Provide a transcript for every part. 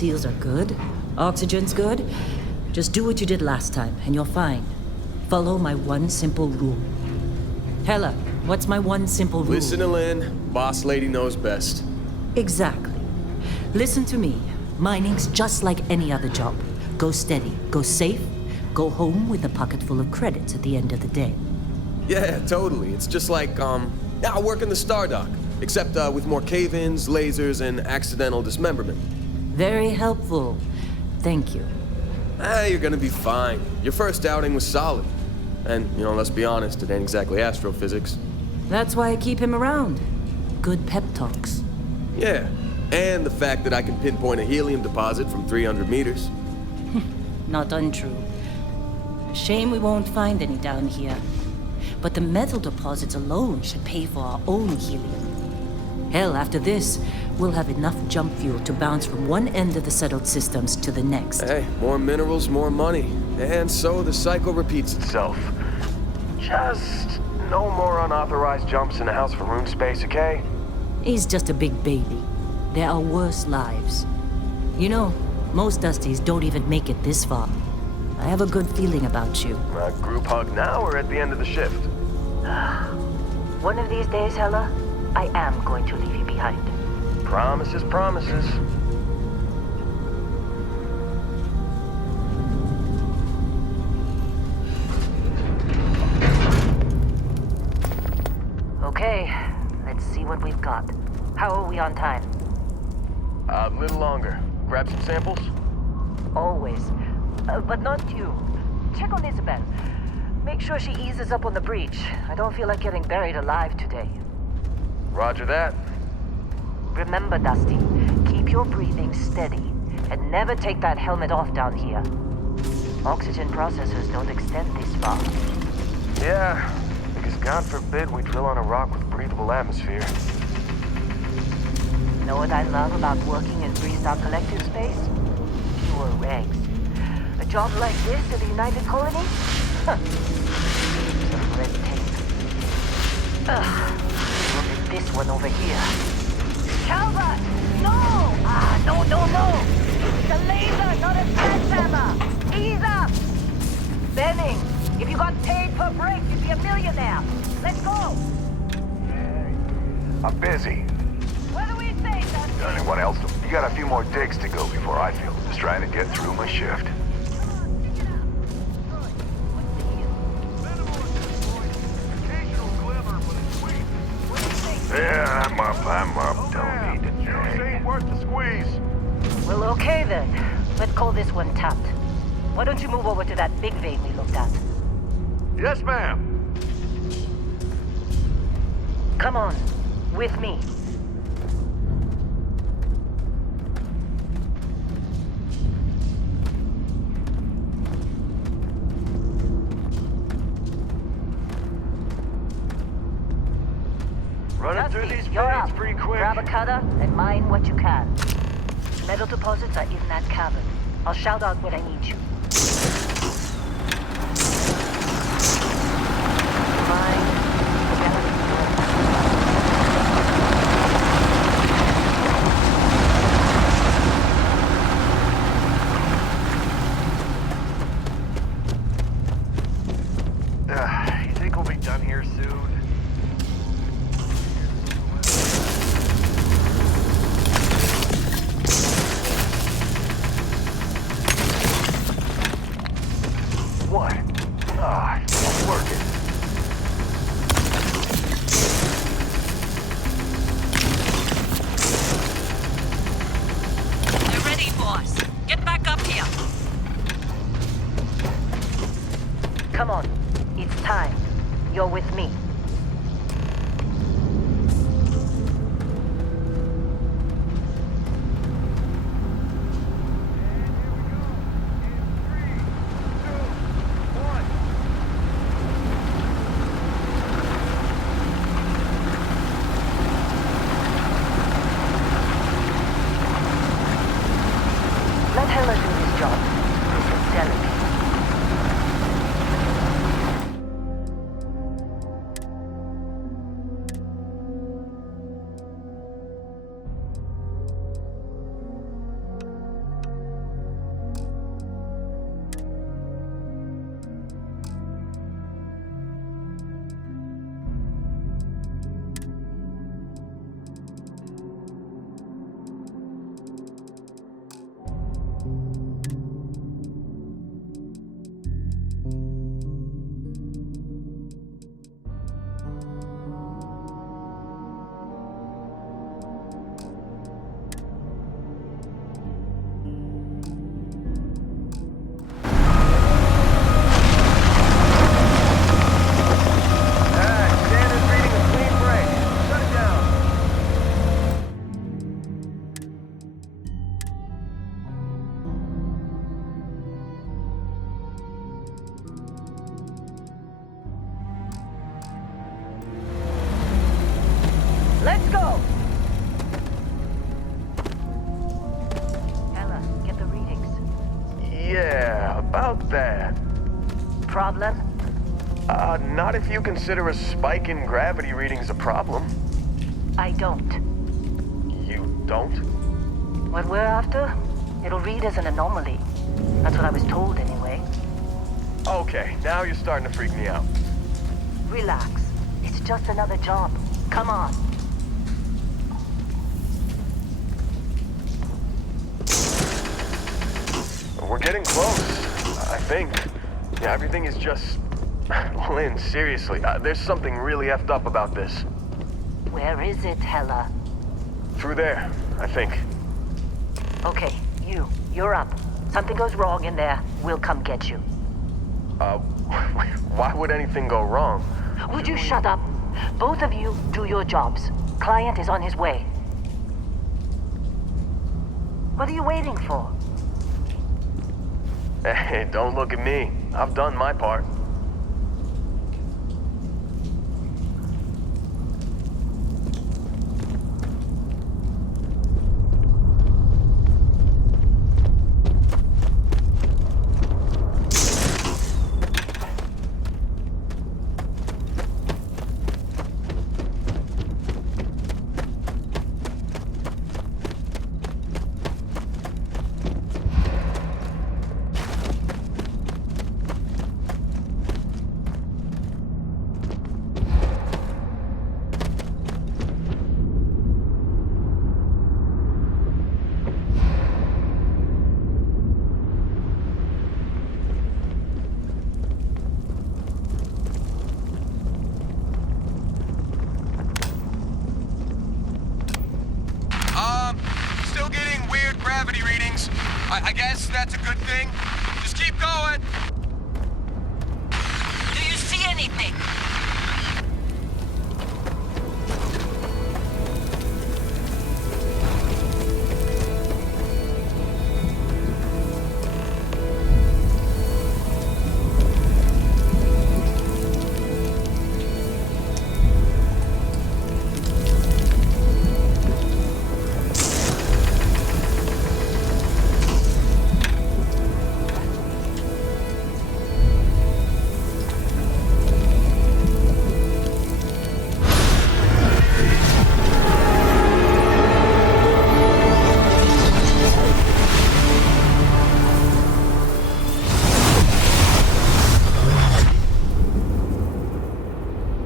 seals are good, oxygen's good, just do what you did last time, and you're fine. Follow my one simple rule. Hella, what's my one simple rule? Listen to Lynn. Boss lady knows best. Exactly. Listen to me. Mining's just like any other job. Go steady, go safe, go home with a pocket full of credits at the end of the day. Yeah, totally. It's just like, I work in the Stardock. Except with more cave-ins, lasers, and accidental dismemberment. Very helpful. Thank you. You're gonna be fine. Your first outing was solid. And, let's be honest, it ain't exactly astrophysics. That's why I keep him around. Good pep talks. Yeah, and the fact that I can pinpoint a helium deposit from 300 meters. Not untrue. Shame we won't find any down here. But the metal deposits alone should pay for our own helium. Hell, after this, we'll have enough jump fuel to bounce from one end of the settled systems to the next. Hey, more minerals, more money. And so the cycle repeats itself. Just no more unauthorized jumps in the house for room space, okay? He's just a big baby. There are worse lives. Most Dusties don't even make it this far. I have a good feeling about you. A group hug now or at the end of the shift? One of these days, Hella, I am going to leave you behind. Promises, promises. Okay, let's see what we've got. How are we on time? A little longer. Grab some samples? Always. But not you. Check on Isabel. Make sure she eases up on the breach. I don't feel like getting buried alive today. Roger that. Remember, Dusty, keep your breathing steady and never take that helmet off down here. Oxygen processors don't extend this far. Yeah, because God forbid we drill on a rock with breathable atmosphere. Know what I love about working in Freestar Collective space? Pure regs. A job like this in the United Colony? Huh. Some red tape. Look at this one over here. Calvert! No! No! The laser, not a sledgehammer! Ease up! Benning, if you got paid per break, you'd be a millionaire. Let's go! I'm busy. What do we say, Dusty? Anyone else? You got a few more digs to go before I feel. Just trying to get through my shift. Yeah, I'm up. Don't need to Juice ain't worth the squeeze. Well, okay then. Let's call this one tapped. Why don't you move over to that big vein we looked at? Yes, ma'am. Come on, with me. Running through these You're veins up. pretty quick. Grab a cutter and mine what you can. Metal deposits are in that cavern. I'll shout out when I need you. Mine. You think we'll be done here soon? What? It's working. They're ready, boss. Get back up here. Come on. It's time. You're with me. Let Hella do this job. This is delicate. About that. Problem? Not if you consider a spike in gravity readings a problem. I don't. You don't? What we're after, it'll read as an anomaly. That's what I was told anyway. Okay, now you're starting to freak me out. Relax. It's just another job. Come on. We're getting close, I think. Yeah, everything is just... Lynn, seriously, there's something really effed up about this. Where is it, Hella? Through there, I think. Okay, you're up. Something goes wrong in there, we'll come get you. Why would anything go wrong? Would you shut up? Both of you do your jobs. Client is on his way. What are you waiting for? Hey, don't look at me. I've done my part. Still getting weird gravity readings. I guess that's a good thing. Just keep going. Do you see anything?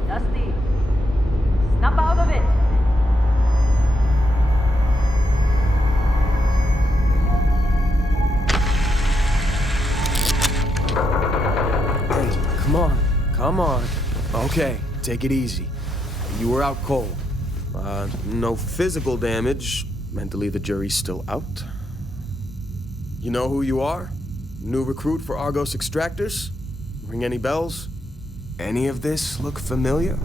Dusty, snap out of it. Hey, come on. Okay, take it easy. You were out cold. No physical damage. Mentally, the jury's still out. You know who you are? New recruit for Argos Extractors? Ring any bells? Any of this look familiar?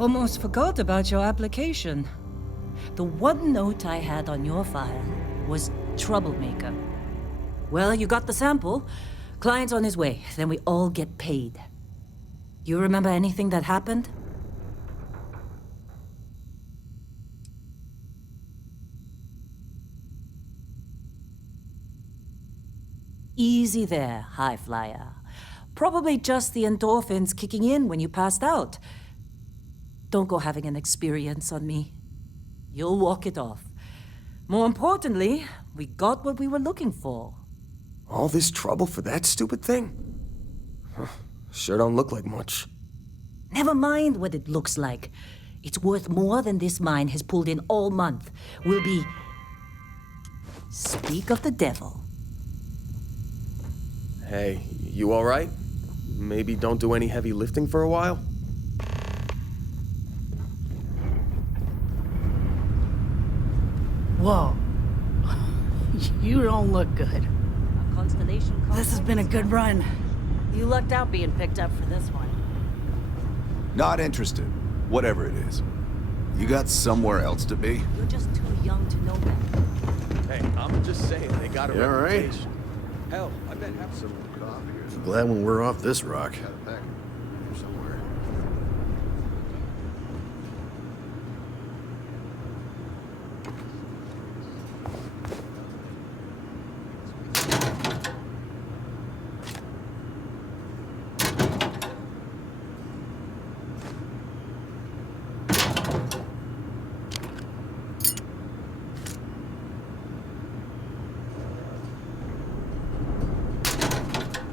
Almost forgot about your application. The one note I had on your file was troublemaker. Well, you got the sample. Client's on his way, then we all get paid. You remember anything that happened? Easy there, high flyer. Probably just the endorphins kicking in when you passed out. Don't go having an experience on me. You'll walk it off. More importantly, we got what we were looking for. All this trouble for that stupid thing? Huh, sure don't look like much. Never mind what it looks like. It's worth more than this mine has pulled in all month. We'll be... Speak of the devil. Hey, you alright? Maybe don't do any heavy lifting for a while? Whoa. You don't look good. A constellation This has been a good run. You lucked out being picked up for this one. Not interested. Whatever it is. You got somewhere else to be? You're just too young to know better. Hey, I'm just saying, they got a You all right? reputation. Hell, I bet have some Coffee or something. Glad when we're off this rock. Got a packet here somewhere.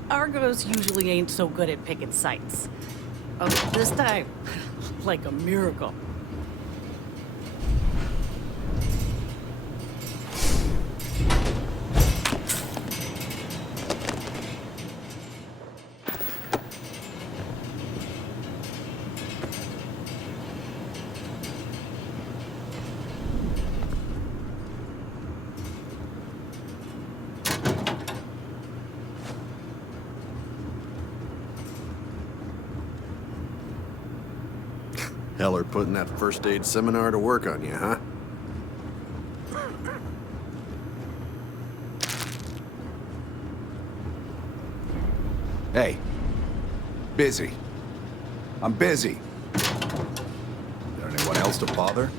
Argos usually ain't so good at picking sites. Oh, this time, like a miracle. Heller putting that first aid seminar to work on you, huh? Hey. Busy. I'm busy. There anyone else to bother?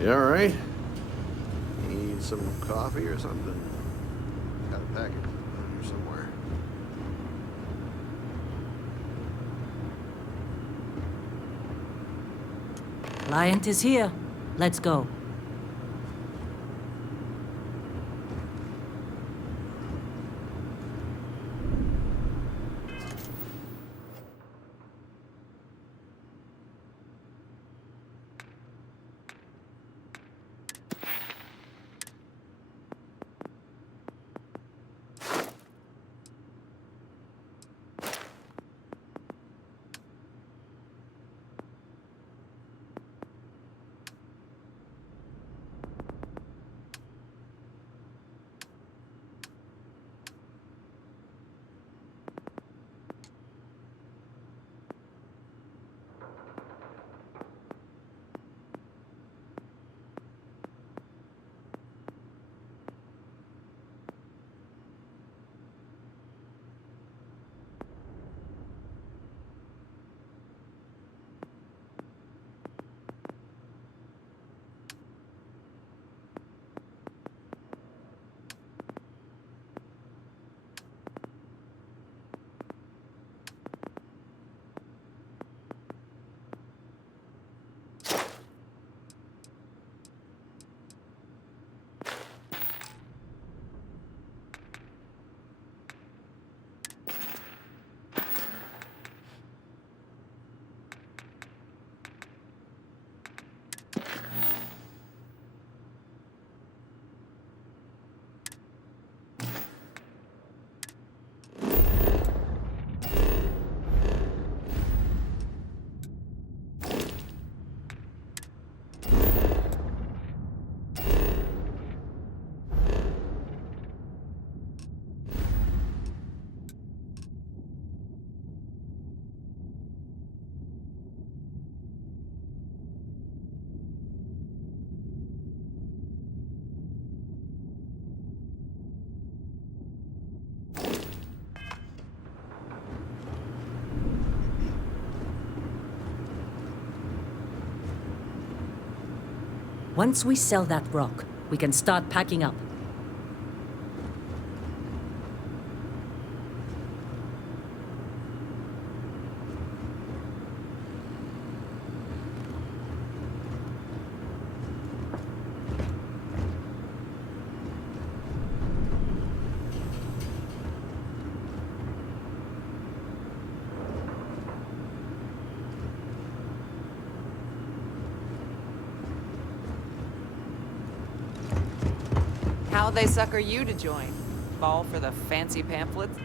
You all right? Need some coffee or something? Got a packet here somewhere. Client is here. Let's go. Once we sell that rock, we can start packing up. How'd they sucker you to join? Fall for the fancy pamphlets?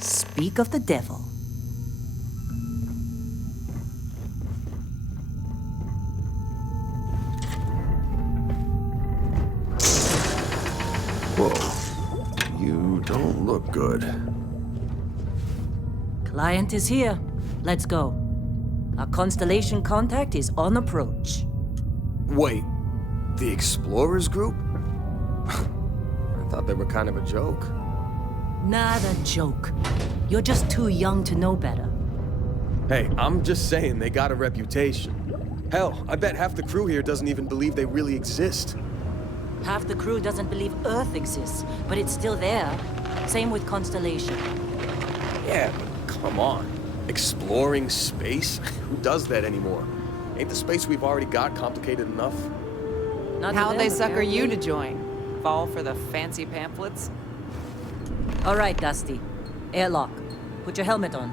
Speak of the devil. Whoa. You don't look good. Client is here. Let's go. Our constellation contact is on approach. Wait, the Explorers group? I thought they were kind of a joke. Not a joke. You're just too young to know better. Hey, I'm just saying they got a reputation. Hell, I bet half the crew here doesn't even believe they really exist. Half the crew doesn't believe Earth exists, but it's still there. Same with Constellation. Yeah, but come on. Exploring space? Who does that anymore? Ain't the space we've already got complicated enough? Not to How'd them, they sucker you to apparently. join? Fall for the fancy pamphlets? All right, Dusty. Airlock. Put your helmet on.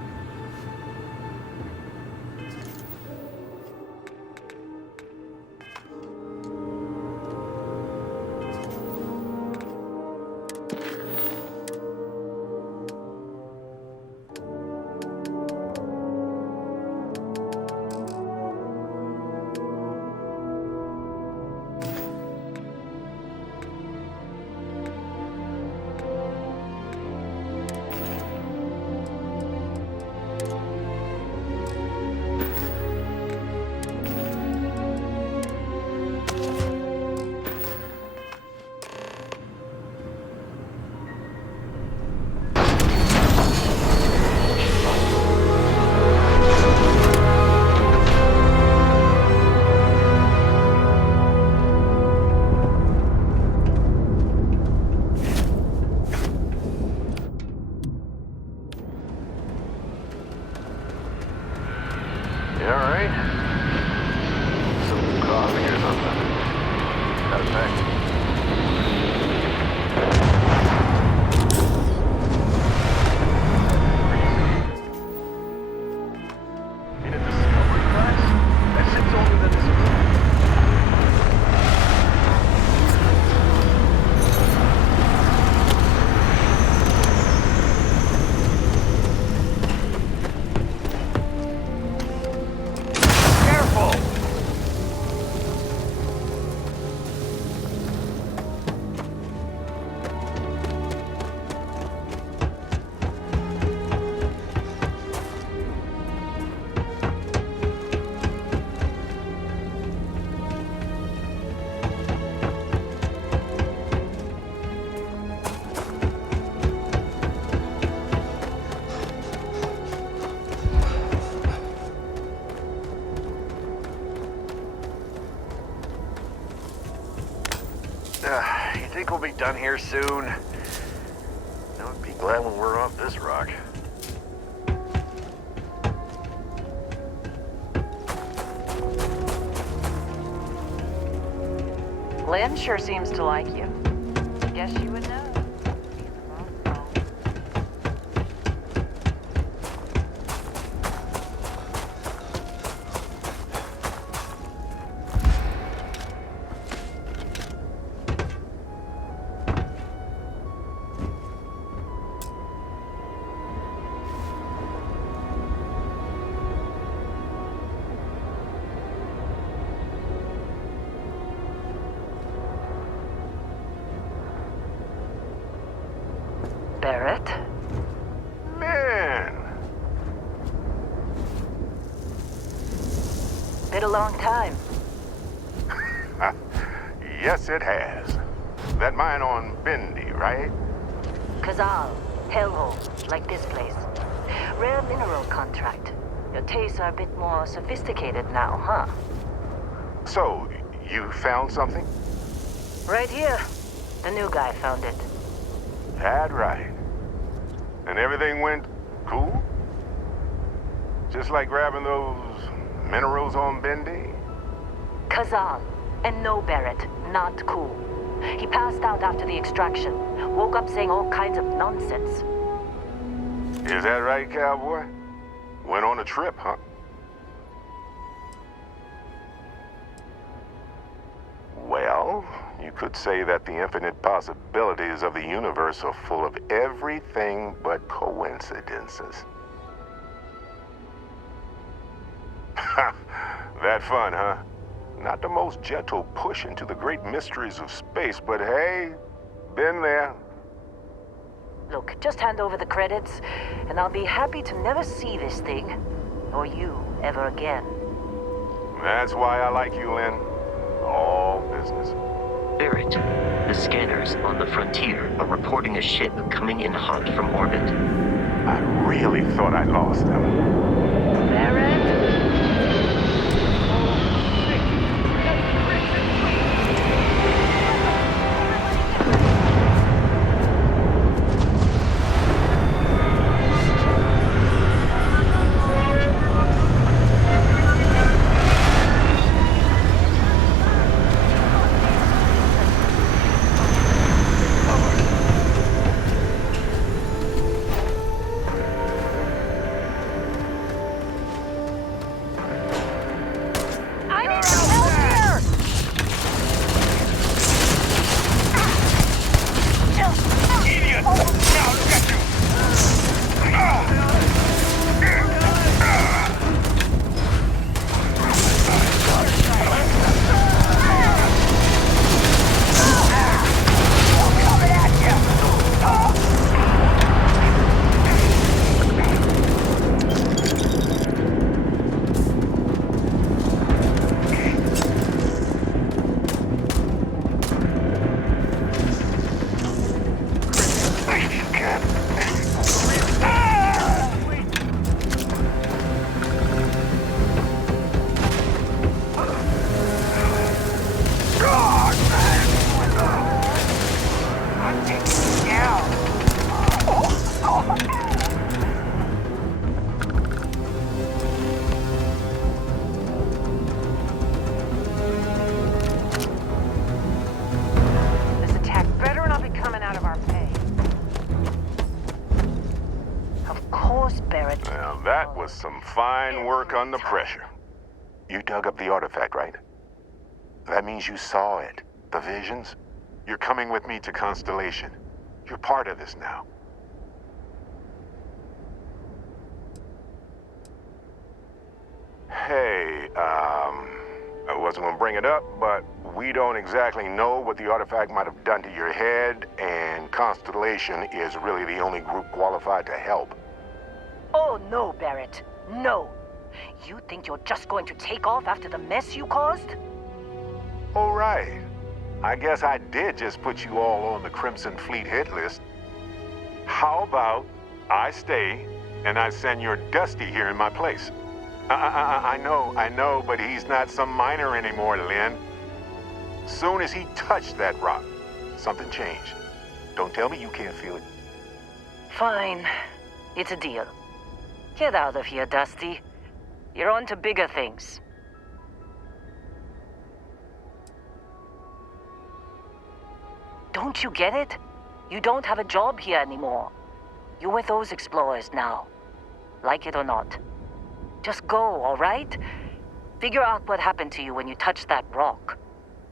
think we'll be done here soon? I would be glad when we're off this rock. Lynn sure seems to like you. Guess you would know. Barrett? Man! Been a long time. Yes, it has. That mine on Bendy, right? Kazal, hellhole, like this place. Rare mineral contract. Your tastes are a bit more sophisticated now, huh? So, you found something? Right here. The new guy found it. That right. And everything went cool? Just like grabbing those minerals on Bendy? Kazal. And no, Barrett. Not cool. He passed out after the extraction. Woke up saying all kinds of nonsense. Is that right, cowboy? Went on a trip, huh? Well, you could say that the infinite possibilities of the universe are full of everything but coincidences. That fun, huh? Not the most gentle push into the great mysteries of space, but hey, been there. Look, just hand over the credits, and I'll be happy to never see this thing, or you, ever again. That's why I like you, Lynn. All business. Barrett, the scanners on the frontier are reporting a ship coming in hot from orbit. I really thought I lost them. Barrett? This attack better not be coming out of our pay. Of course, Barrett. Now, that was some fine work under pressure. You dug up the artifact, right? That means you saw it. The visions? You're coming with me to Constellation. You're part of this now. Hey, I wasn't gonna bring it up, but we don't exactly know what the artifact might have done to your head, and Constellation is really the only group qualified to help. Oh, no, Barrett. No. You think you're just going to take off after the mess you caused? All right. I guess I did just put you all on the Crimson Fleet hit list. How about I stay and I send your Dusty here in my place? I know, but he's not some miner anymore, Lynn. Soon as he touched that rock, Something changed. Don't tell me you can't feel it. Fine. It's a deal. Get out of here, Dusty. You're on to bigger things. Don't you get it? You don't have a job here anymore. You're with those explorers now. Like it or not. Just go, all right? Figure out what happened to you when you touched that rock.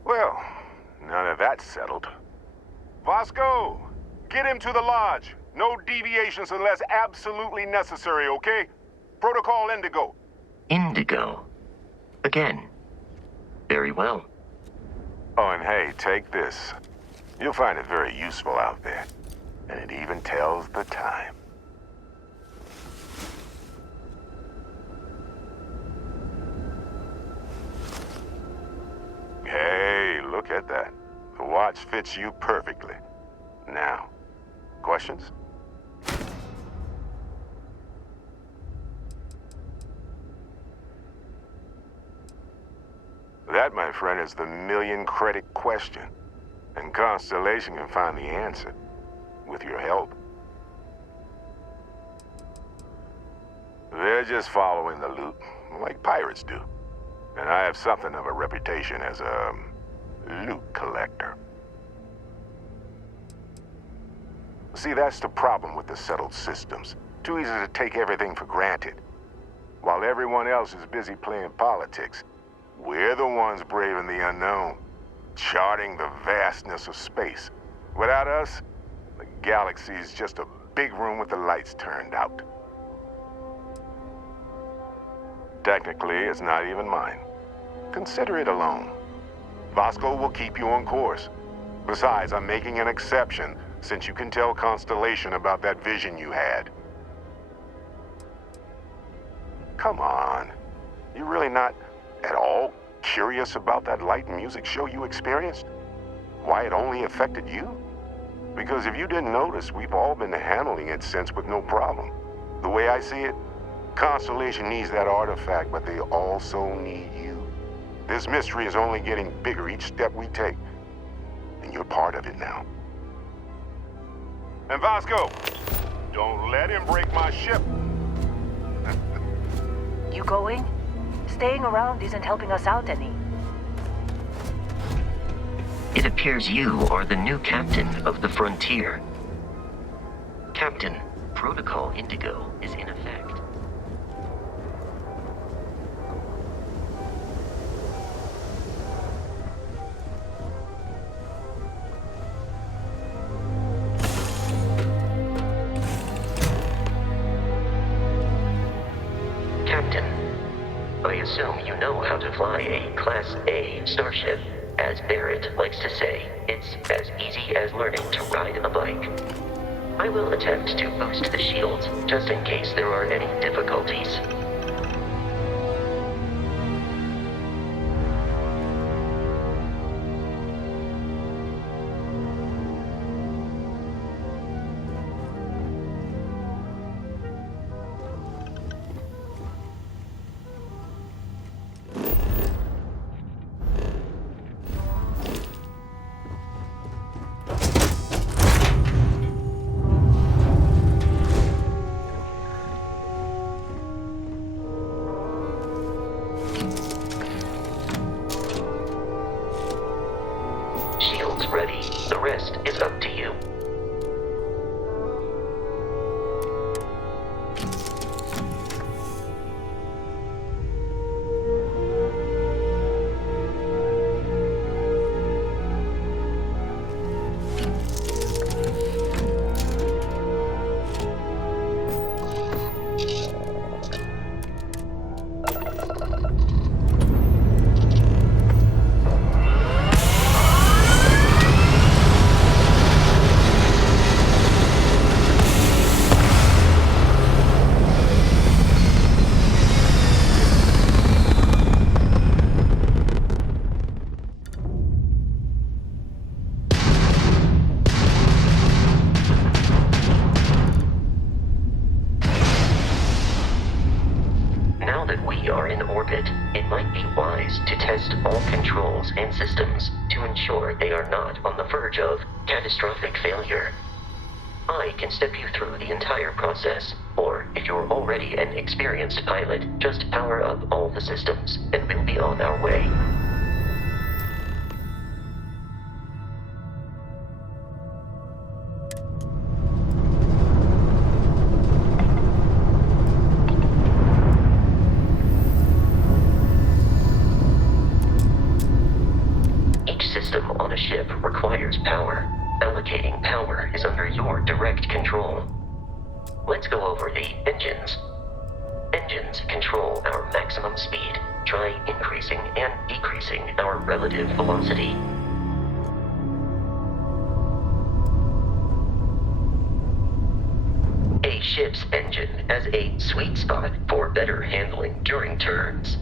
Well, now that that's settled. Vasco, get him to the lodge. No deviations unless absolutely necessary, okay? Protocol Indigo. Indigo. Again. Very well. Oh, and hey, take this. You'll find it very useful out there. And it even tells the time. Hey, look at that. The watch fits you perfectly. Now, questions? That, my friend, is the million-credit question. And Constellation can find the answer. With your help. They're just following the loot, like pirates do. And I have something of a reputation as a loot collector. See, that's the problem with the settled systems. Too easy to take everything for granted. While everyone else is busy playing politics, we're the ones braving the unknown, charting the vastness of space. Without us, the galaxy is just a big room with the lights turned out. Technically, it's not even mine. Consider it a loan. Vasco will keep you on course. Besides, I'm making an exception since you can tell Constellation about that vision you had. Come on. You're really not at all curious about that light and music show you experienced? Why it only affected you? Because if you didn't notice, we've all been handling it since with no problem. The way I see it, Constellation needs that artifact, but they also need you. This mystery is only getting bigger each step we take. And you're part of it now. And Vasco, don't let him break my ship. You going? Staying around isn't helping us out any. It appears you are the new captain of the Frontier. Captain, Protocol Indigo is in effect. Captain, I assume you know how to fly a Class A starship. As Barrett likes to say, it's as easy as learning to ride a bike. I will attempt to boost the shields, just in case there are any difficulties. Ready. The rest is up to you. Now that we are in orbit, it might be wise to test all controls and systems to to ensure they are not on the verge of catastrophic failure. I can step you through the entire process, or if you're already an experienced pilot, just power up all the systems, and we'll be on our way. Each system on a ship requires power. Allocating power is under your direct control. Let's go over the engines. Engines control our maximum speed. Try increasing and decreasing our relative velocity. A ship's engine has a sweet spot for better handling during turns.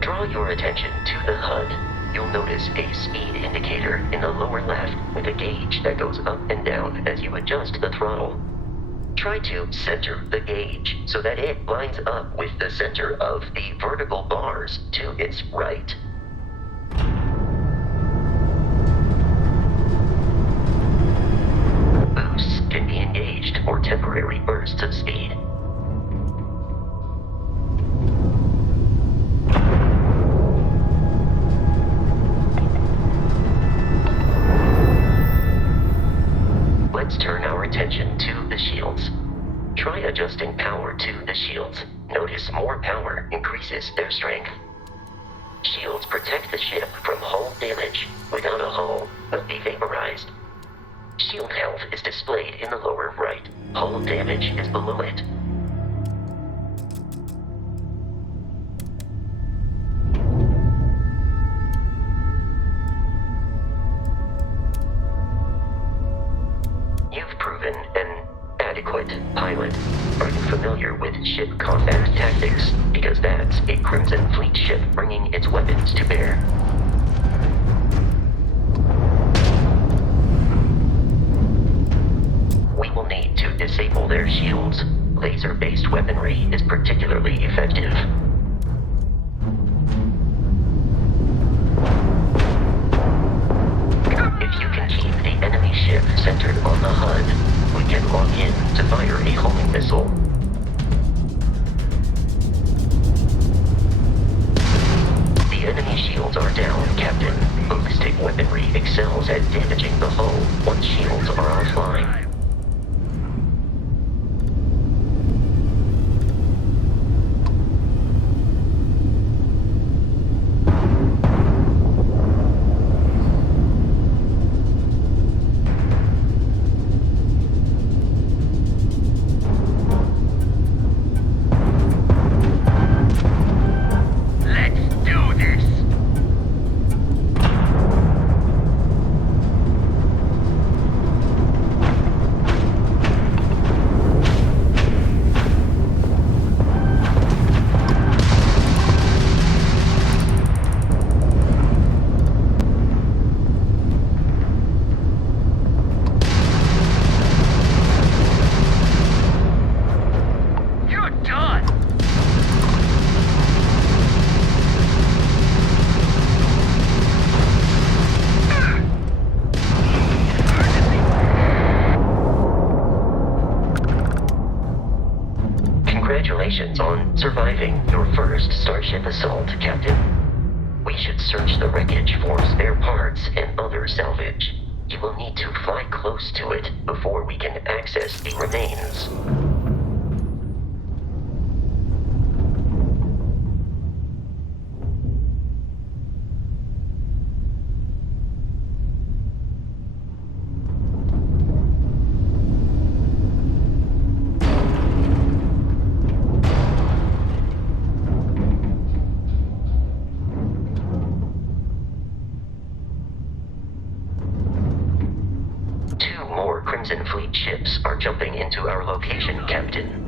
Draw your attention to the HUD. You'll notice a speed indicator in the lower left with a gauge that goes up and down as you adjust the throttle. Try to center the gauge so that it lines up with the center of the vertical bars to its right. Boosts can be engaged for temporary bursts of speed. Let's turn our attention to the shields. Try adjusting power to the shields. Notice more power increases their strength. Shields protect the ship from hull damage. Without a hull, will be vaporized. Shield health is displayed in the lower right. Hull damage is below it. You've proven an adequate pilot. Are you familiar with ship combat tactics? Because that's a Crimson Fleet ship bringing its weapons to bear. We will need to disable their shields. Laser-based weaponry is particularly effective. If you can keep the enemy ship centered on the HUD, we can lock in to fire a homing missile. The enemy shields are down, Captain. Ballistic weaponry excels at damaging the hull once shields are offline. Congratulations on surviving your first Starship assault, Captain. We should search the wreckage for spare parts and other salvage. You will need to fly close to it before we can access the remains. Crimson Fleet ships are jumping into our location, Captain.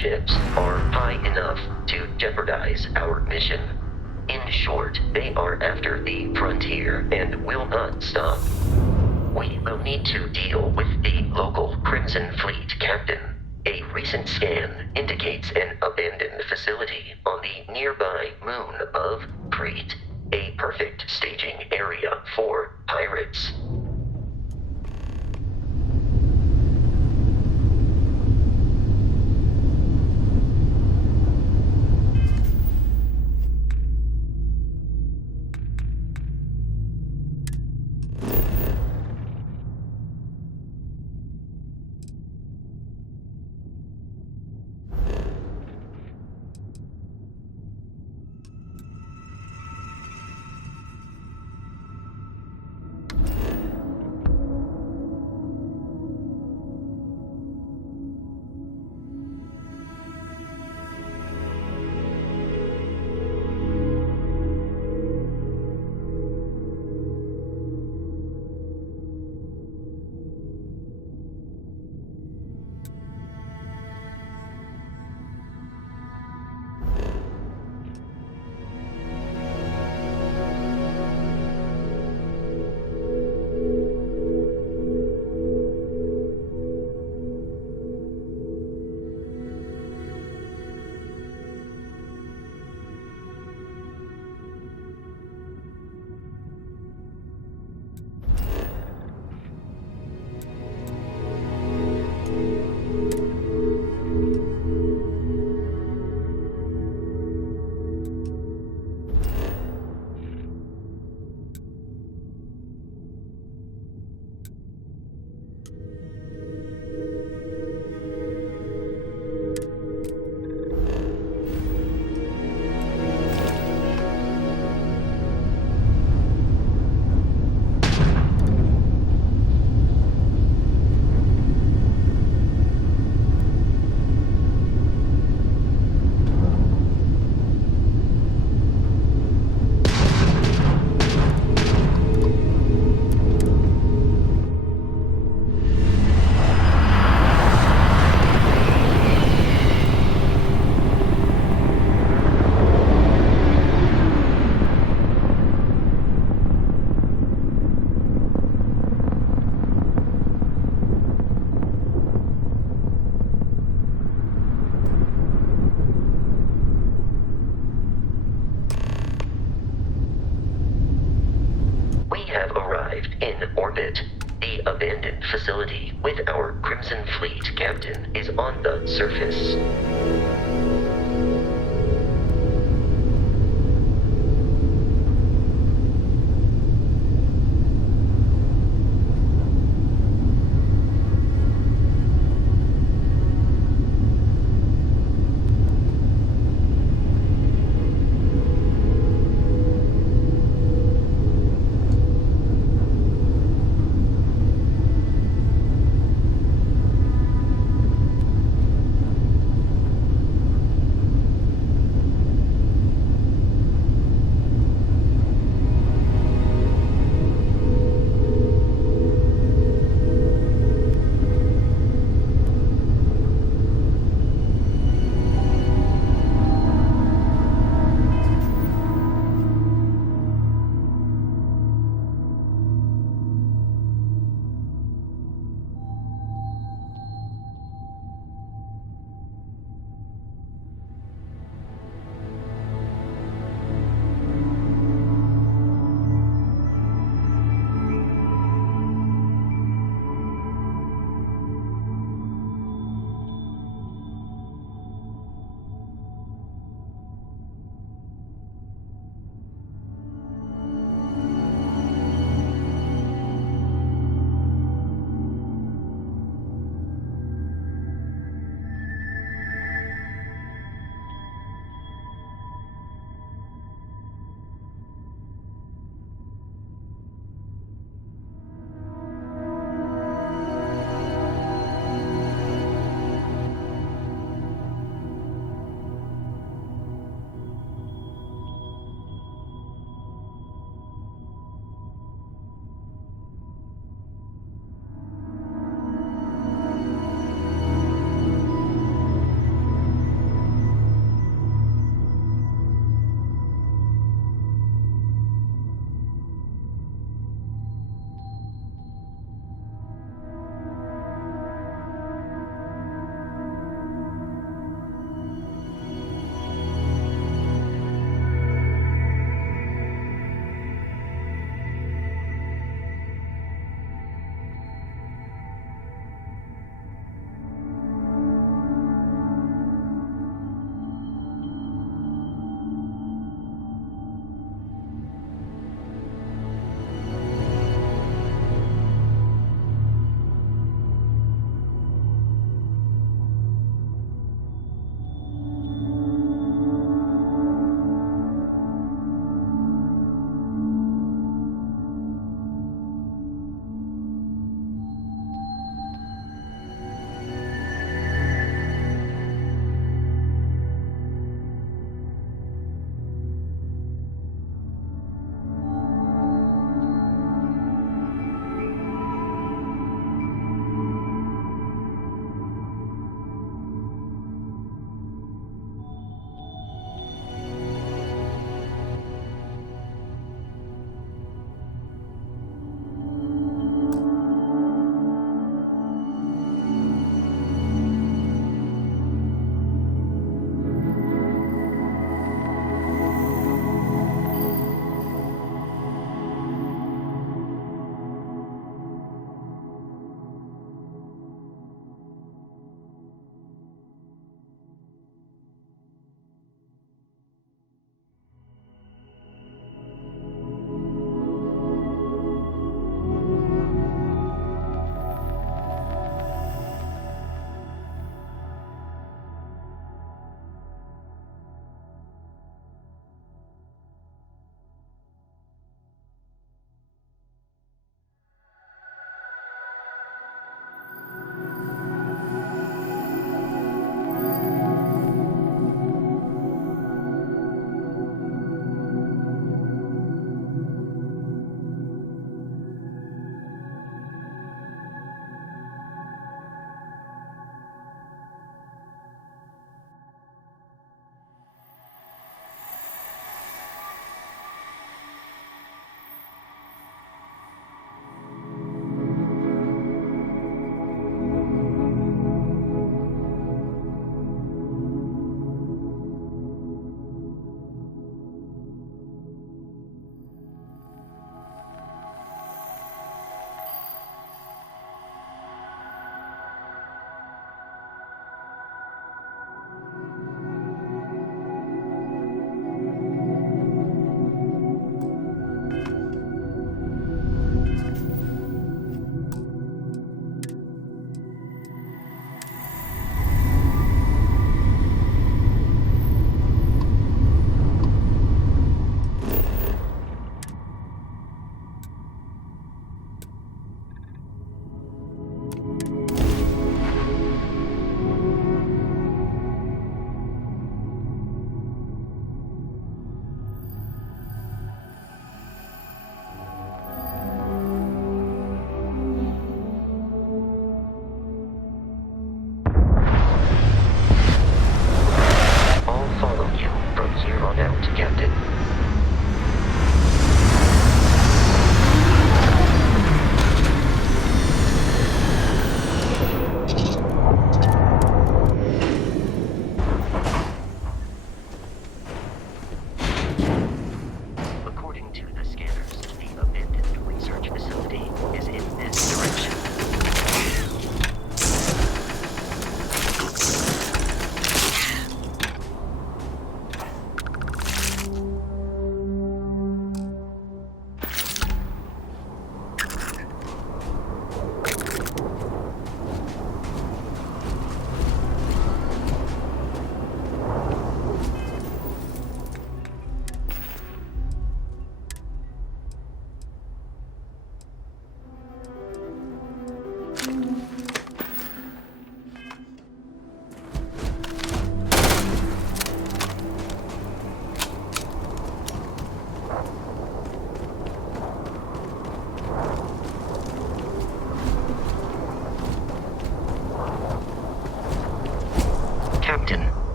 ships are high enough to jeopardize our mission. In short, they are after the frontier and will not stop. We will need to deal with the local Crimson Fleet captain. A recent scan indicates an abandoned facility on the nearby moon of Crete, a perfect staging area for pirates. The abandoned facility with our Crimson Fleet captain is on the surface.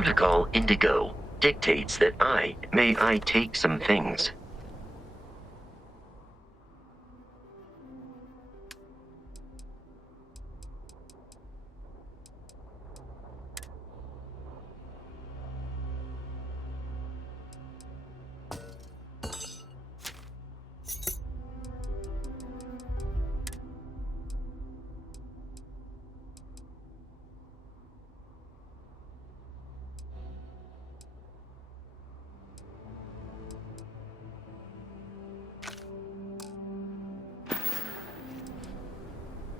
Protocol Indigo dictates that I take some things.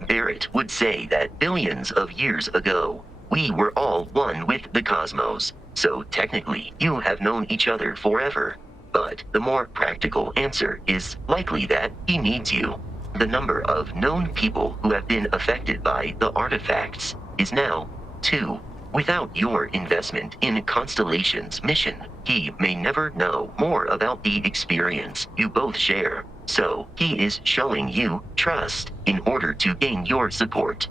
Barrett would say that billions of years ago, we were all one with the cosmos, so technically you have known each other forever. But the more practical answer is likely that he needs you. The number of known people who have been affected by the artifacts is now 2. Without your investment in Constellation's mission, he may never know more about the experience you both share. So, he is showing you trust in order to gain your support.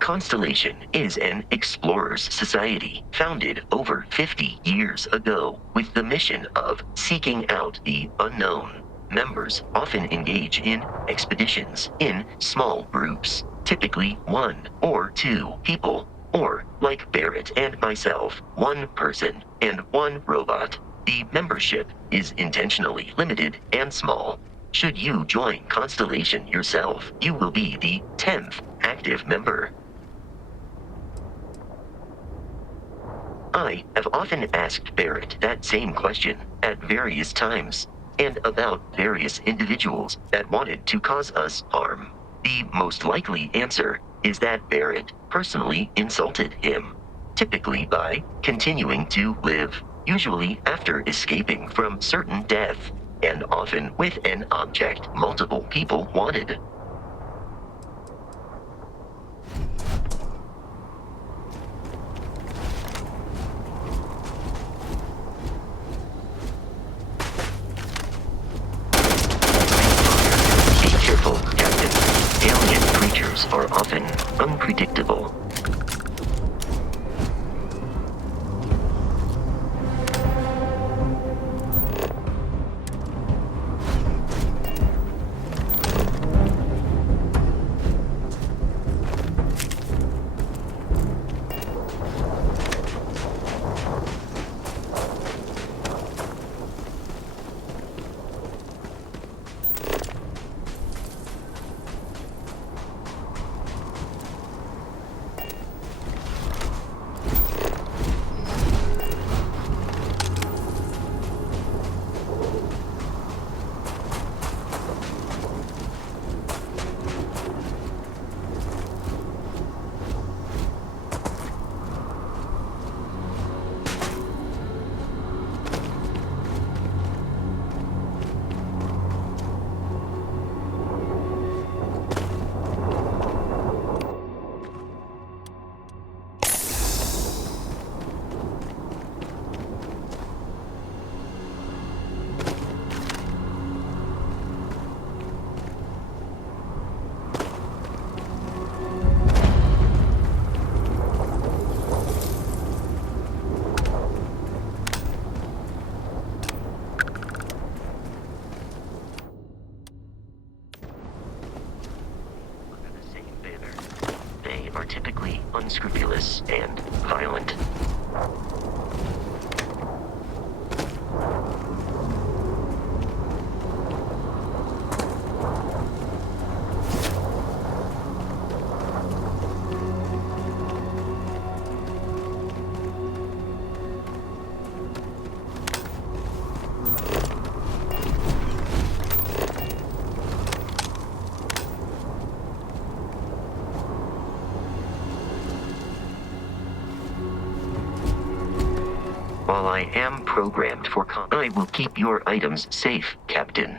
Constellation is an explorers society founded over 50 years ago with the mission of seeking out the unknown. Members often engage in expeditions in small groups, typically 1 or 2 people. Or, like Barrett and myself, 1 person and 1 robot. The membership is intentionally limited and small. Should you join Constellation yourself, you will be the 10th active member. I have often asked Barrett that same question at various times, and about various individuals that wanted to cause us harm. The most likely answer is that Barrett personally insulted him, typically by continuing to live, usually after escaping from certain death, and often with an object multiple people wanted. Be careful, Captain. Alien creatures are often unpredictable. Are typically unscrupulous and violent. While I am programmed for I will keep your items safe, Captain.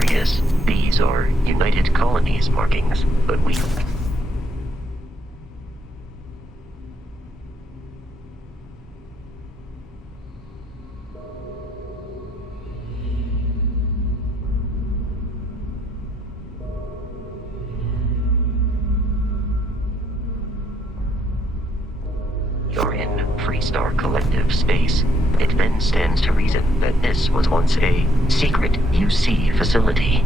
Aquarius. These are United Colonies markings, but we... You're in Freestar Collective space. It then stands to reason that this was once a secret UC facility.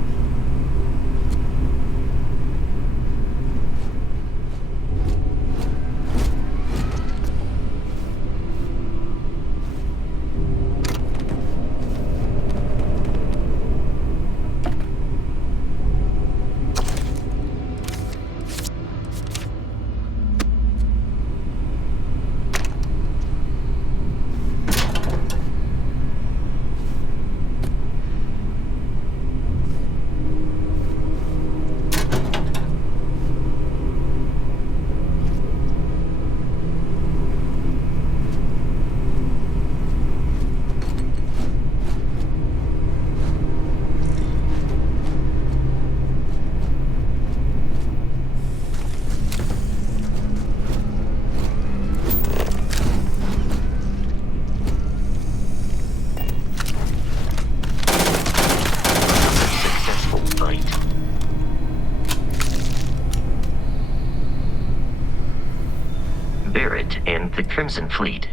Barrett and the Crimson Fleet.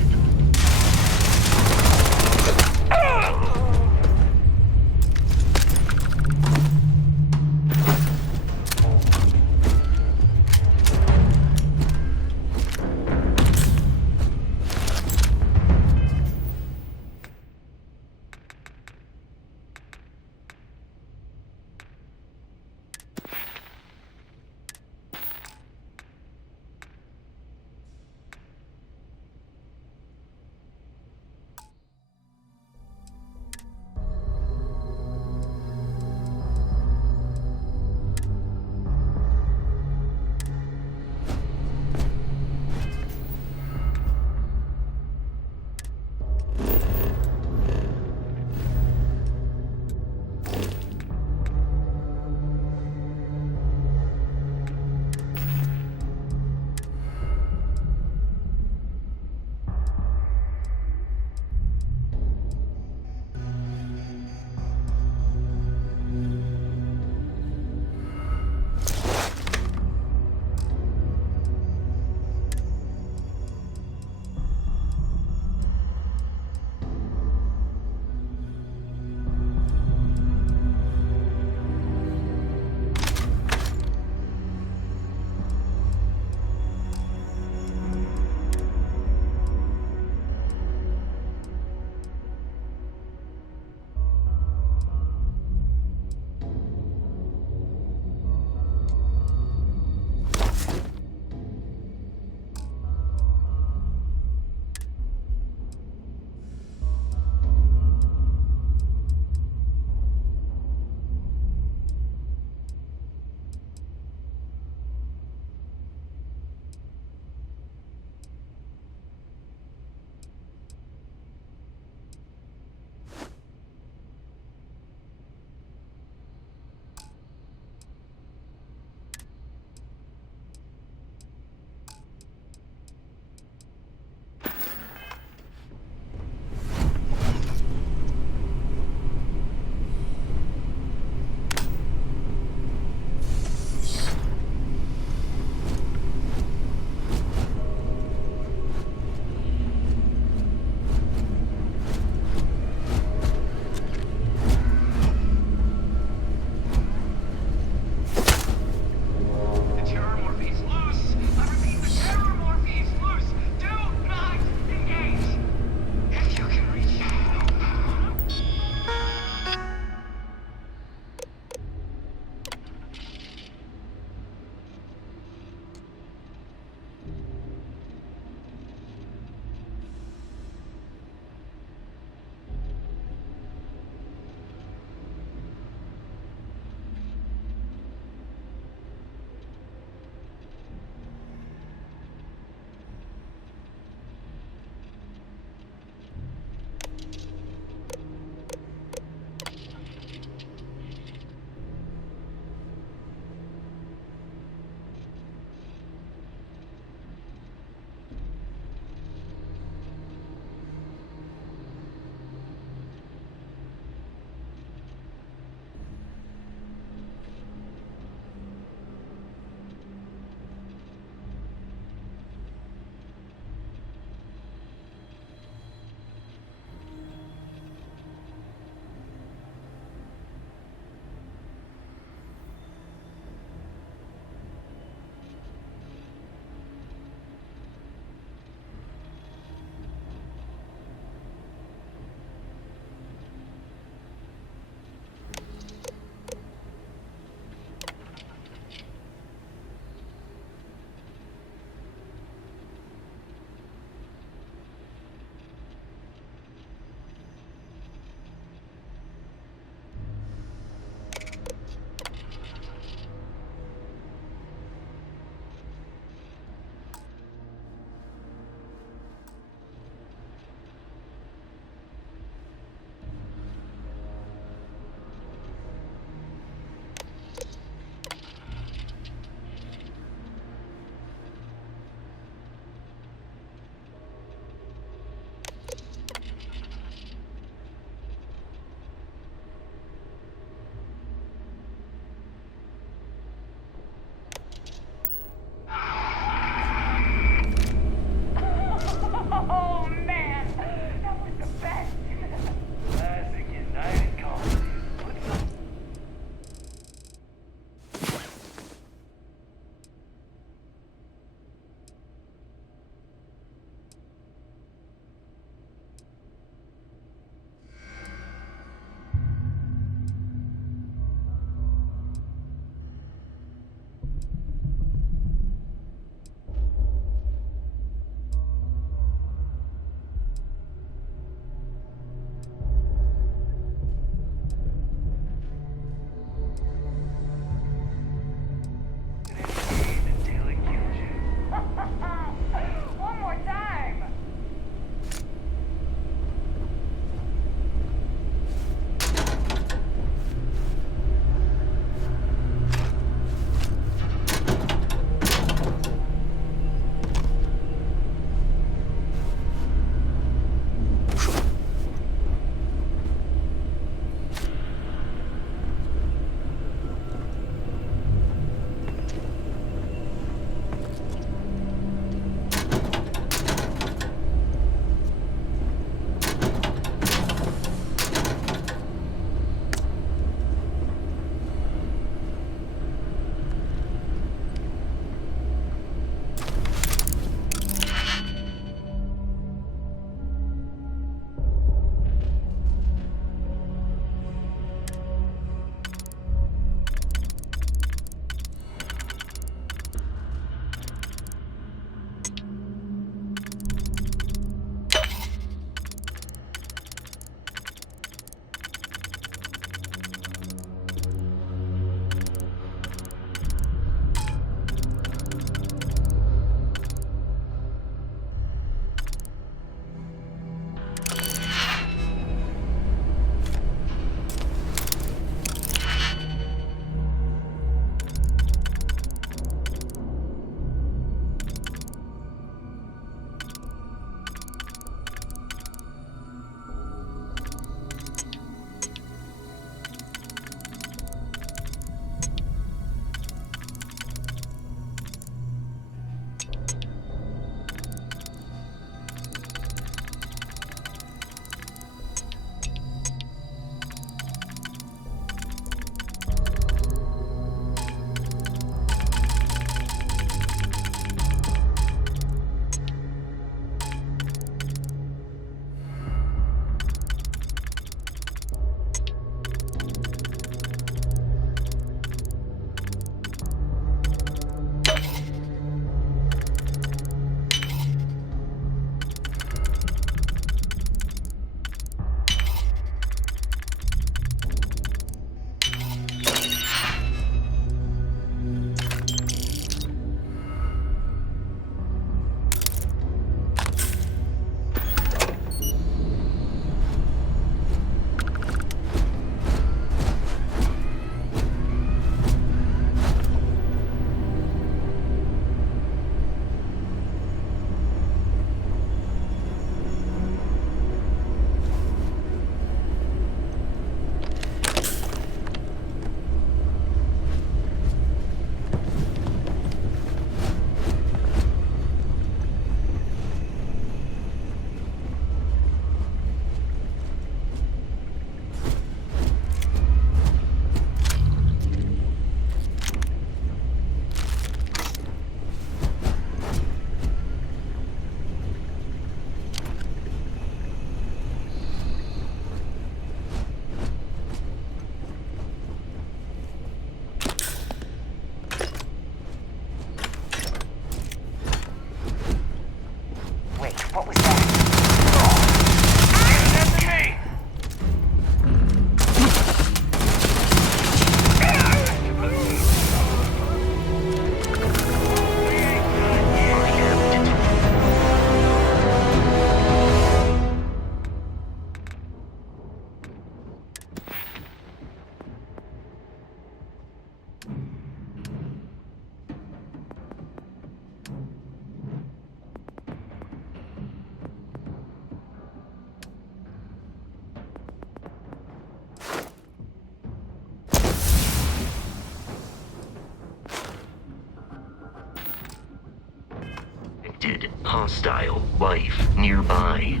suspected hostile life nearby.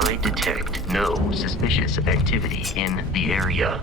I detect no suspicious activity in the area.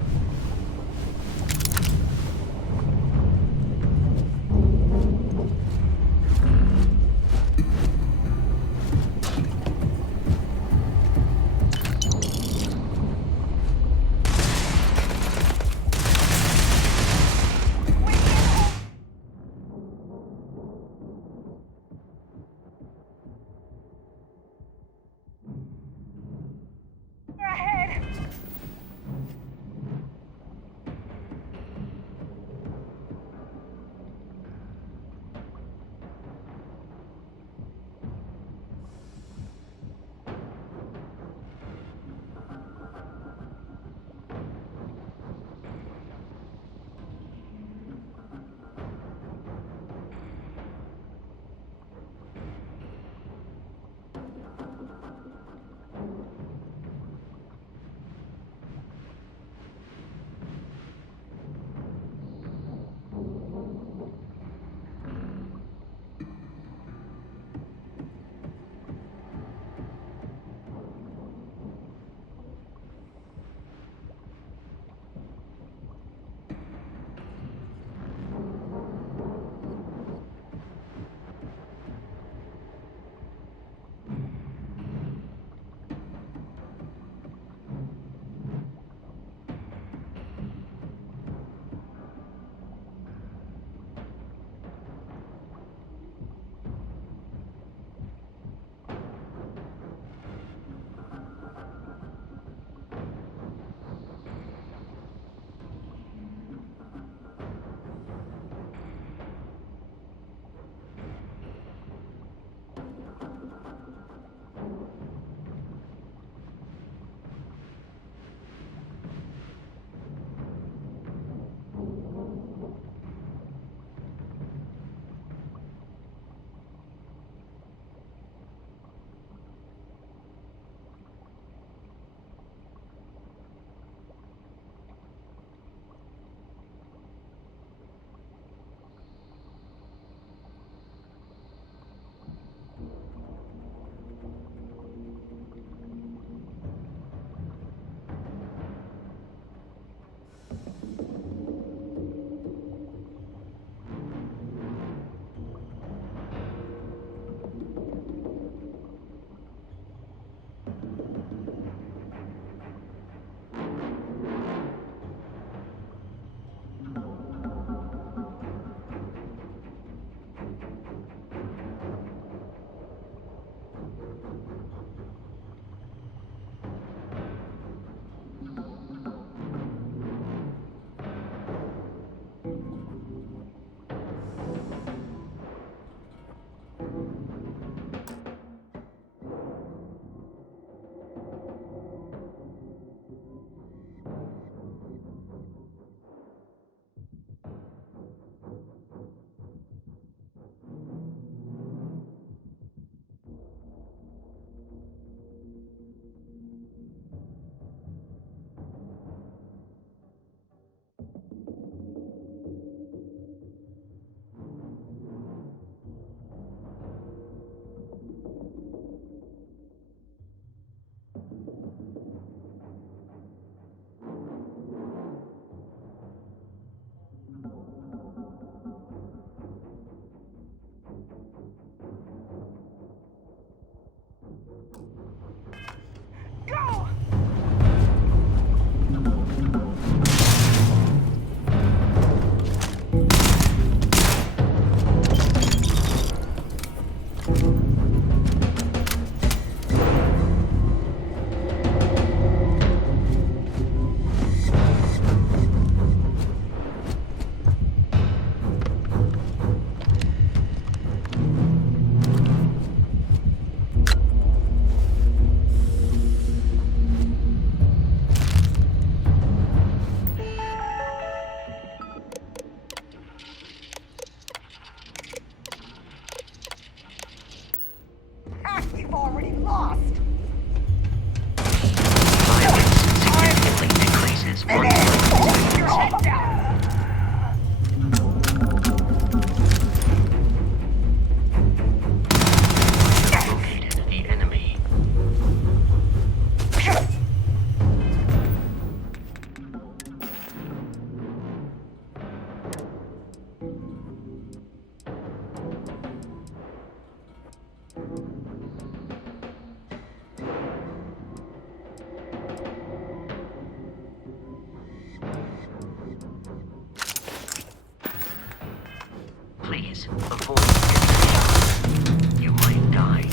Please avoid any shots. You might die.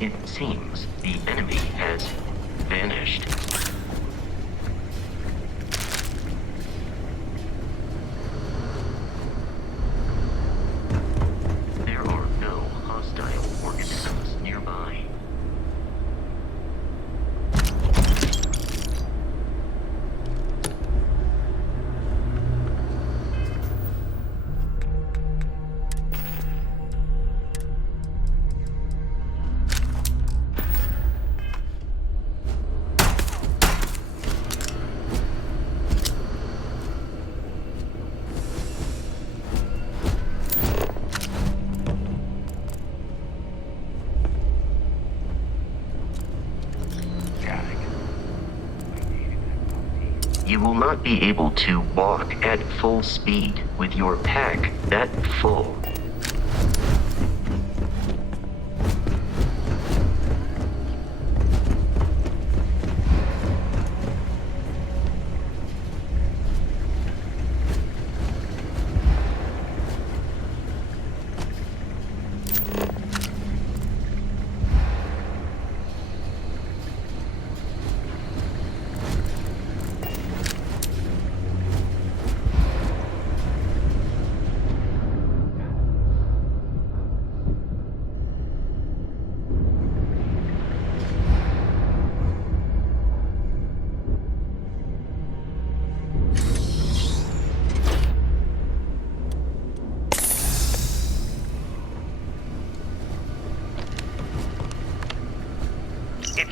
It seems the enemy has vanished. There are no hostile organisms nearby. You will not be able to walk at full speed with your pack that full.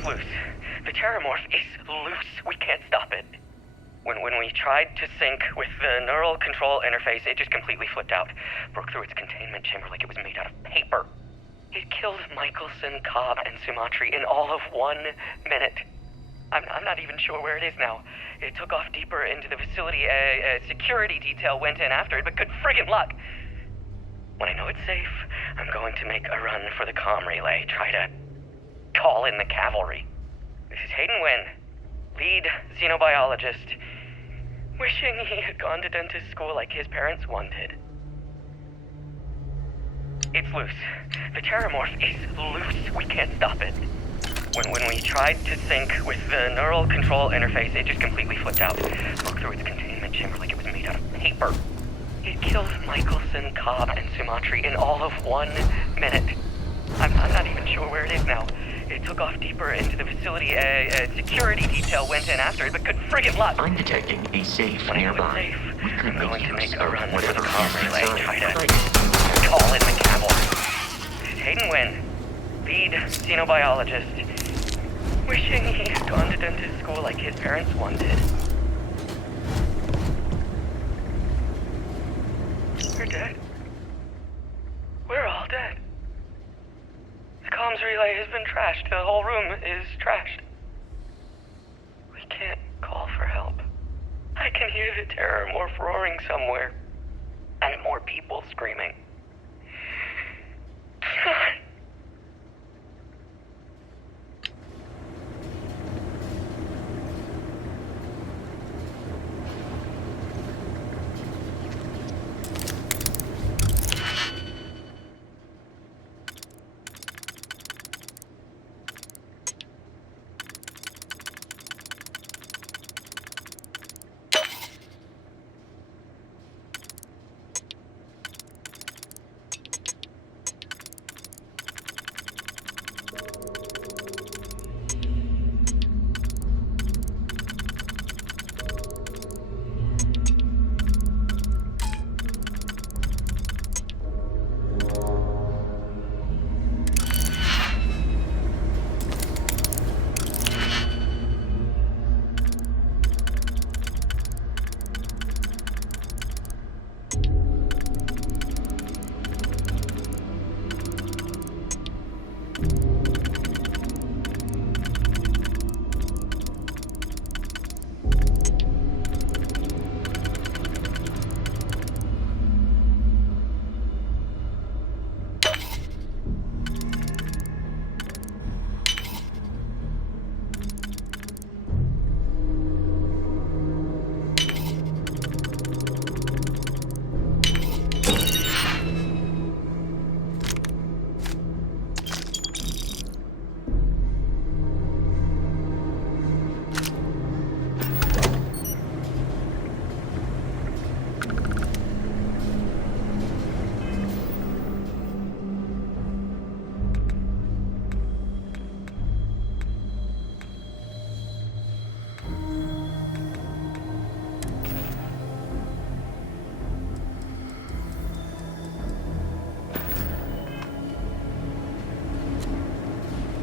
loose. The terramorph is loose. We can't stop it. When we tried to sync with the neural control interface, it just completely flipped out. Broke through its containment chamber like it was made out of paper. It killed Michelson, Cobb, and Sumatri in all of 1 minute. I'm not even sure where it is now. It took off deeper into the facility. A security detail went in after it, but good friggin' luck. When I know it's safe, I'm going to make a run for the comm relay. Try to call in the cavalry. This is Hayden Wynn, lead xenobiologist. Wishing he had gone to dentist school like his parents wanted. It's loose. The terramorph is loose. We can't stop it. When we tried to sync with the neural control interface, it just completely flipped out. Broke through its containment chamber like it was made out of paper. It killed Michelson, Cobb, and Sumatri in all of 1 minute. I'm not even sure where it is now. It took off deeper into the facility. A security detail went in after it, but good friggin' luck. I'm detecting a safe nearby. We could I'm going to make use a run for the whatever comm relay. is Try to inside. call in the cavalry. This is Hayden Wynn, lead xenobiologist. Wishing he had gone to dentist school like his parents wanted. We're dead. We're all dead. The comms relay has been trashed. The whole room is trashed. We can't call for help. I can hear the terramorph roaring somewhere. And more people screaming. God.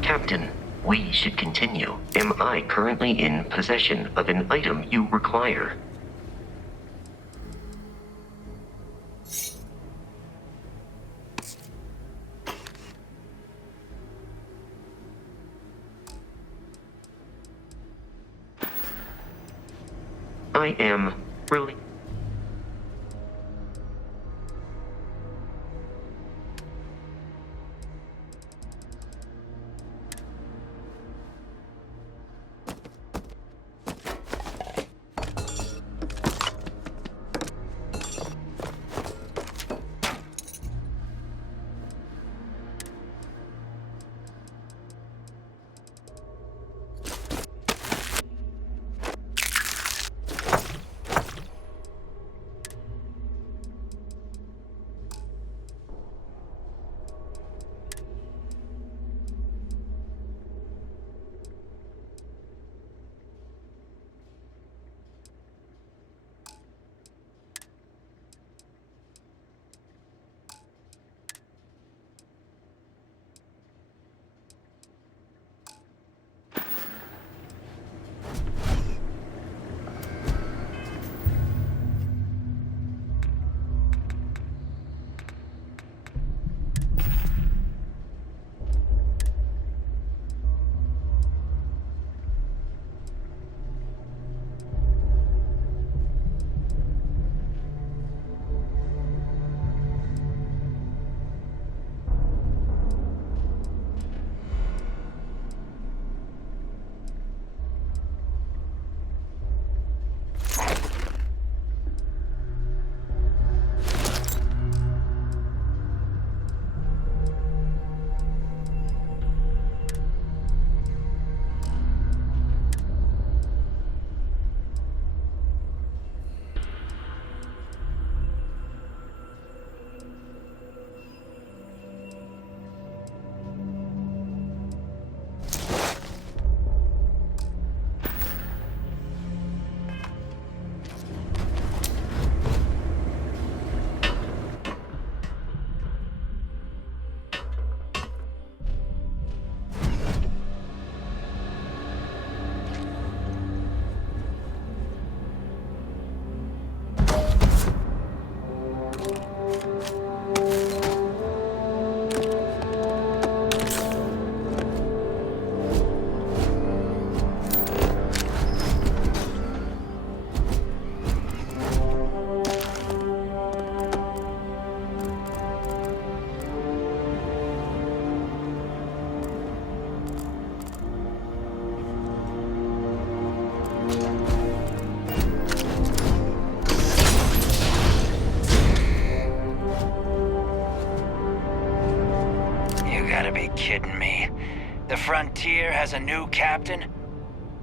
Captain, we should continue. Am I currently in possession of an item you require? I am really... kidding me? The Frontier has a new captain?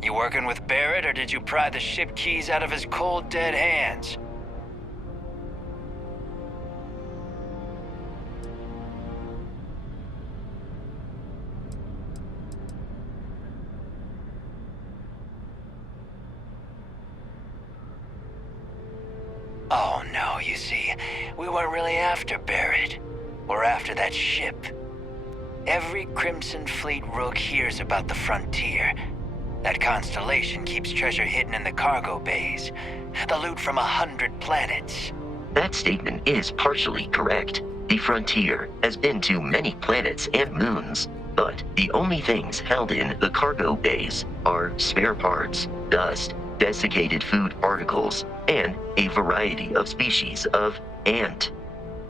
You working with Barrett, or did you pry the ship keys out of his cold, dead hands? Oh no, you see, we weren't really after Barrett. We're after that ship. Every Crimson Fleet rook hears about the Frontier. That constellation keeps treasure hidden in the cargo bays. The loot from 100 planets. That statement is partially correct. The Frontier has been to many planets and moons, but the only things held in the cargo bays are spare parts, dust, desiccated food particles, and a variety of species of ant.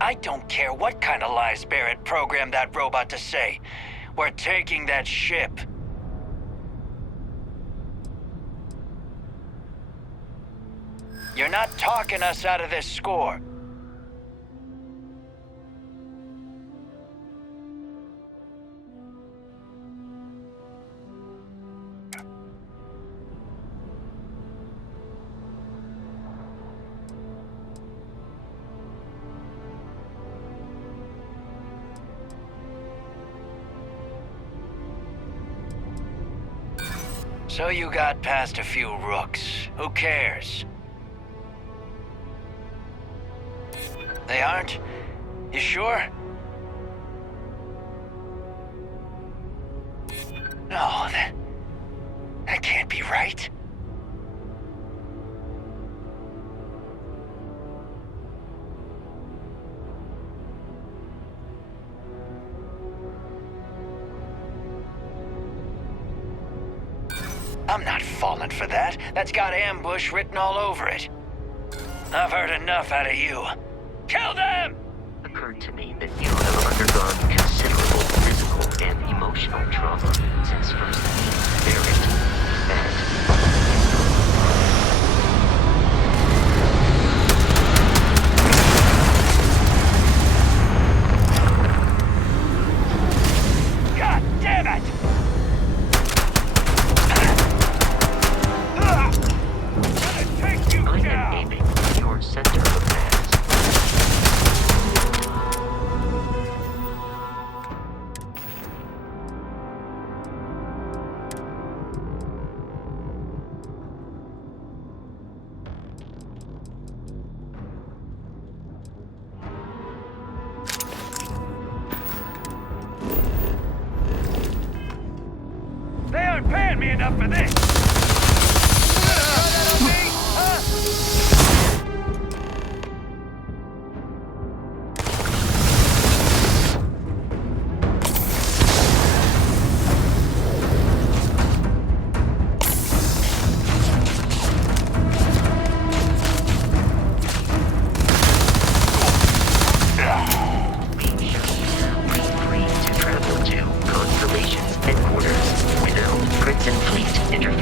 I don't care what kind of lies Barrett programmed that robot to say. We're taking that ship. You're not talking us out of this score. So you got past a few rooks. Who cares? They aren't? You sure? No, that can't be right. I'm not falling for that. That's got ambush written all over it. I've heard enough out of you. Kill them! Occurred to me that you have undergone considerable physical and emotional trauma since first meeting Barrett. God damn it! I am aiming for your center of mass. They aren't paying me enough for this! Free to travel to Constellation's headquarters without Crimson Fleet interference.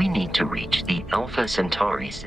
We need to reach the Alpha Centauri's.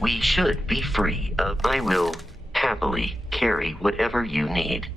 We should be free. I will happily carry whatever you need.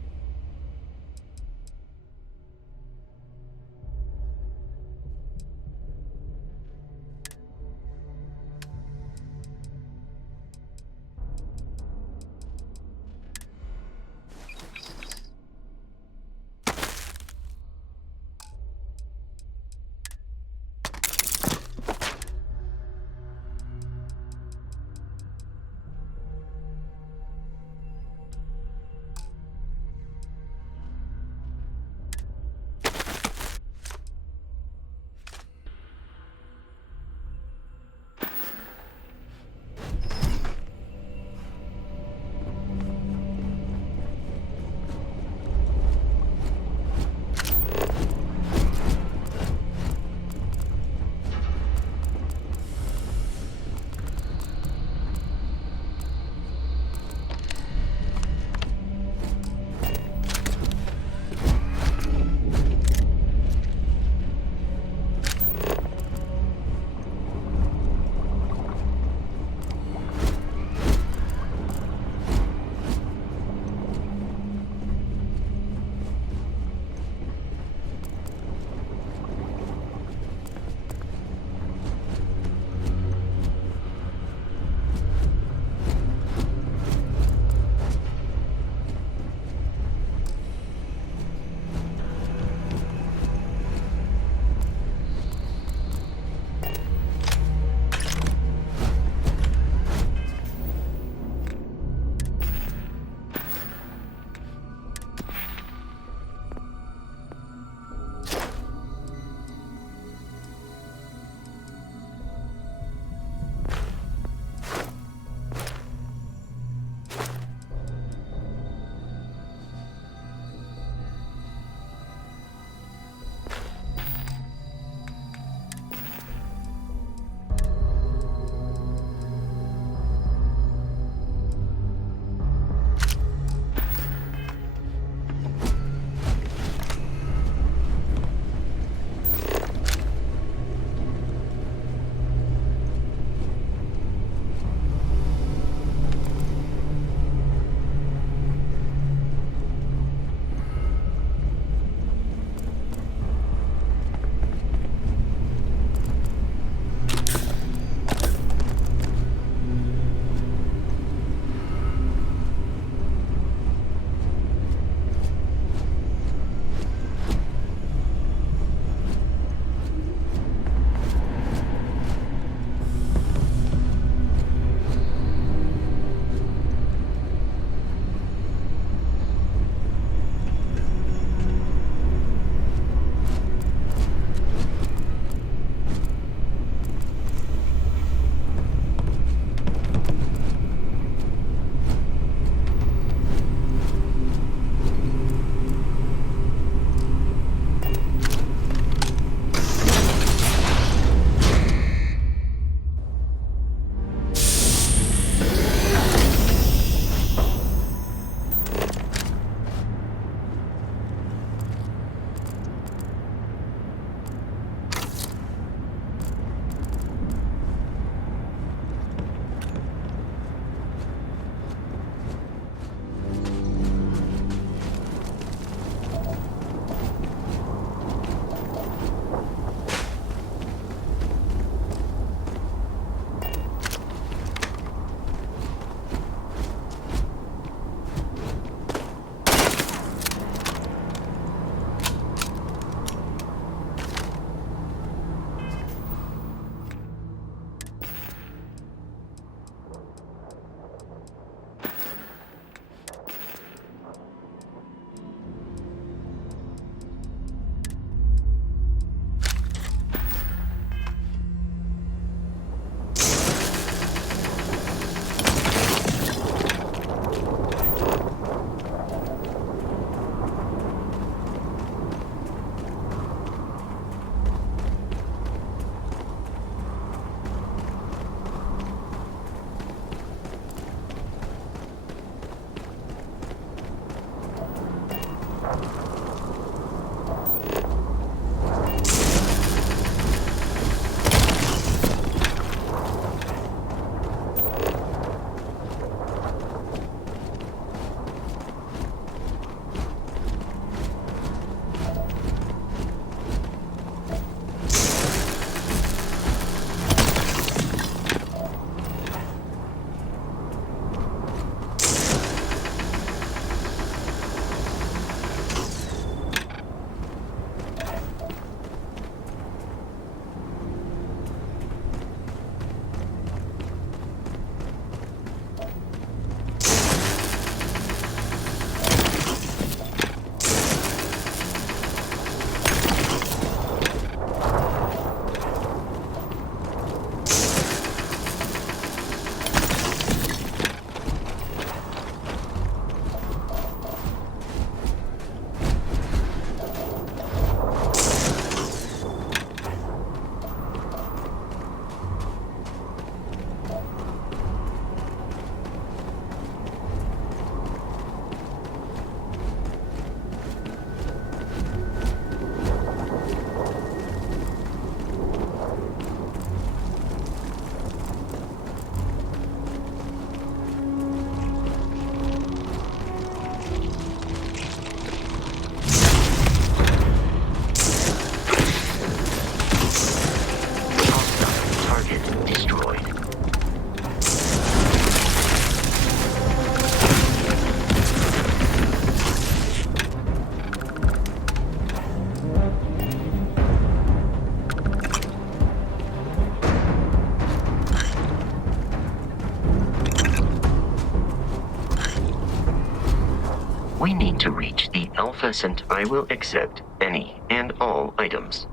We need to reach the Alpha Cent. I will accept any and all items.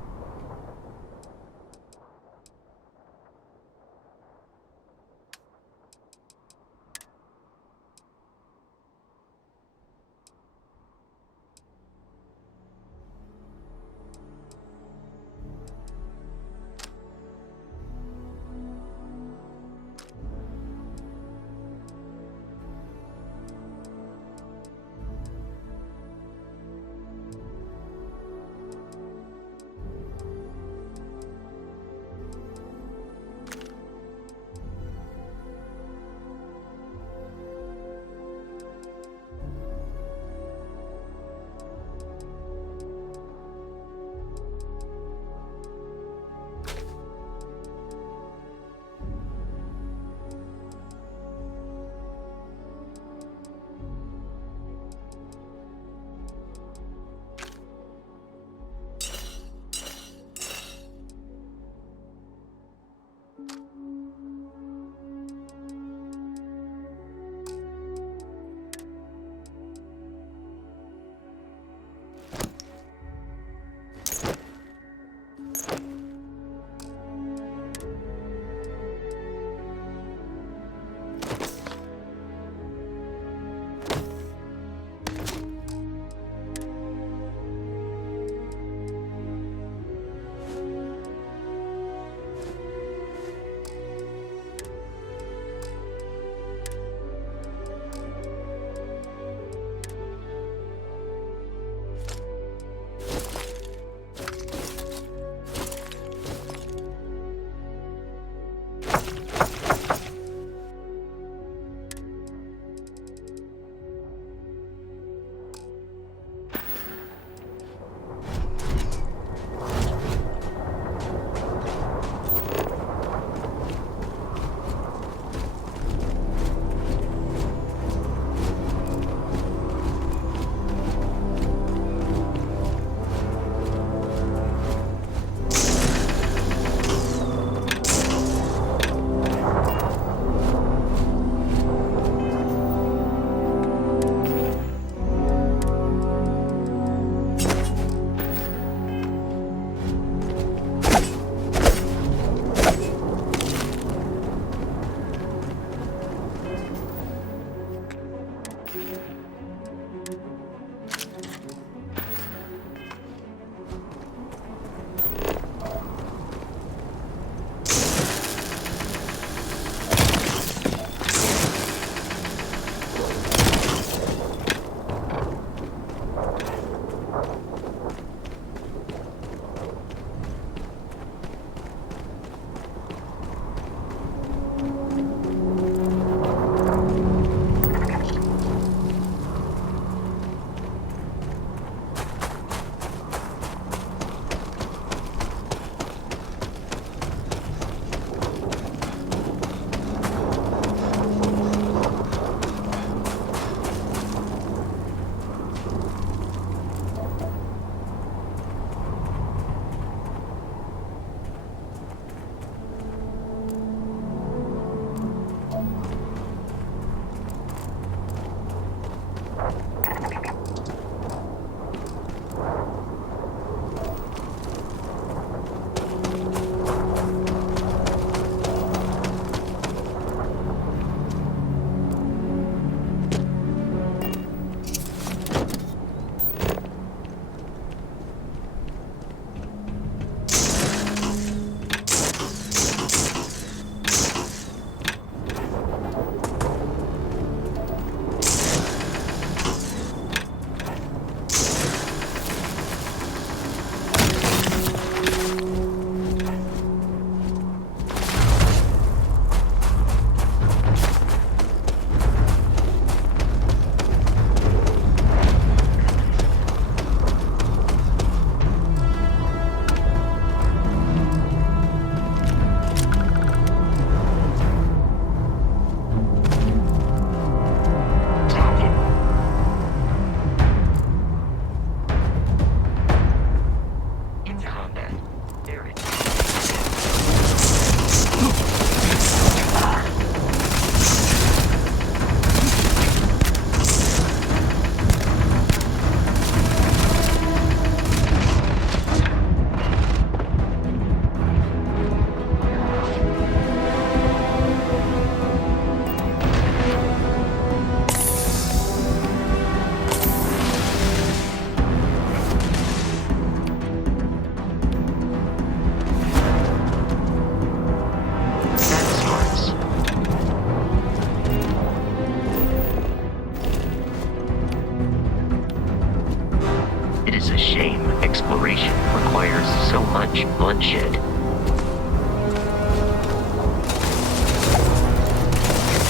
It's a shame exploration requires so much bloodshed.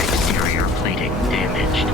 Exterior plating damaged.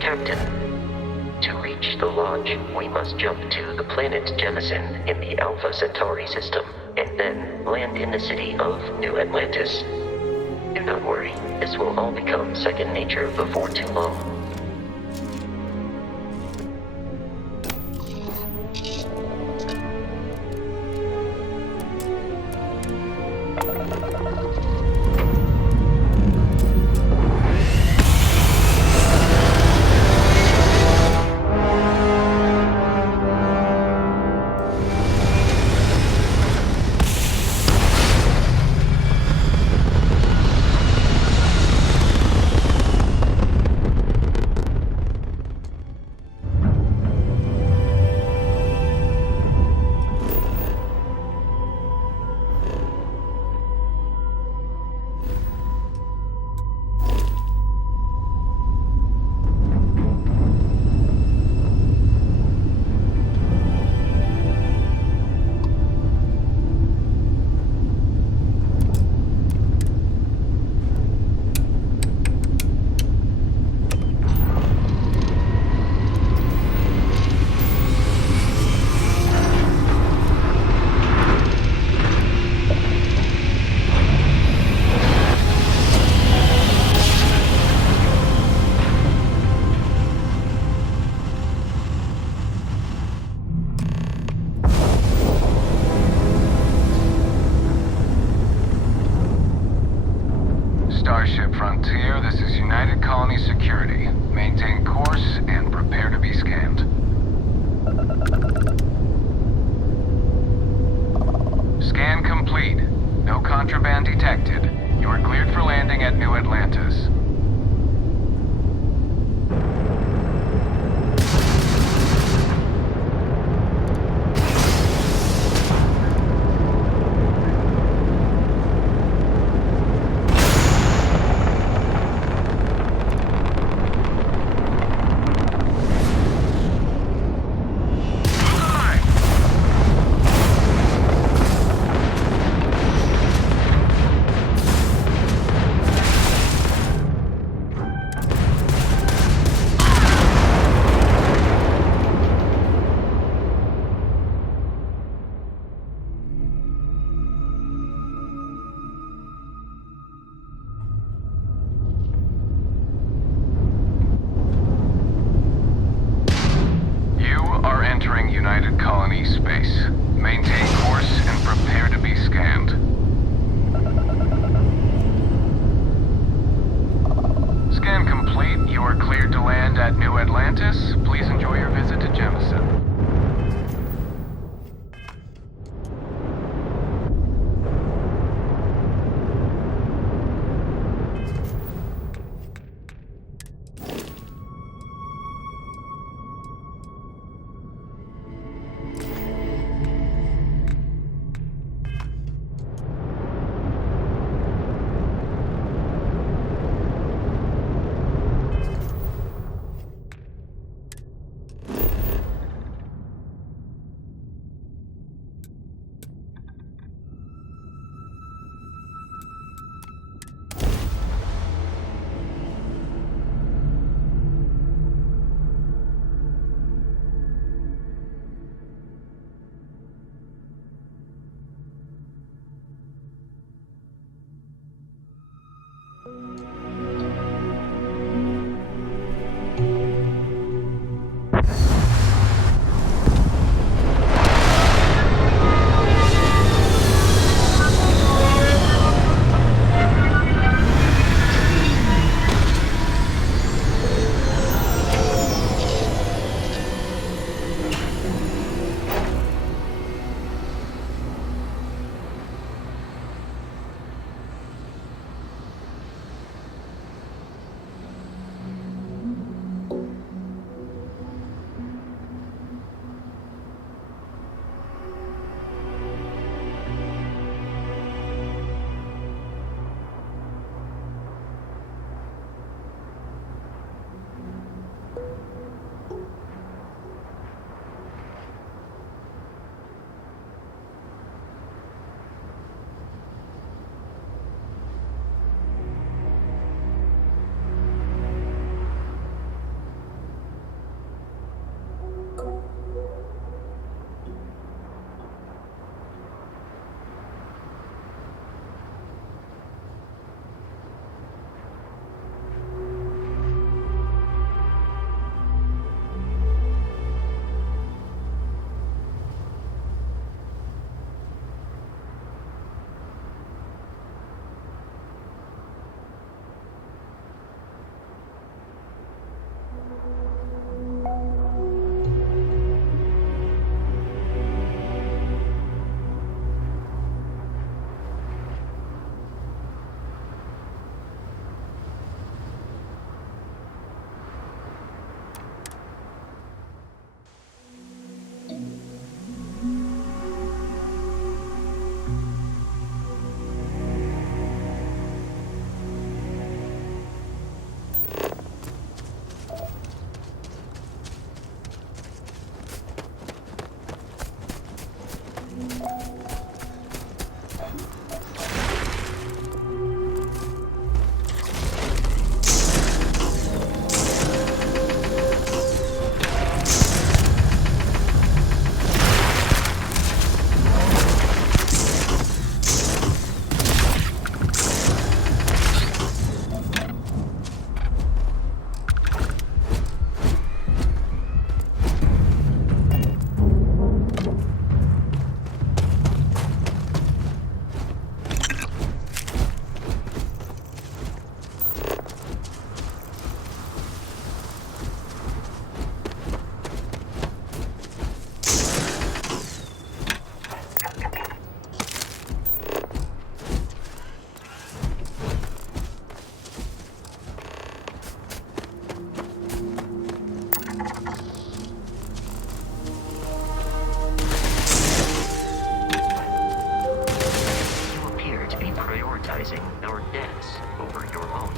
Captain, to reach the launch, we must jump to the planet Jemison in the Alpha Centauri system, and then land in the city of New Atlantis. Do not worry, this will all become second nature before too long. Starship Frontier, this is United Colony Security. Maintain course and prepare to be scanned. Scan complete. No contraband detected. You are cleared for landing at New Atlantis. Entering United Colony space. Maintain course and prepare to be scanned. Scan complete. You are cleared to land at New Atlantis. Please enjoy your visit to Jemison.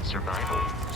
survival.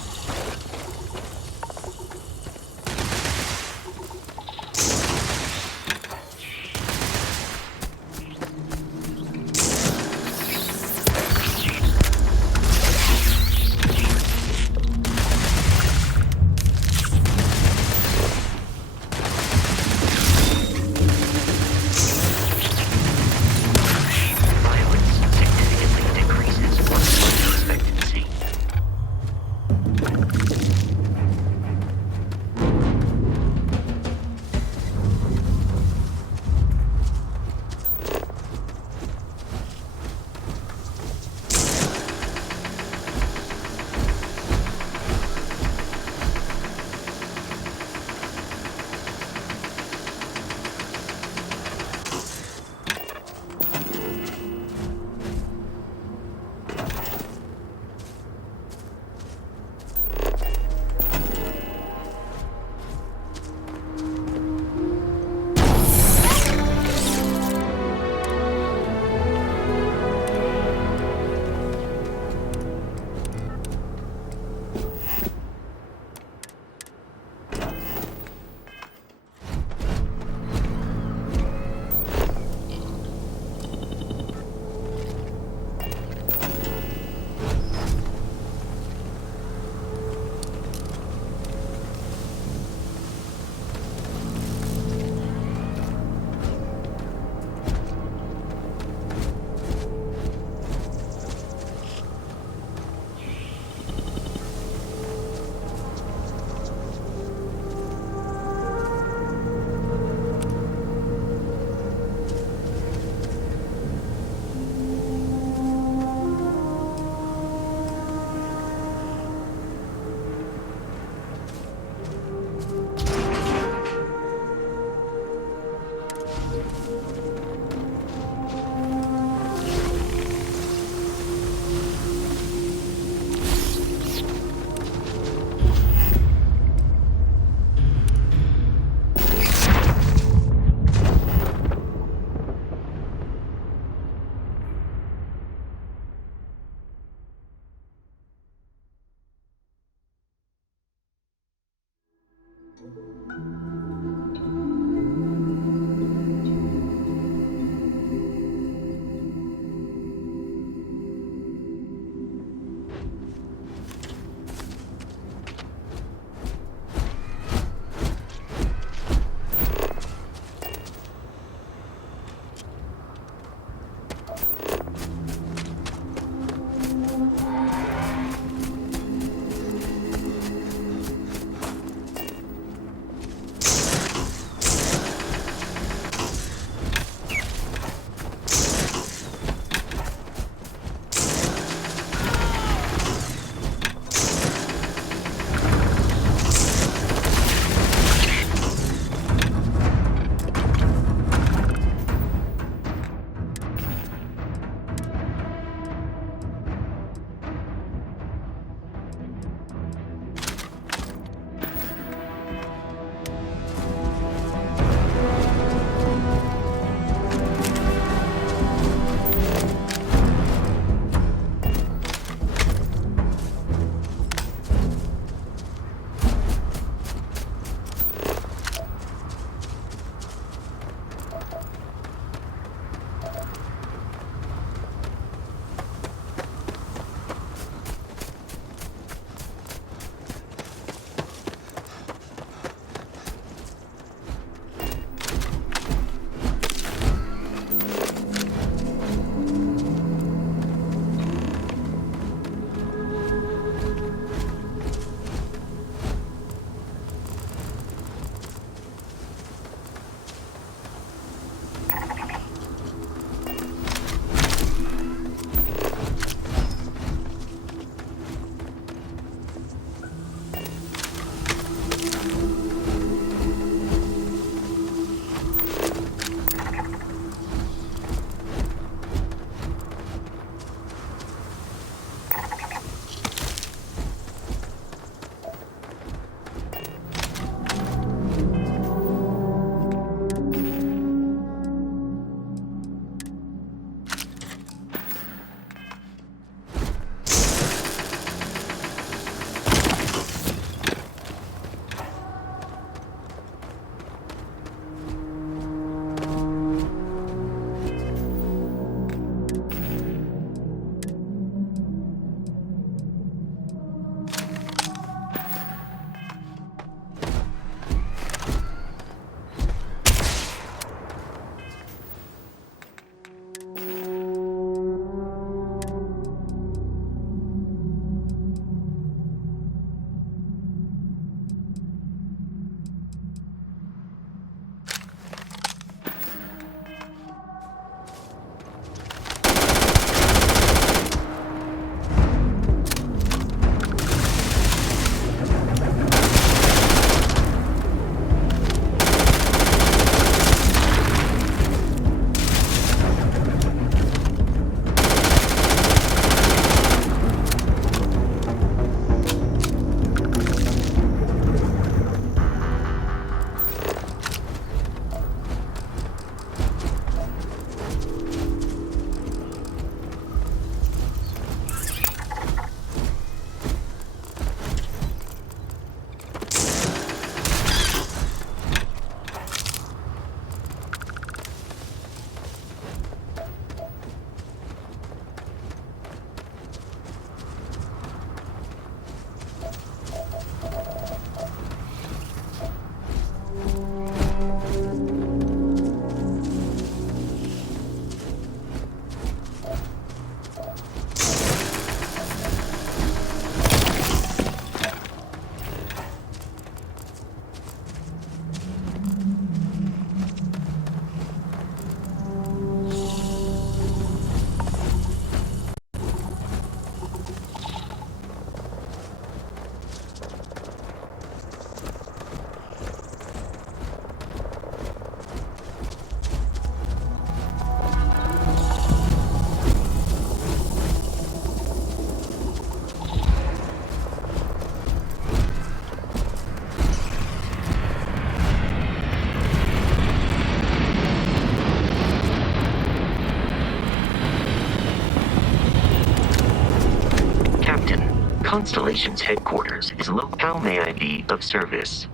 Constellation's headquarters is located. How may I be of service?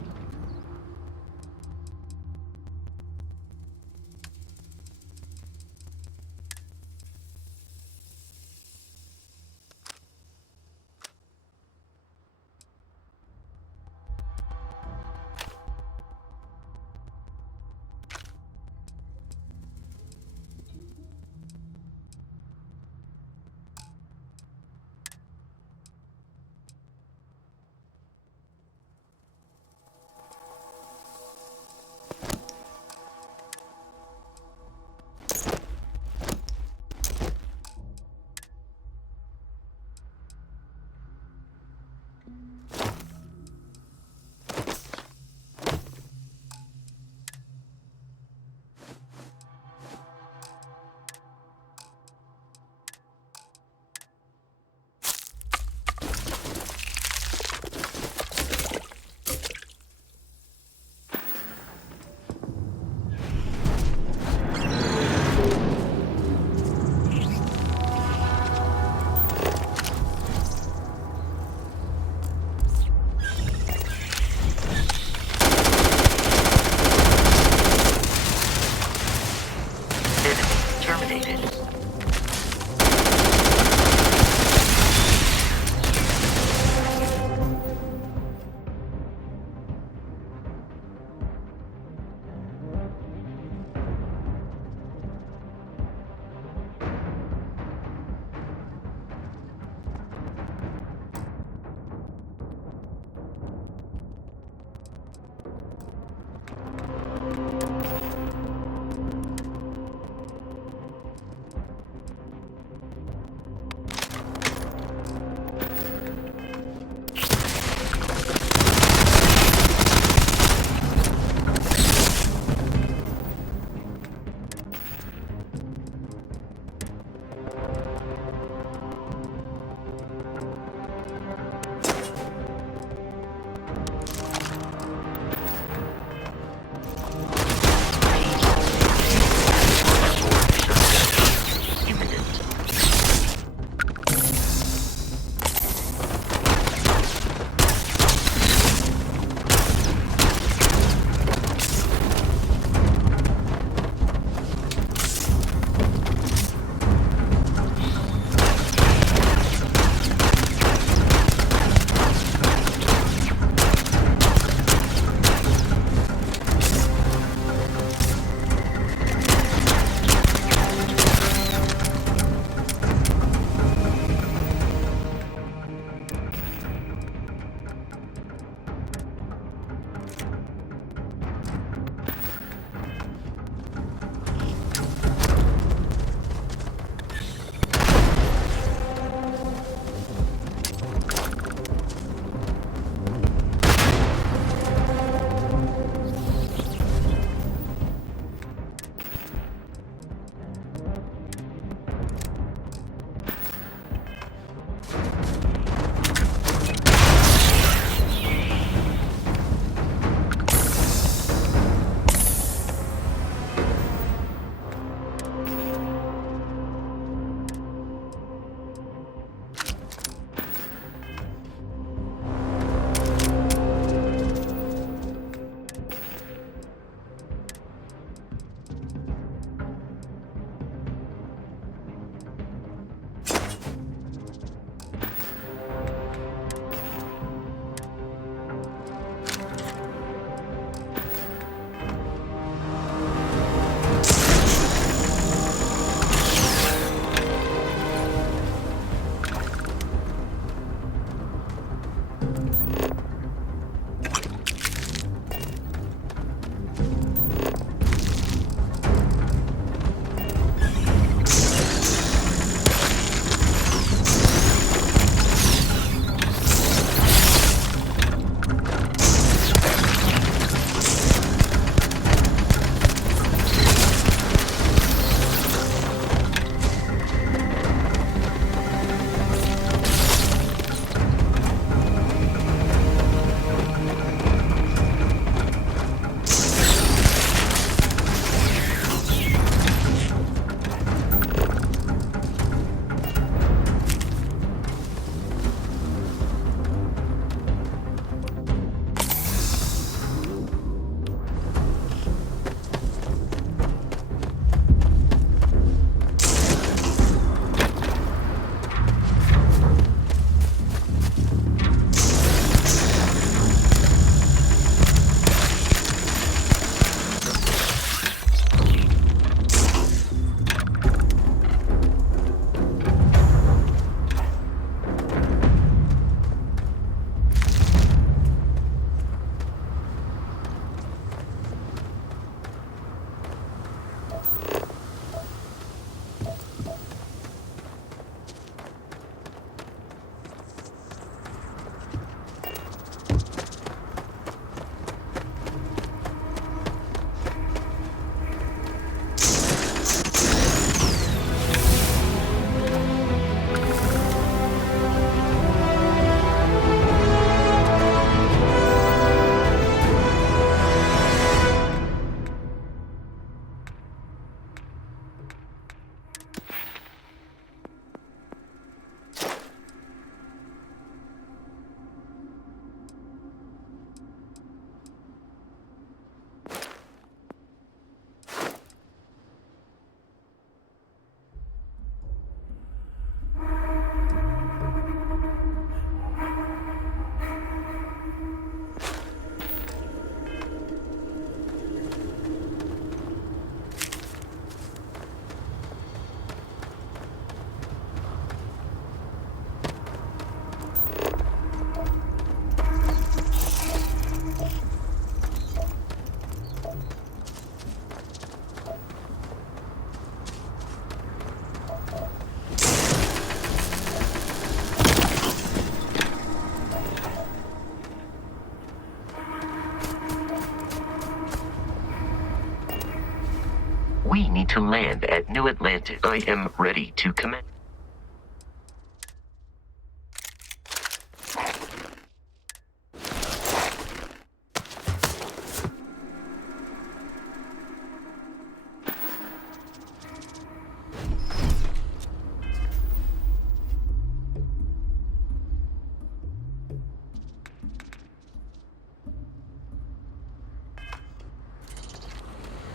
to land at New Atlantis. I am ready to commence.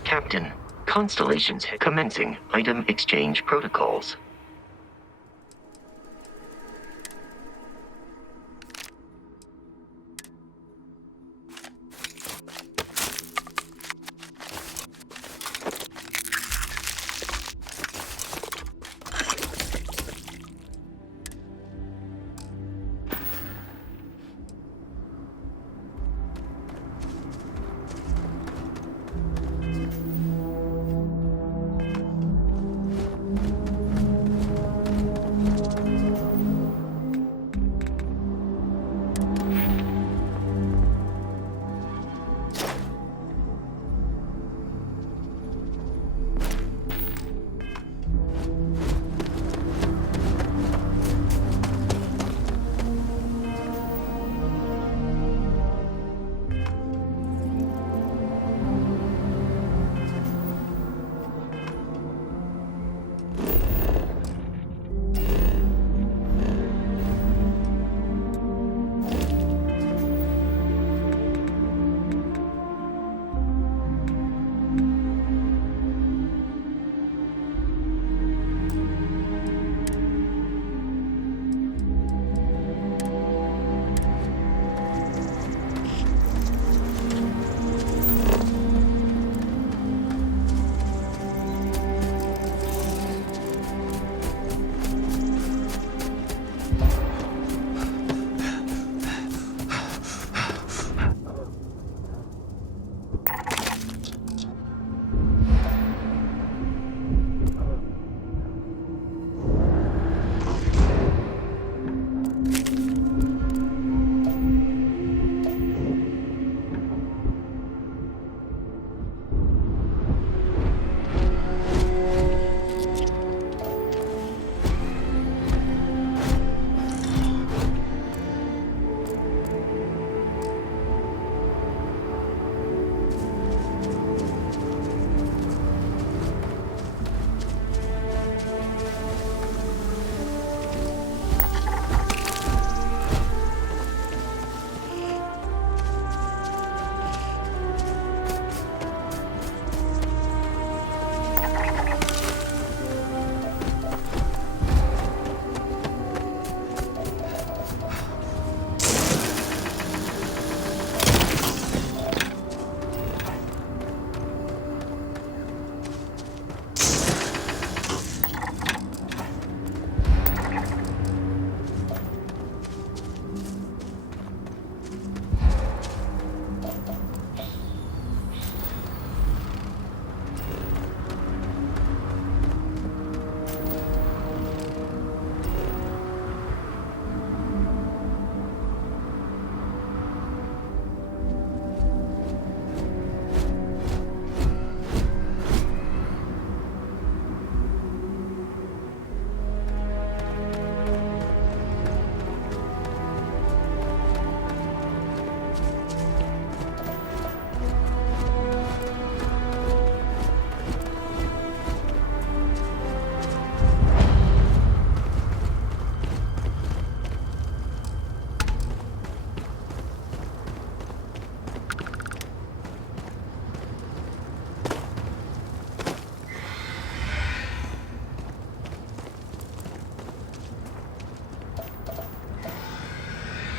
Captain, constellations commencing item exchange protocols.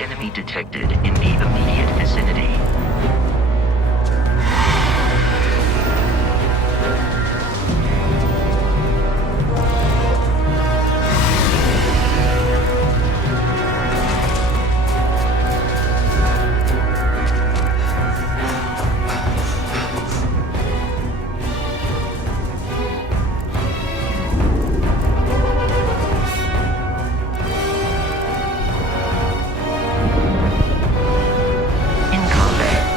Enemy detected in the immediate vicinity. In combat,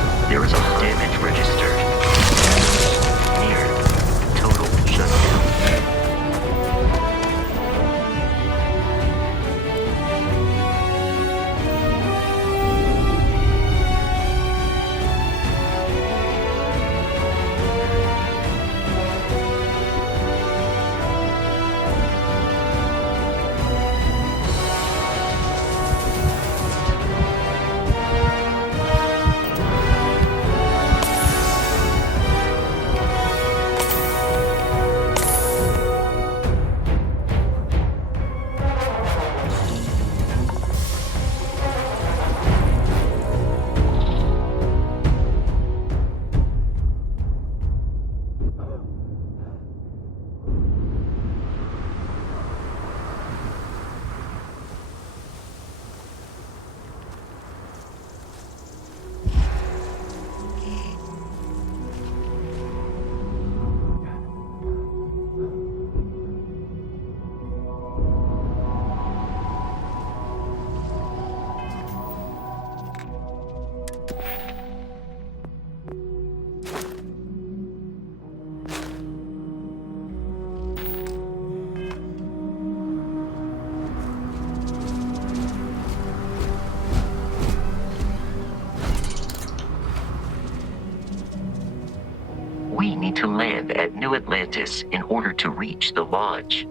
We need to land at New Atlantis in order to reach the lodge.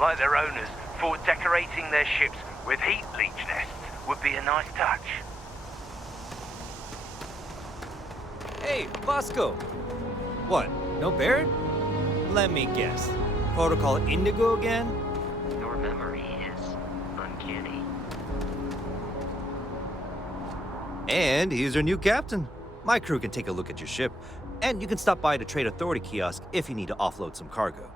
like their owners, thought decorating their ships with heat leech nests would be a nice touch. Hey, Bosco! What, no Barrett? Let me guess. Protocol Indigo again? Your memory is uncanny. And he's your new captain. My crew can take a look at your ship, and you can stop by the Trade Authority kiosk if you need to offload some cargo.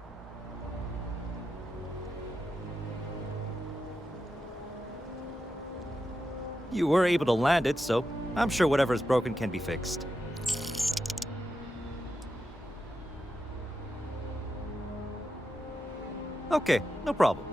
You were able to land it, so I'm sure whatever's broken can be fixed. Okay, no problem.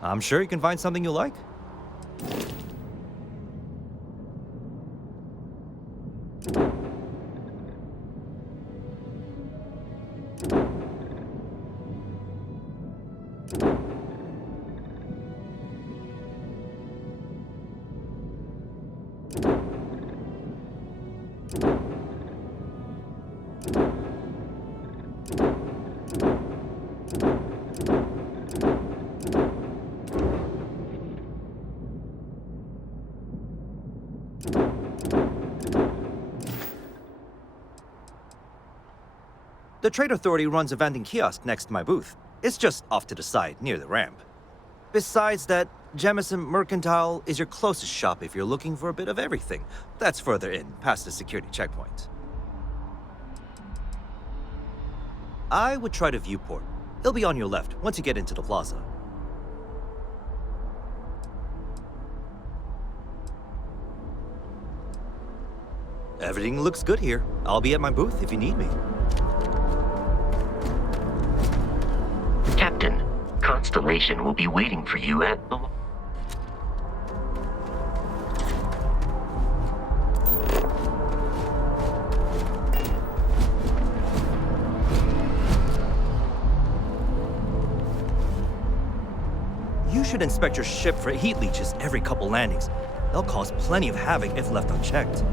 I'm sure you can find something you like. The Trade Authority runs a vending kiosk next to my booth. It's just off to the side, near the ramp. Besides that, Jemison Mercantile is your closest shop if you're looking for a bit of everything. That's further in, past the security checkpoint. I would try the viewport. It'll be on your left once you get into the plaza. Everything looks good here. I'll be at my booth if you need me. Captain, Constellation will be waiting for you at the... You should inspect your ship for heat leeches every couple landings. They'll cause plenty of havoc if left unchecked.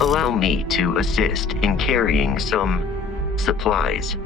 Allow me to assist in carrying some supplies.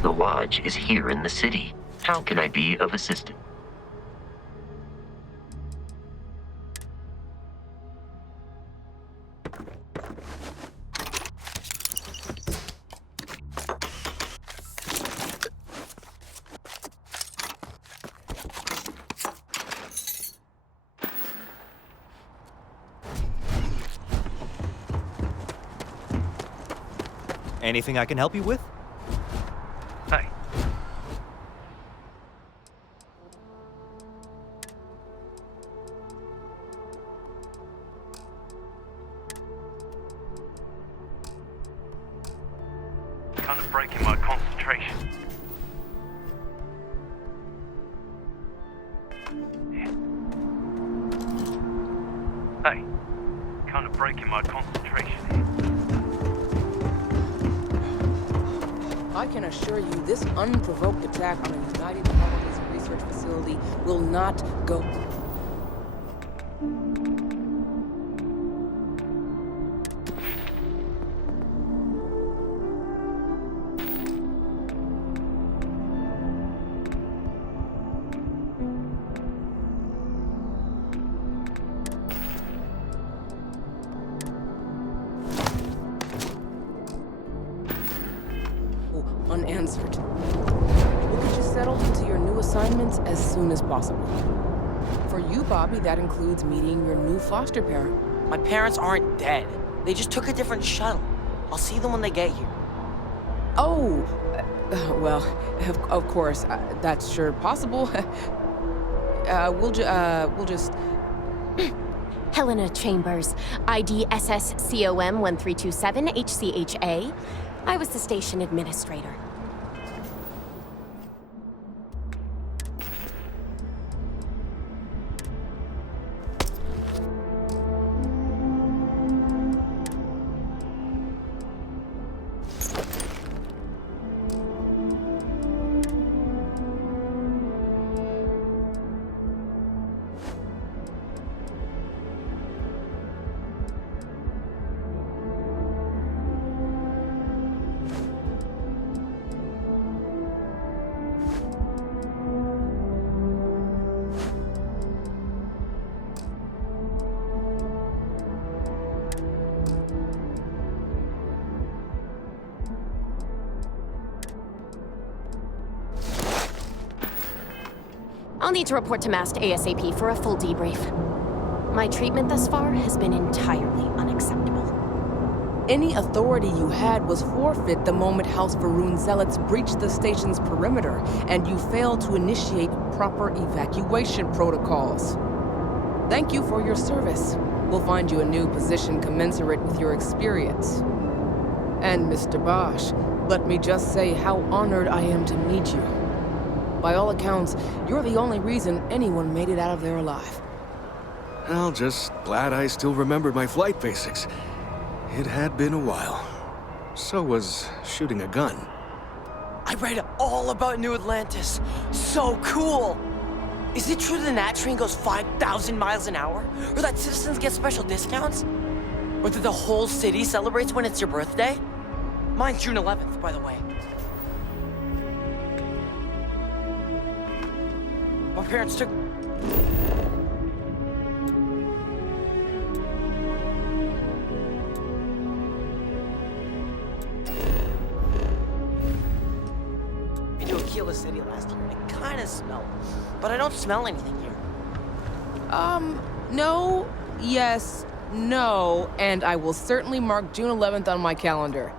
The lodge is here in the city. How can I be of assistance? Anything I can help you with? Hey. Kind of breaking my concentration. Yeah. Hey. Kind of breaking my concentration here. I can assure you this unprovoked attack on a United Colonies research facility will not go. Unanswered. We'll get you settled into your new assignments as soon as possible. For you, Bobby, that includes meeting your new foster parent. My parents aren't dead. They just took a different shuttle. I'll see them when they get here. Oh, well, of course, that's sure possible. We'll just... Helena Chambers, ID SSCOM 1327 HCHA. I was the station administrator. I'll need to report to MAST ASAP for a full debrief. My treatment thus far has been entirely unacceptable. Any authority you had was forfeit the moment House Varun zealots breached the station's perimeter, and you failed to initiate proper evacuation protocols. Thank you for your service. We'll find you a new position commensurate with your experience. And Mr. Bosch, let me just say how honored I am to meet you. By all accounts, you're the only reason anyone made it out of there alive. Well, just glad I still remembered my flight basics. It had been a while. So was shooting a gun. I read all about New Atlantis. So cool! Is it true the Nat train goes 5,000 miles an hour? Or that citizens get special discounts? Or that the whole city celebrates when it's your birthday? Mine's June 11th, by the way. My parents took... into Aquila City last year. I kinda smell it, but I don't smell anything here. No, yes, no, and I will certainly mark June 11th on my calendar.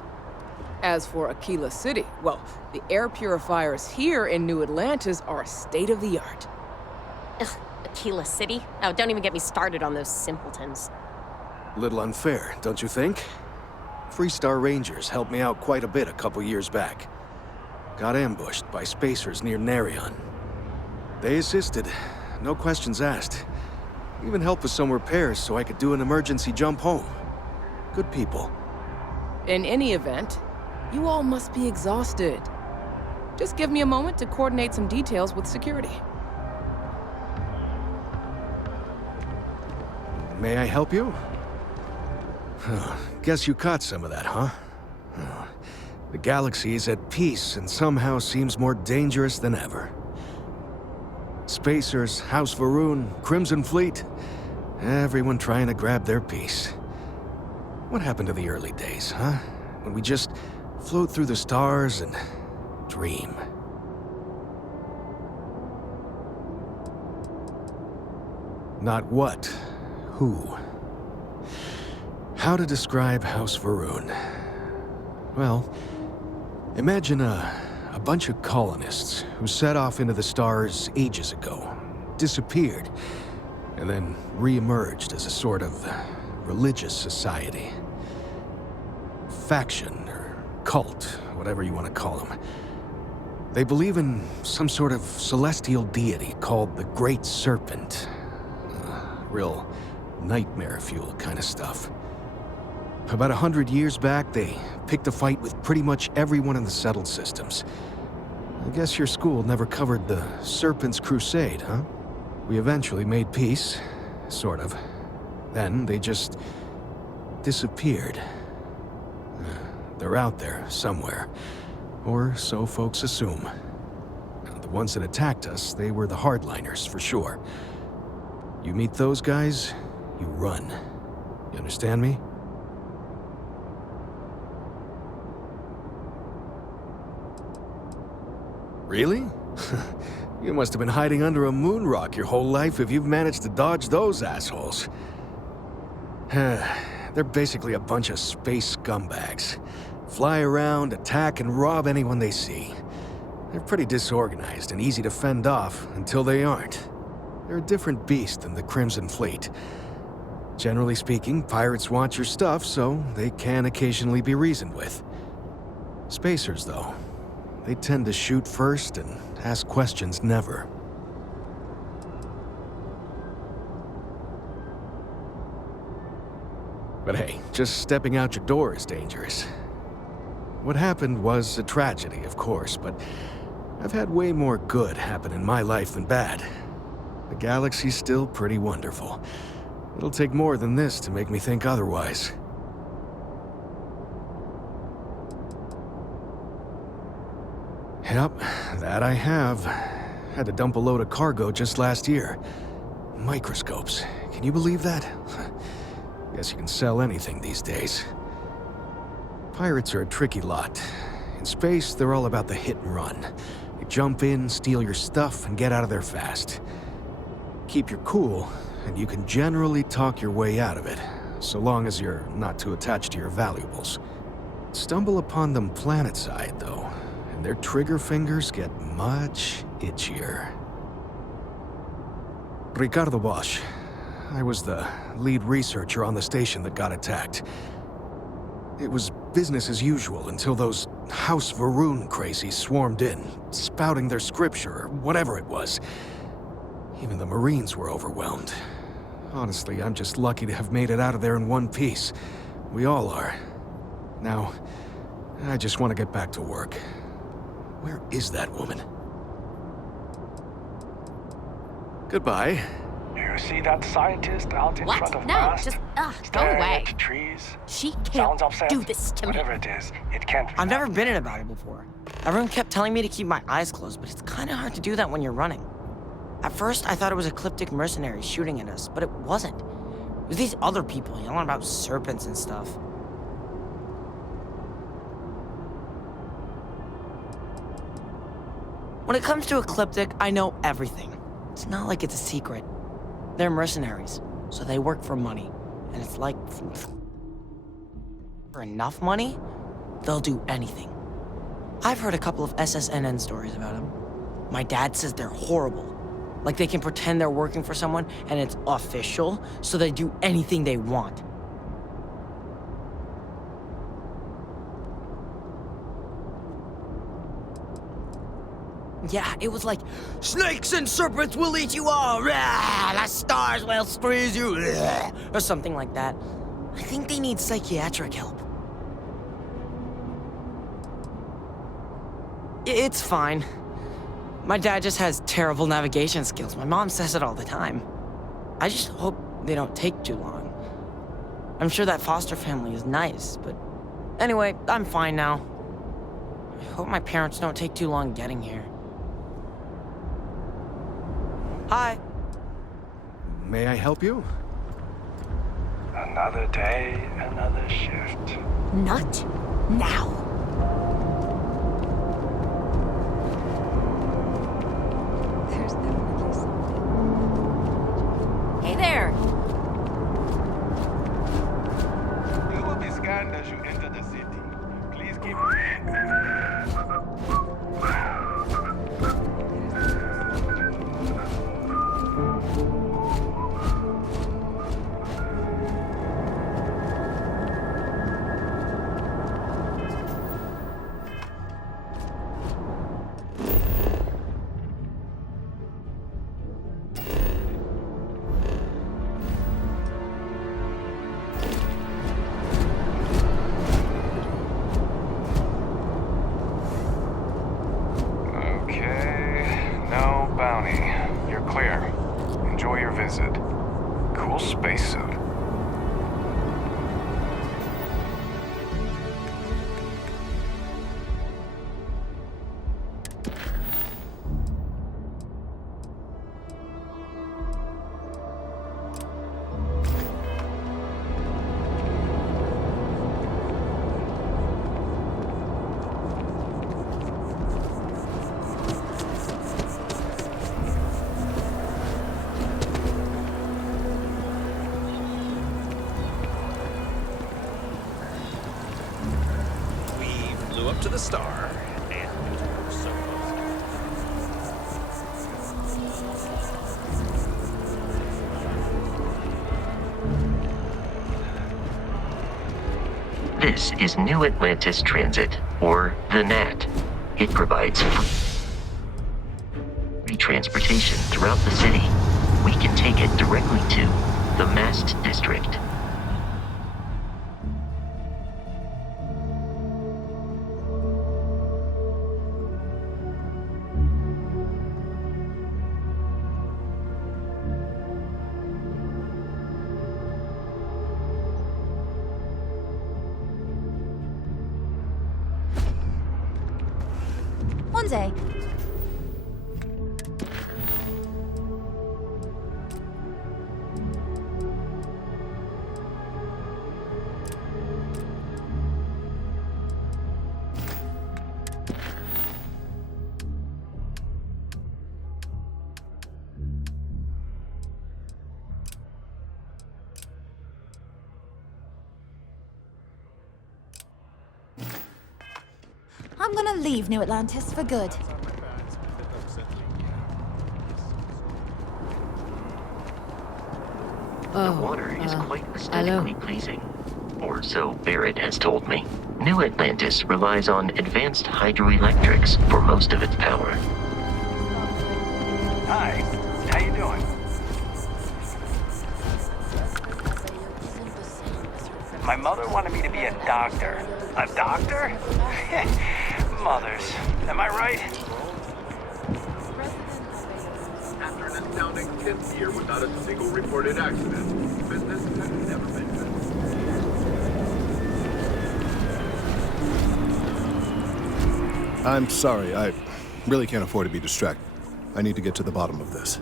As for Aquila City, well, the air purifiers here in New Atlantis are state-of-the-art. Ugh, Aquila City? Oh, don't even get me started on those simpletons. Little unfair, don't you think? Freestar Rangers helped me out quite a bit a couple years back. Got ambushed by spacers near Narion. They assisted, no questions asked. Even helped with some repairs so I could do an emergency jump home. Good people. In any event, you all must be exhausted. Just give me a moment to coordinate some details with security. May I help you? Guess you caught some of that, huh? The galaxy is at peace and somehow seems more dangerous than ever. Spacers, House Varun, Crimson Fleet, everyone trying to grab their piece. What happened to the early days, huh? When we just float through the stars and dream. Not what, who. How to describe House Varun? Well, imagine a bunch of colonists who set off into the stars ages ago, disappeared, and then re-emerged as a sort of religious society. Faction, or cult, whatever you want to call them. They believe in some sort of celestial deity called the Great Serpent. Real nightmare fuel kind of stuff. About 100 years back, they picked a fight with pretty much everyone in the settled systems. I guess your school never covered the Serpent's Crusade, huh? We eventually made peace, sort of. Then they just disappeared. They're out there somewhere, or so folks assume. The ones that attacked us, they were the hardliners, for sure. You meet those guys, you run. You understand me? Really? You must have been hiding under a moon rock your whole life if you've managed to dodge those assholes. They're basically a bunch of space scumbags. Fly around, attack, and rob anyone they see. They're pretty disorganized and easy to fend off until they aren't. They're a different beast than the Crimson Fleet. Generally speaking, pirates want your stuff, so they can occasionally be reasoned with. Spacers, though, they tend to shoot first and ask questions never. But hey, just stepping out your door is dangerous. What happened was a tragedy, of course, but I've had way more good happen in my life than bad. The galaxy's still pretty wonderful. It'll take more than this to make me think otherwise. Yep, that I have. Had to dump a load of cargo just last year. Microscopes. Can you believe that? Guess you can sell anything these days. Pirates are a tricky lot. In space, they're all about the hit and run. They jump in, steal your stuff, and get out of there fast. Keep your cool, and you can generally talk your way out of it, so long as you're not too attached to your valuables. Stumble upon them planetside, though, and their trigger fingers get much itchier. Ricardo Bosch. I was the lead researcher on the station that got attacked. It was business as usual until those House Varun crazies swarmed in, spouting their scripture or whatever it was. Even the Marines were overwhelmed. Honestly, I'm just lucky to have made it out of there in one piece. We all are. Now, I just want to get back to work. Where is that woman? Goodbye. You see that scientist out in front of No, mast? just, go Staring away. at trees? She Sounds can't upset. do this to me. Whatever it is, it can't be. I've never been in a battle before. Everyone kept telling me to keep my eyes closed, but it's kind of hard to do that when you're running. At first, I thought it was ecliptic mercenaries shooting at us, but it wasn't. It was these other people yelling about serpents and stuff. When it comes to ecliptic, I know everything. It's not like it's a secret. They're mercenaries, so they work for money. And it's like, for enough money, they'll do anything. I've heard a couple of SSNN stories about them. My dad says they're horrible. Like they can pretend they're working for someone and it's official, so they do anything they want. Yeah, it was like, snakes and serpents will eat you all, rah, the stars will squeeze you, rah, or something like that. I think they need psychiatric help. It's fine. My dad just has terrible navigation skills. My mom says it all the time. I just hope they don't take too long. I'm sure that foster family is nice, but anyway, I'm fine now. I hope my parents don't take too long getting here. Hi. May I help you? Another day, another shift. Not now. Hey there. You will be scanned as you enter the city. Please keep... Okay, no bounty. You're clear. Enjoy your visit. Cool spacesuit. Flew up to the star, and we're so This is New Atlantis Transit, or the NAT. It provides free transportation throughout the city. We can take it directly to the Mast District. One day. I'm gonna leave New Atlantis for good. The water is quite aesthetically pleasing. Or so Barrett has told me. New Atlantis relies on advanced hydroelectrics for most of its power. Hi, how you doing? My mother wanted me to be a doctor. A doctor? Mothers. Am I right? After an astounding 10th year without a single reported accident, business has never been better. I'm sorry, I really can't afford to be distracted. I need to get to the bottom of this.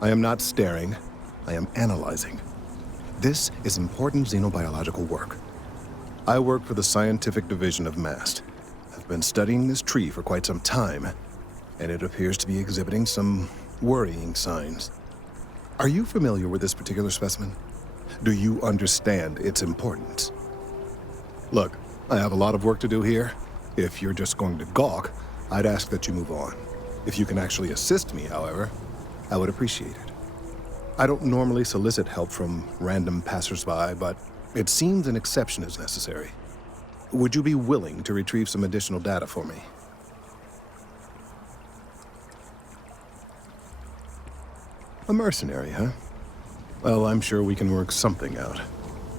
I am not staring, I am analyzing. This is important xenobiological work. I work for the scientific division of MAST. I've been studying this tree for quite some time, and it appears to be exhibiting some worrying signs. Are you familiar with this particular specimen? Do you understand its importance? Look, I have a lot of work to do here. If you're just going to gawk, I'd ask that you move on. If you can actually assist me, however, I would appreciate it. I don't normally solicit help from random passersby, but it seems an exception is necessary. Would you be willing to retrieve some additional data for me? A mercenary, huh? Well, I'm sure we can work something out.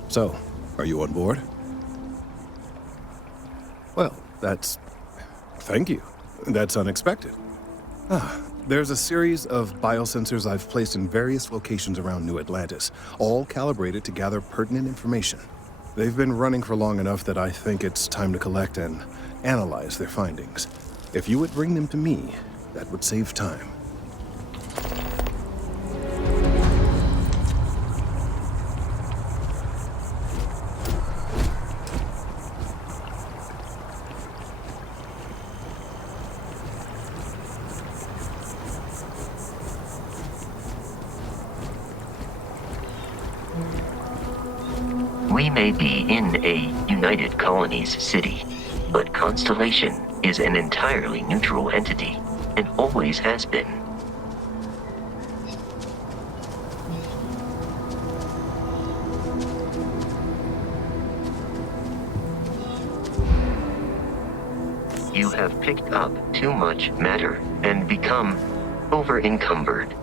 So, are you on board? Well, thank you. That's unexpected. There's a series of biosensors I've placed in various locations around New Atlantis, all calibrated to gather pertinent information. They've been running for long enough that I think it's time to collect and analyze their findings. If you would bring them to me, that would save time. We may be in a United Colonies city, but Constellation is an entirely neutral entity, and always has been. You have picked up too much matter and become over-encumbered.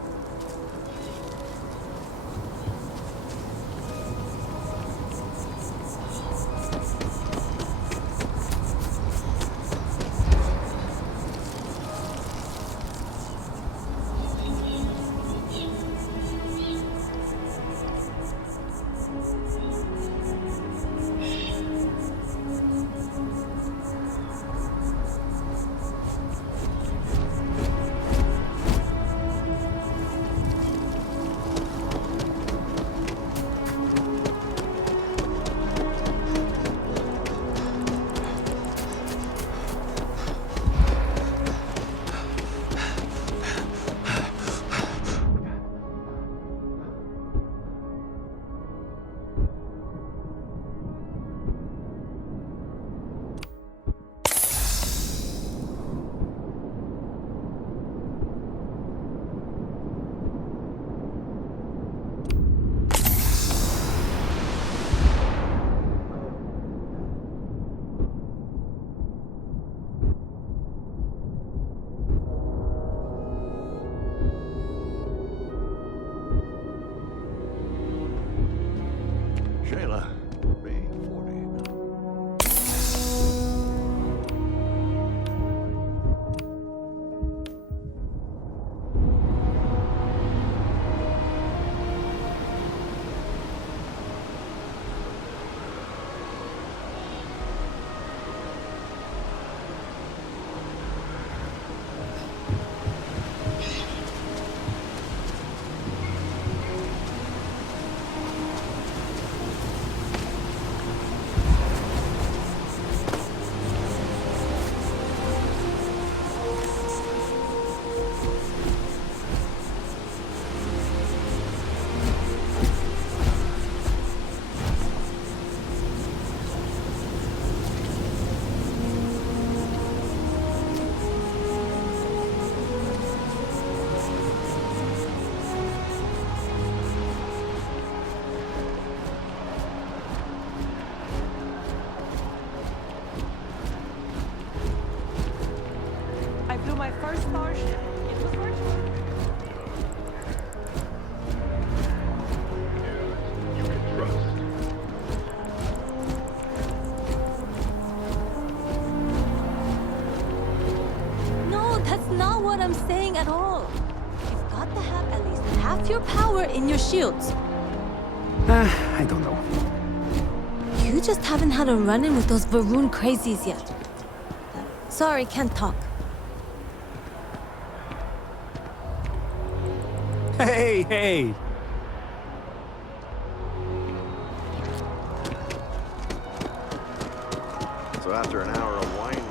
Shayla, I flew my first Starship. It was virtual. No, that's not what I'm saying at all. You've got to have at least half your power in your shields. I don't know. You just haven't had a run-in with those Varun crazies yet. Sorry, can't talk. Hey! So after an hour of whining,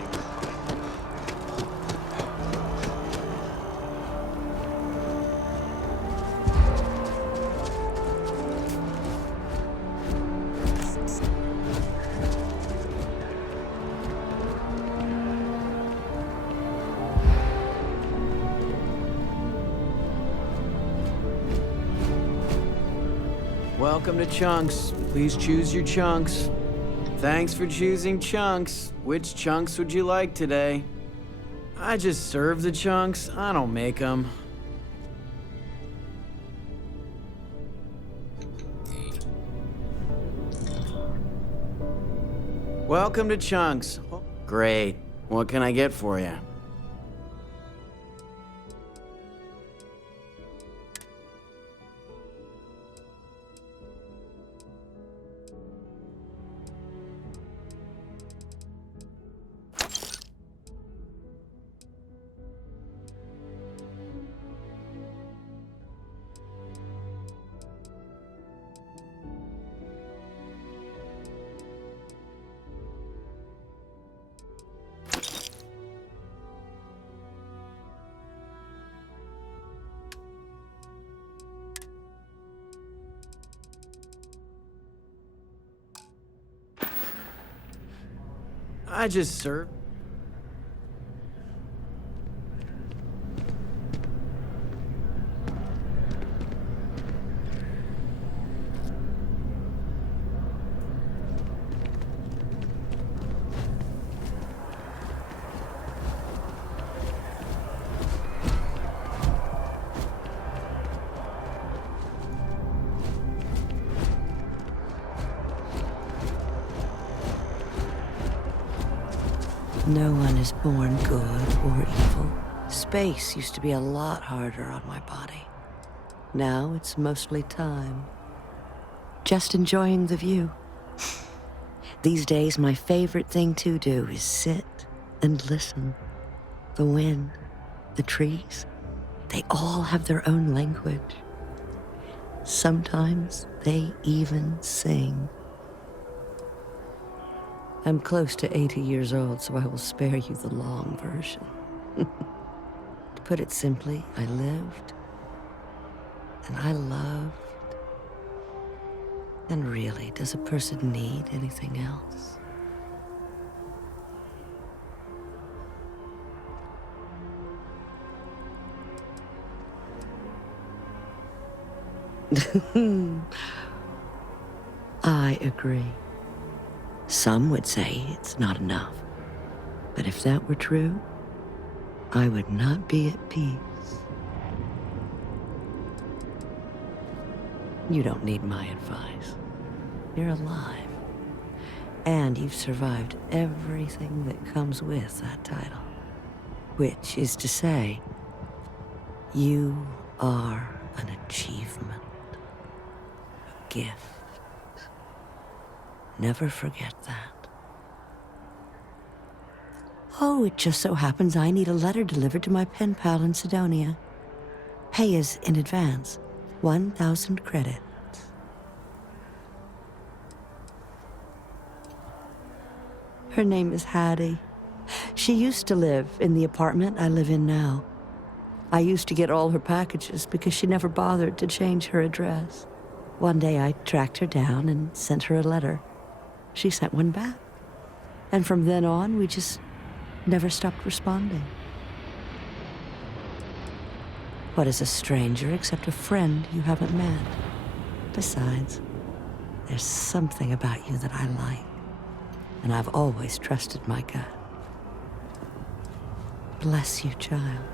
Welcome to Chunks. Please choose your chunks. Thanks for choosing Chunks. Which chunks would you like today? I just serve the chunks. I don't make them. Welcome to Chunks. Great. What can I get for you? I just served. No one is born good or evil. Space used to be a lot harder on my body. Now it's mostly time. Just enjoying the view. These days, my favorite thing to do is sit and listen. The wind, the trees, they all have their own language. Sometimes they even sing. I'm close to 80 years old, so I will spare you the long version. To put it simply, I lived, and I loved. And really, does a person need anything else? I agree. Some would say it's not enough. But if that were true, I would not be at peace. You don't need my advice. You're alive. And you've survived everything that comes with that title. Which is to say, you are an achievement. A gift. Never forget that. Oh, it just so happens I need a letter delivered to my pen pal in Sidonia. Pay is in advance. 1,000 credits. Her name is Hattie. She used to live in the apartment I live in now. I used to get all her packages because she never bothered to change her address. One day I tracked her down and sent her a letter. She sent one back. And from then on, we just never stopped responding. What is a stranger except a friend you haven't met? Besides, there's something about you that I like, and I've always trusted my gut. Bless you, child.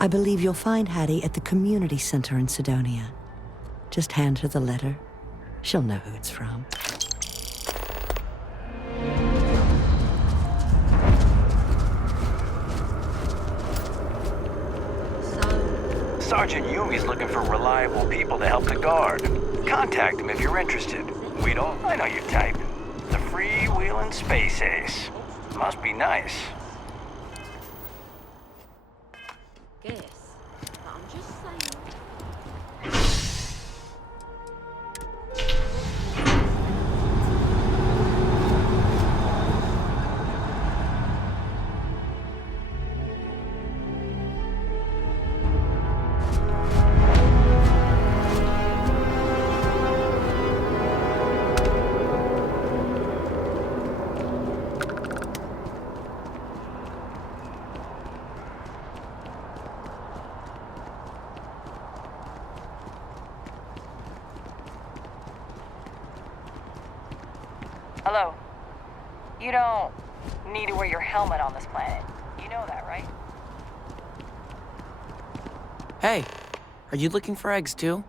I believe you'll find Hattie at the community center in Sidonia. Just hand her the letter. She'll know who it's from. Sergeant Yumi's looking for reliable people to help the guard. Contact him if you're interested. I know your type. The freewheeling space ace. Must be nice. Guess. I'm just saying. Hello. You don't need to wear your helmet on this planet. You know that, right? Hey, are you looking for eggs too?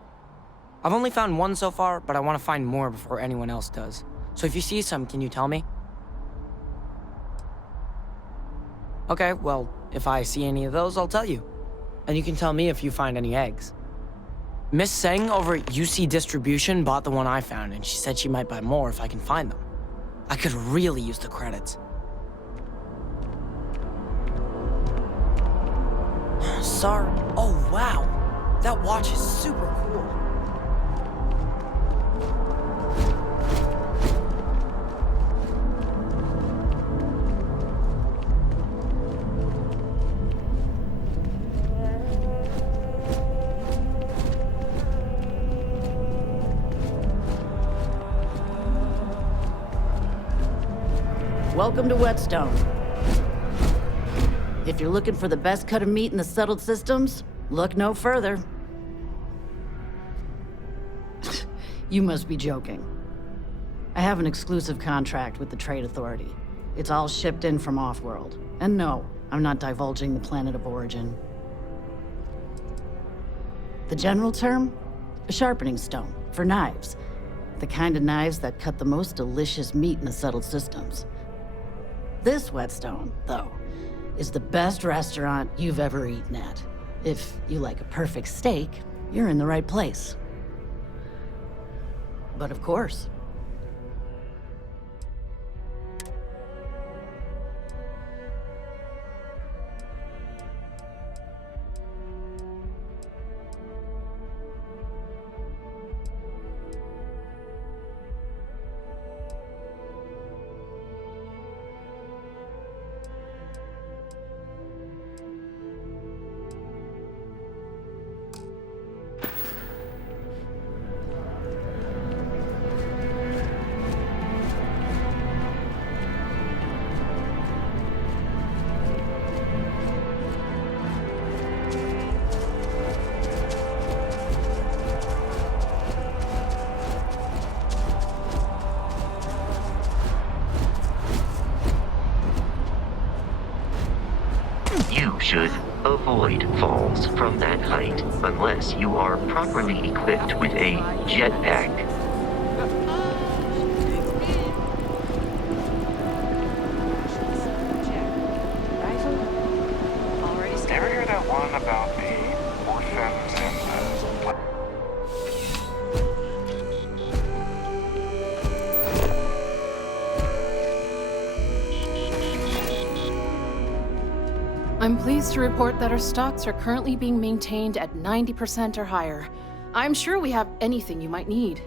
I've only found one so far, but I want to find more before anyone else does. So if you see some, can you tell me? Okay, well, if I see any of those, I'll tell you. And you can tell me if you find any eggs. Miss Seng over at UC Distribution bought the one I found, and she said she might buy more if I can find them. I could really use the credits. Sorry. Oh, wow. That watch is super cool. Welcome to Whetstone. If you're looking for the best cut of meat in the settled systems, look no further. You must be joking. I have an exclusive contract with the Trade Authority. It's all shipped in from off-world. And no, I'm not divulging the planet of origin. The general term? A sharpening stone, for knives. The kind of knives that cut the most delicious meat in the settled systems. This Whetstone, though, is the best restaurant you've ever eaten at. If you like a perfect steak, you're in the right place. But of course, You should avoid falls from that height unless you are properly equipped with a jetpack. Ever hear that one about the orphans and the... I'm pleased to report that our stocks are currently being maintained at 90% or higher. I'm sure we have anything you might need.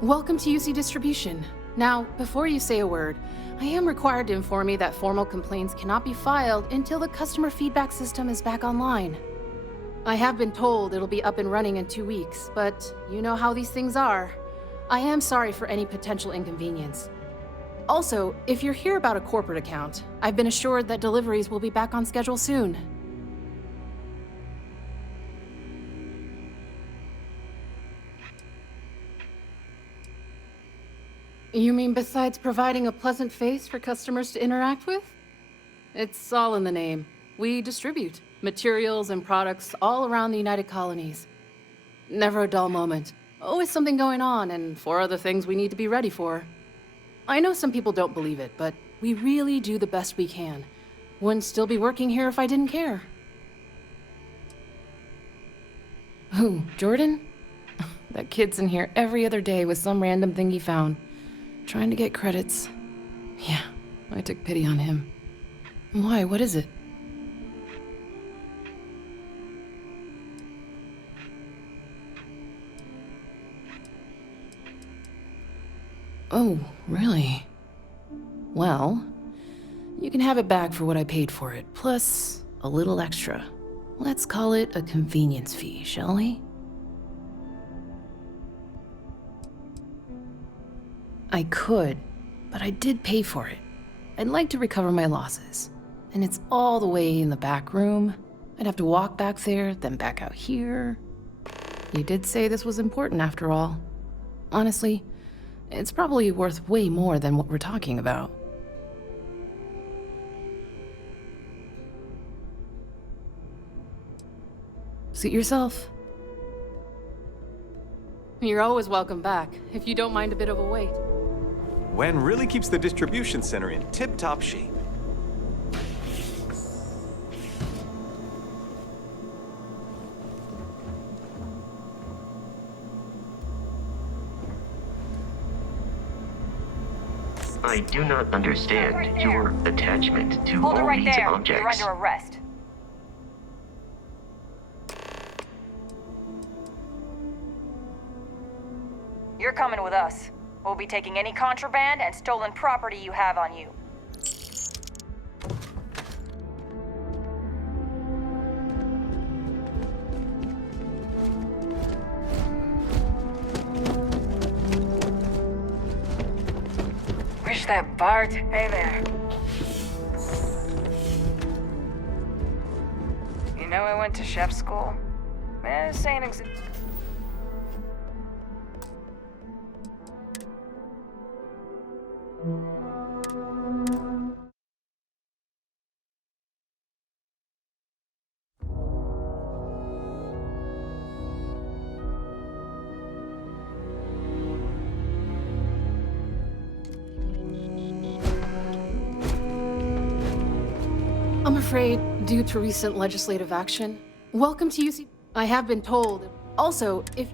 Welcome to UC Distribution. Now, before you say a word, I am required to inform you that formal complaints cannot be filed until the customer feedback system is back online. I have been told it'll be up and running in 2 weeks, but you know how these things are. I am sorry for any potential inconvenience. Also, if you're here about a corporate account, I've been assured that deliveries will be back on schedule soon. You mean besides providing a pleasant face for customers to interact with? It's all in the name. We distribute materials and products all around the United Colonies. Never a dull moment. Always something going on, and 4 other things we need to be ready for. I know some people don't believe it, but we really do the best we can. Wouldn't still be working here if I didn't care. Who, Jordan? That kid's in here every other day with some random thing he found. Trying to get credits. Yeah, I took pity on him. Why, what is it? Oh, really? Well, you can have it back for what I paid for it, plus a little extra. Let's call it a convenience fee, shall we? I could, but I did pay for it. I'd like to recover my losses. And it's all the way in the back room. I'd have to walk back there, then back out here. You did say this was important after all. Honestly, it's probably worth way more than what we're talking about. Suit yourself. You're always welcome back, if you don't mind a bit of a wait. Wen really keeps the distribution center in tip-top shape. I do not understand your attachment to Hold it all right these there. objects. You're under arrest. You're coming with us. We'll be taking any contraband and stolen property you have on you. Wish that, Bart. Hey there. You know I went to chef school? This ain't I'm afraid, due to recent legislative action, welcome to UC. I have been told. Also, if.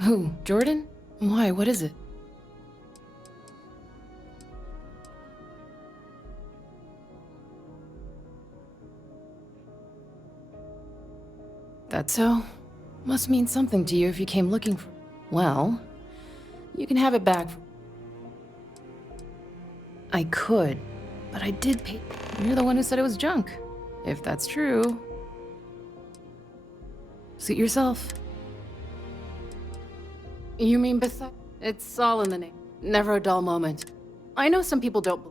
Who? Jordan? Why? What is it? That's so? Must mean something to you if you came looking for. Well, you can have it back. I could, but I did pay. You're the one who said it was junk. If that's true. Suit yourself. You mean Bethesda? It's all in the name. Never a dull moment. I know some people don't.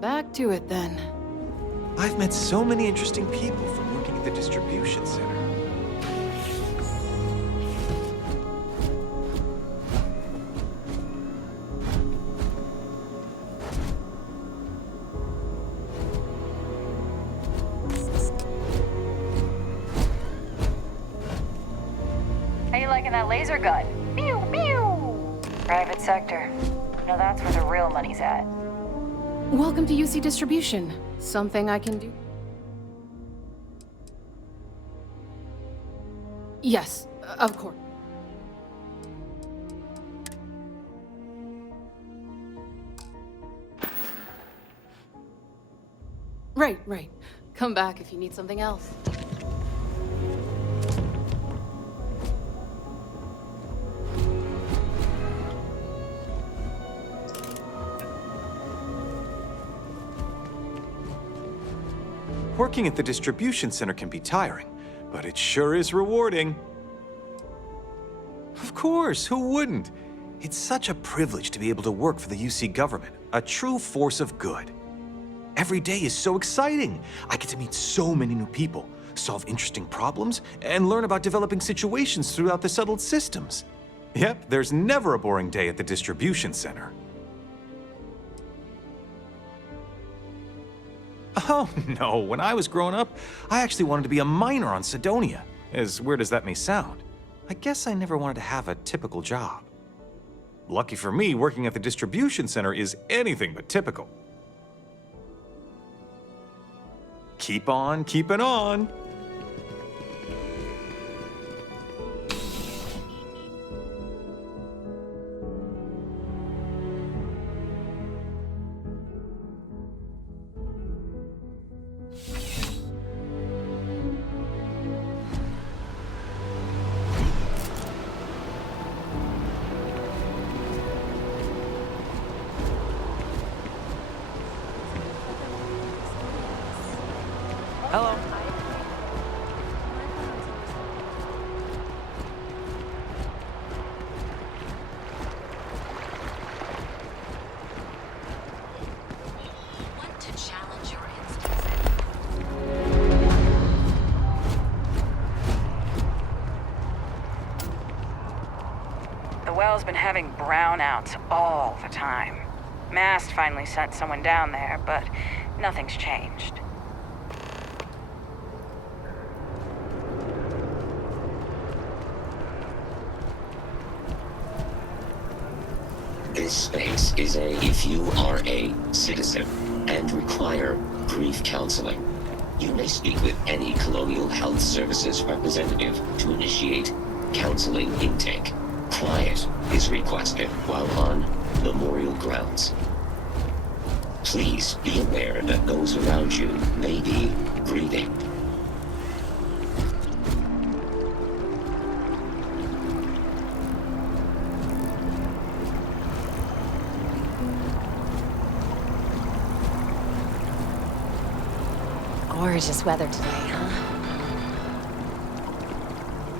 Back to it then. I've met so many interesting people from working at the distribution center. How you liking that laser gun? Pew, pew! Private sector. Now that's where the real money's at. Welcome to UC Distribution. Something I can do? Yes, of course. Right. Come back if you need something else. Working at the distribution center can be tiring, but it sure is rewarding. Of course, who wouldn't? It's such a privilege to be able to work for the UC government, a true force of good. Every day is so exciting. I get to meet so many new people, solve interesting problems, and learn about developing situations throughout the settled systems. Yep, there's never a boring day at the distribution center. Oh, no. When I was growing up, I actually wanted to be a miner on Cydonia. As weird as that may sound. I guess I never wanted to have a typical job. Lucky for me, working at the distribution center is anything but typical. Keep on keeping on. Hello. Want to challenge your The well's been having brownouts all the time. Mast finally sent someone down there, but nothing's changed. This space is if you are a citizen and require grief counseling, you may speak with any Colonial Health Services representative to initiate counseling intake. Quiet is requested while on memorial grounds. Please be aware that those around you may be grieving. Gorgeous weather today, huh?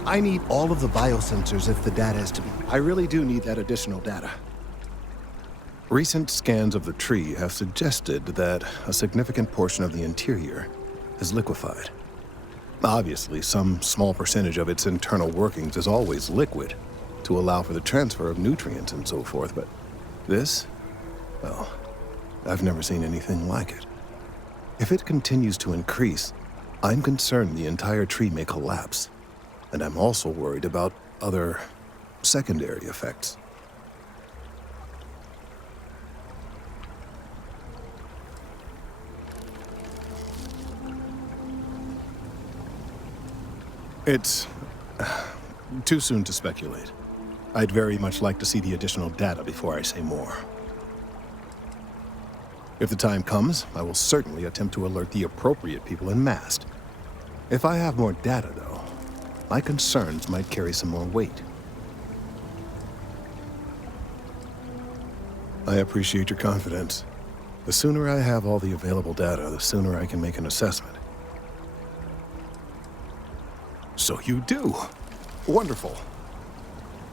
I need all of the biosensors if the data is to be. I really do need that additional data. Recent scans of the tree have suggested that a significant portion of the interior is liquefied. Obviously, some small percentage of its internal workings is always liquid to allow for the transfer of nutrients and so forth, but this, well, I've never seen anything like it. If it continues to increase, I'm concerned the entire tree may collapse, and I'm also worried about other secondary effects. It's too soon to speculate. I'd very much like to see the additional data before I say more. If the time comes, I will certainly attempt to alert the appropriate people in Mast. If I have more data, though, my concerns might carry some more weight. I appreciate your confidence. The sooner I have all the available data, the sooner I can make an assessment. So you do. Wonderful.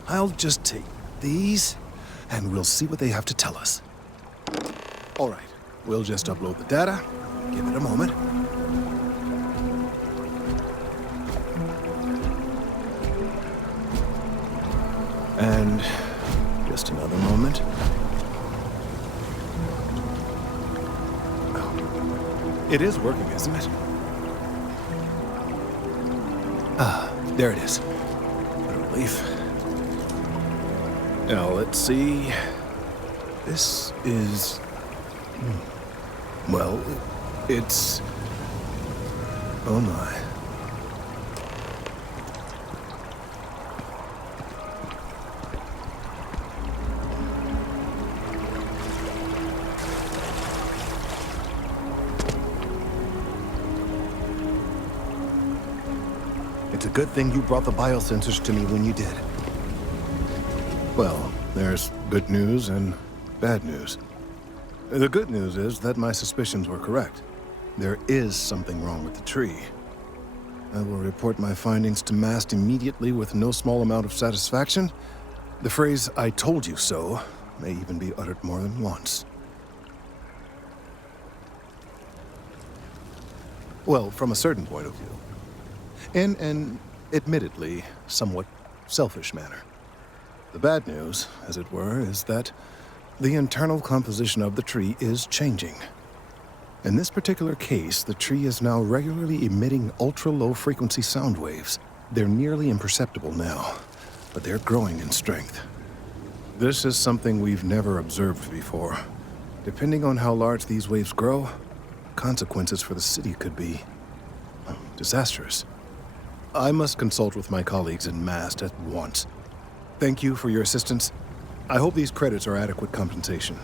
I'll just take these, and we'll see what they have to tell us. All right, we'll just upload the data. Give it a moment. And just another moment. Oh, it is working, isn't it? Ah, there it is. What a relief. Now, let's see. This is... well, it's... oh my. It's a good thing you brought the biosensors to me when you did. Well, there's good news and bad news. The good news is that my suspicions were correct. There is something wrong with the tree. I will report my findings to Mast immediately with no small amount of satisfaction. The phrase, "I told you so," may even be uttered more than once. Well, from a certain point of view. In an, admittedly, somewhat selfish manner. The bad news, as it were, is that the internal composition of the tree is changing. In this particular case, the tree is now regularly emitting ultra-low frequency sound waves. They're nearly imperceptible now, but they're growing in strength. This is something we've never observed before. Depending on how large these waves grow, consequences for the city could be disastrous. I must consult with my colleagues in Mast at once. Thank you for your assistance. I hope these credits are adequate compensation.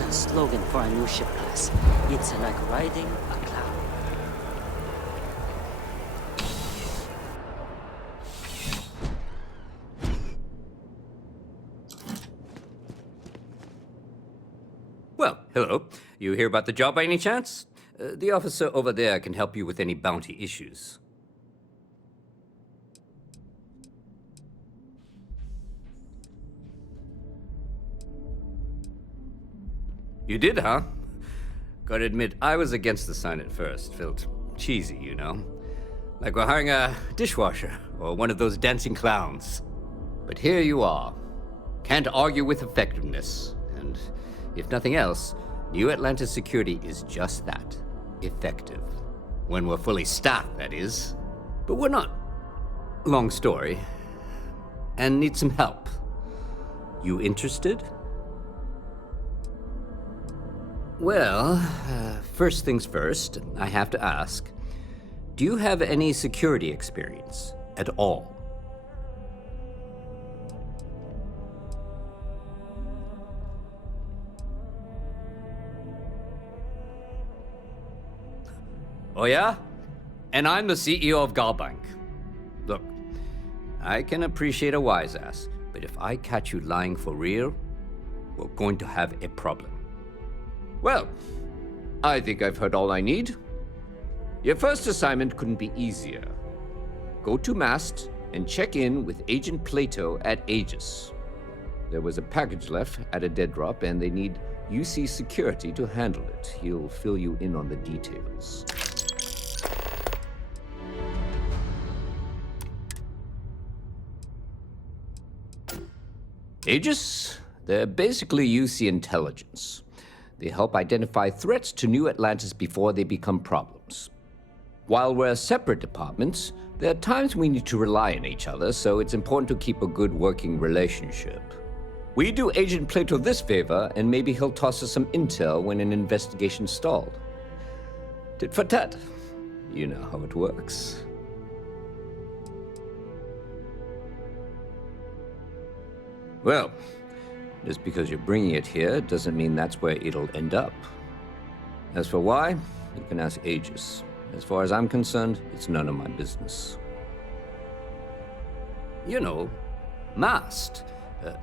a slogan for a new ship class. It's like riding a cloud. Well, hello. You hear about the job by any chance? The officer over there can help you with any bounty issues. You did, huh? Gotta admit, I was against the sign at first. Felt cheesy, you know? Like we're hiring a dishwasher or one of those dancing clowns. But here you are. Can't argue with effectiveness. And if nothing else, New Atlantis security is just that. Effective. When we're fully staffed, that is. But we're not. Long story. And need some help. You interested? Well, first things first, I have to ask, do you have any security experience at all? Oh yeah? And I'm the CEO of Galbank. Look, I can appreciate a wise ass, but if I catch you lying for real, we're going to have a problem. Well, I think I've heard all I need. Your first assignment couldn't be easier. Go to Mast and check in with Agent Plato at Aegis. There was a package left at a dead drop, and they need UC security to handle it. He'll fill you in on the details. Aegis? They're basically UC intelligence. They help identify threats to New Atlantis before they become problems. While we're separate departments, there are times we need to rely on each other, so it's important to keep a good working relationship. We do Agent Plato this favor, and maybe he'll toss us some intel when an investigation's stalled. Tit for tat. You know how it works. Well, just because you're bringing it here doesn't mean that's where it'll end up. As for why, you can ask Aegis. As far as I'm concerned, it's none of my business. You know, MAST,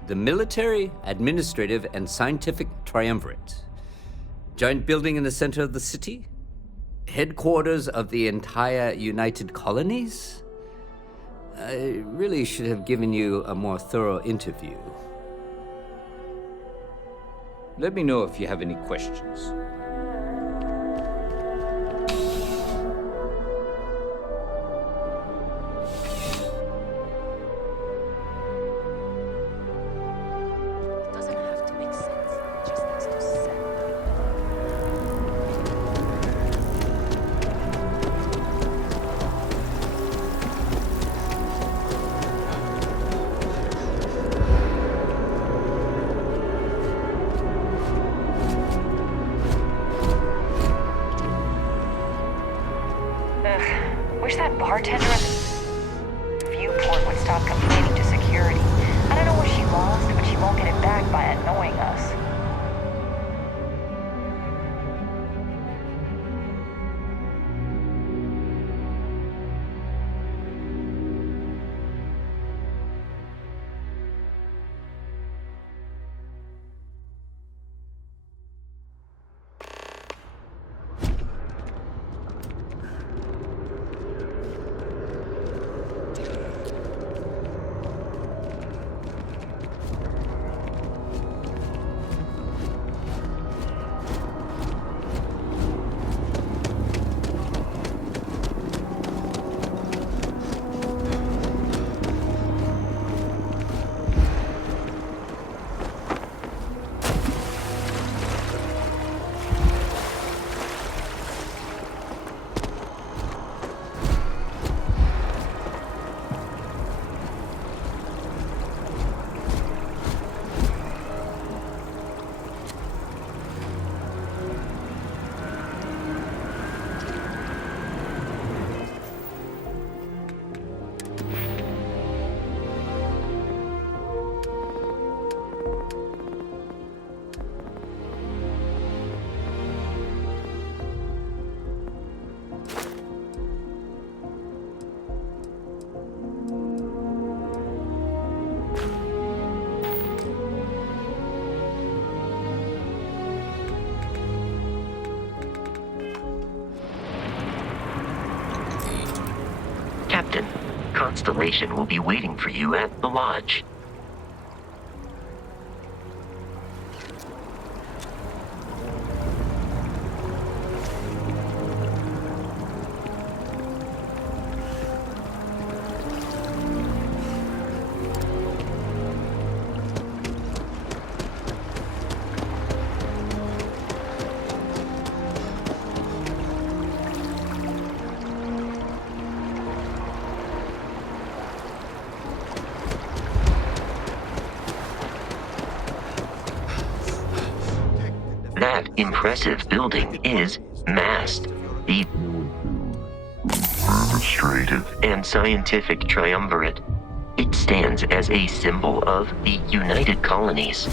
the Military, Administrative, and Scientific Triumvirate. Giant building in the center of the city? Headquarters of the entire United Colonies? I really should have given you a more thorough interview. Let me know if you have any questions. Doesn't have to make sense. It just has to set. Wish that bartender at the viewport would stop complaining to security. I don't know what she lost, but she won't get it back by annoying us. Constellation will be waiting for you at the lodge. That impressive building is MAST, the Administrative and Scientific Triumvirate. It stands as a symbol of the United Colonies.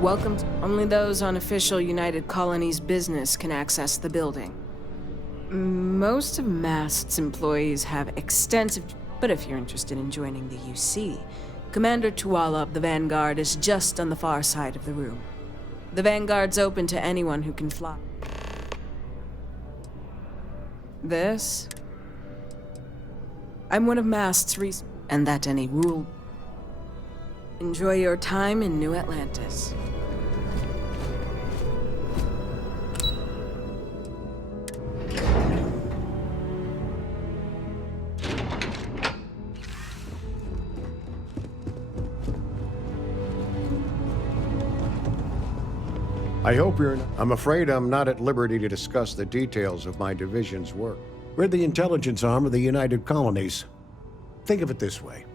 Welcome. Only those on official United Colonies business can access the building. Most of MAST's employees have extensive... But if you're interested in joining the UC, Commander Tuala of the Vanguard is just on the far side of the room. The Vanguard's open to anyone who can fly. This? I'm one of MAST's and that any rule... Enjoy your time in New Atlantis. I hope you're... I'm afraid I'm not at liberty to discuss the details of my division's work. We're the intelligence arm of the United Colonies. Think of it this way.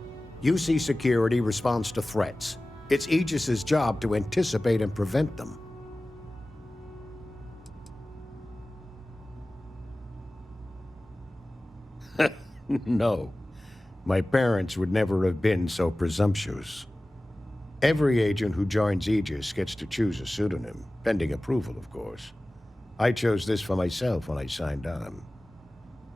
UC Security responds to threats. It's Aegis's job to anticipate and prevent them. No. My parents would never have been so presumptuous. Every agent who joins Aegis gets to choose a pseudonym, pending approval, of course. I chose this for myself when I signed on.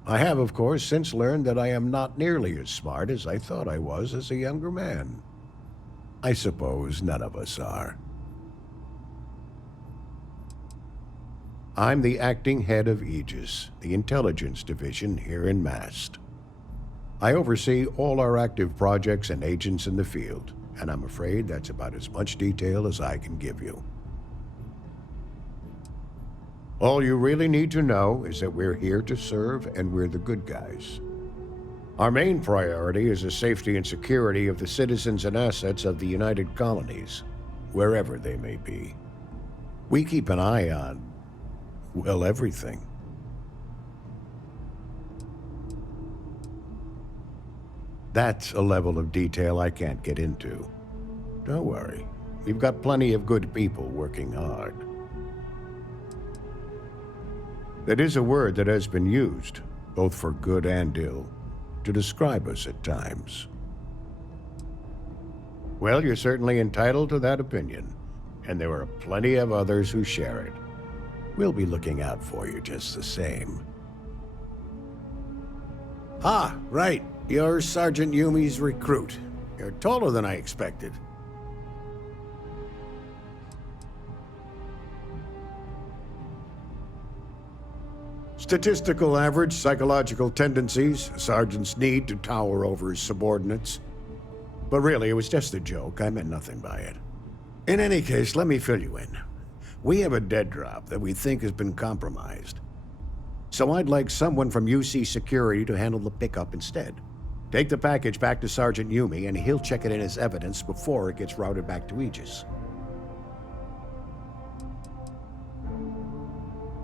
I have, of course, since learned that I am not nearly as smart as I thought I was as a younger man. I suppose none of us are. I'm the acting head of Aegis, the intelligence division here in MAST. I oversee all our active projects and agents in the field, and I'm afraid that's about as much detail as I can give you. All you really need to know is that we're here to serve, and we're the good guys. Our main priority is the safety and security of the citizens and assets of the United Colonies, wherever they may be. We keep an eye on, well, everything. That's a level of detail I can't get into. Don't worry, we've got plenty of good people working hard. That is a word that has been used, both for good and ill, to describe us at times. Well, you're certainly entitled to that opinion, and there are plenty of others who share it. We'll be looking out for you just the same. Ah, right. You're Sergeant Yumi's recruit. You're taller than I expected. Statistical average psychological tendencies, a sergeant's need to tower over his subordinates. But really, it was just a joke. I meant nothing by it. In any case, let me fill you in. We have a dead drop that we think has been compromised. So I'd like someone from UC Security to handle the pickup instead. Take the package back to Sergeant Yumi, and he'll check it in as evidence before it gets routed back to Aegis.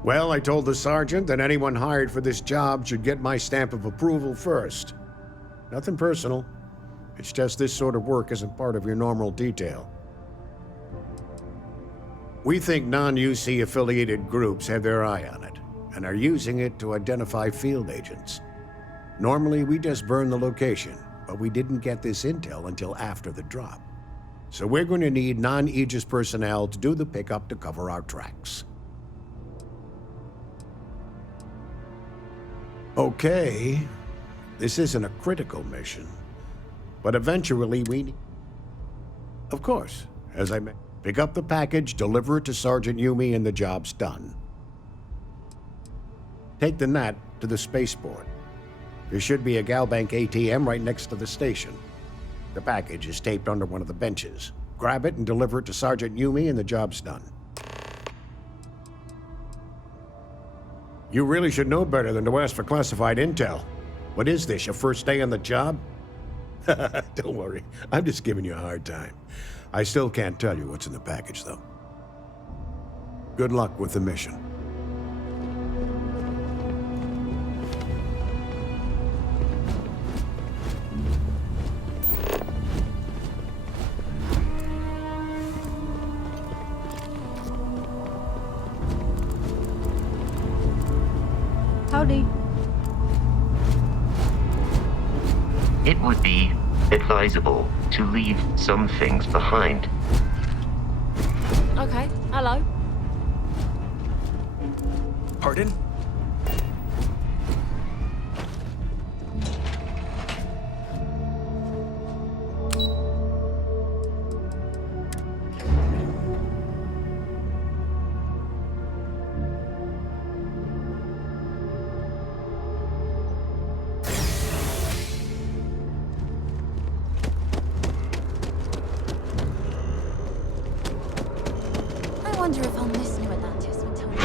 Well, I told the sergeant that anyone hired for this job should get my stamp of approval first. Nothing personal. It's just this sort of work isn't part of your normal detail. We think non-UC affiliated groups have their eye on it, and are using it to identify field agents. Normally, we just burn the location, but we didn't get this intel until after the drop. So we're going to need non-Aegis personnel to do the pickup to cover our tracks. Okay. This isn't a critical mission, but eventually we... Of course, as I mentioned, pick up the package, deliver it to Sergeant Yumi, and the job's done. Take the Nat to the spaceport. There should be a Galbank ATM right next to the station. The package is taped under one of the benches. Grab it and deliver it to Sergeant Yumi, and the job's done. You really should know better than to ask for classified intel. What is this, your first day on the job? Don't worry, I'm just giving you a hard time. I still can't tell you what's in the package, though. Good luck with the mission. Howdy. It would be advisable to leave some things behind. Okay, hello. Pardon? I wonder if I'll miss New Atlantis until we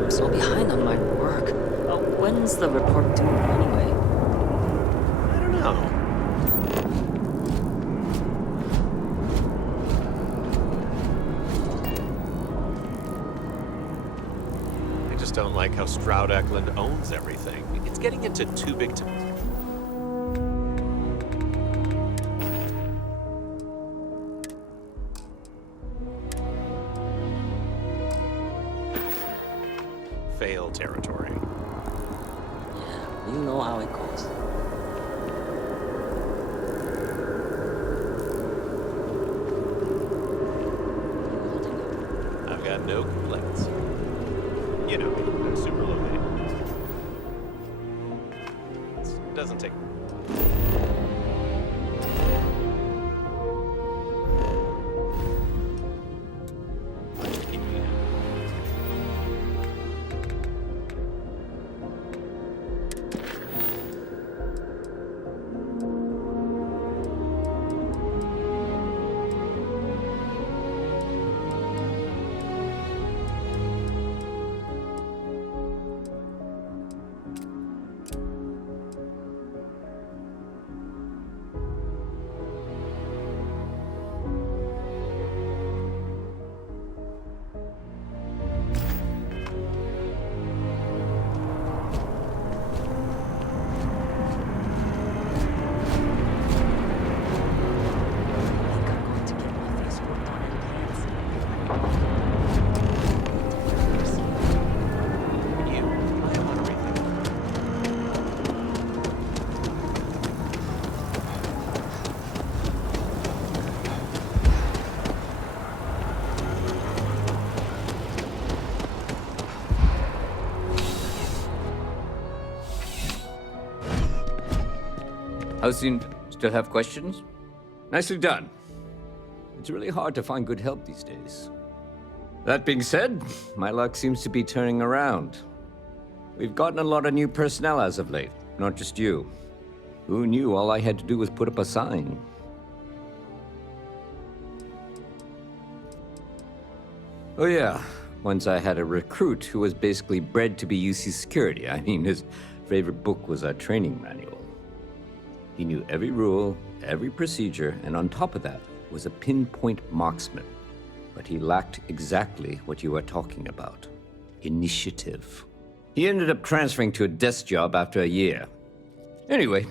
I'm so behind on my work. When's the report due anyway? I don't know. I just don't like how Stroud Eklund owns everything. It's getting into too big to... fail territory. You know how it goes. I've got no complaints. You know, I'm super low paid. It doesn't take... How soon? Still have questions? Nicely done. It's really hard to find good help these days. That being said, my luck seems to be turning around. We've gotten a lot of new personnel as of late, not just you. Who knew all I had to do was put up a sign? Oh yeah, once I had a recruit who was basically bred to be UC security. I mean, his favorite book was our training manual. He knew every rule, every procedure, and on top of that was a pinpoint marksman. But he lacked exactly what you are talking about. Initiative. He ended up transferring to a desk job after a year. Anyway,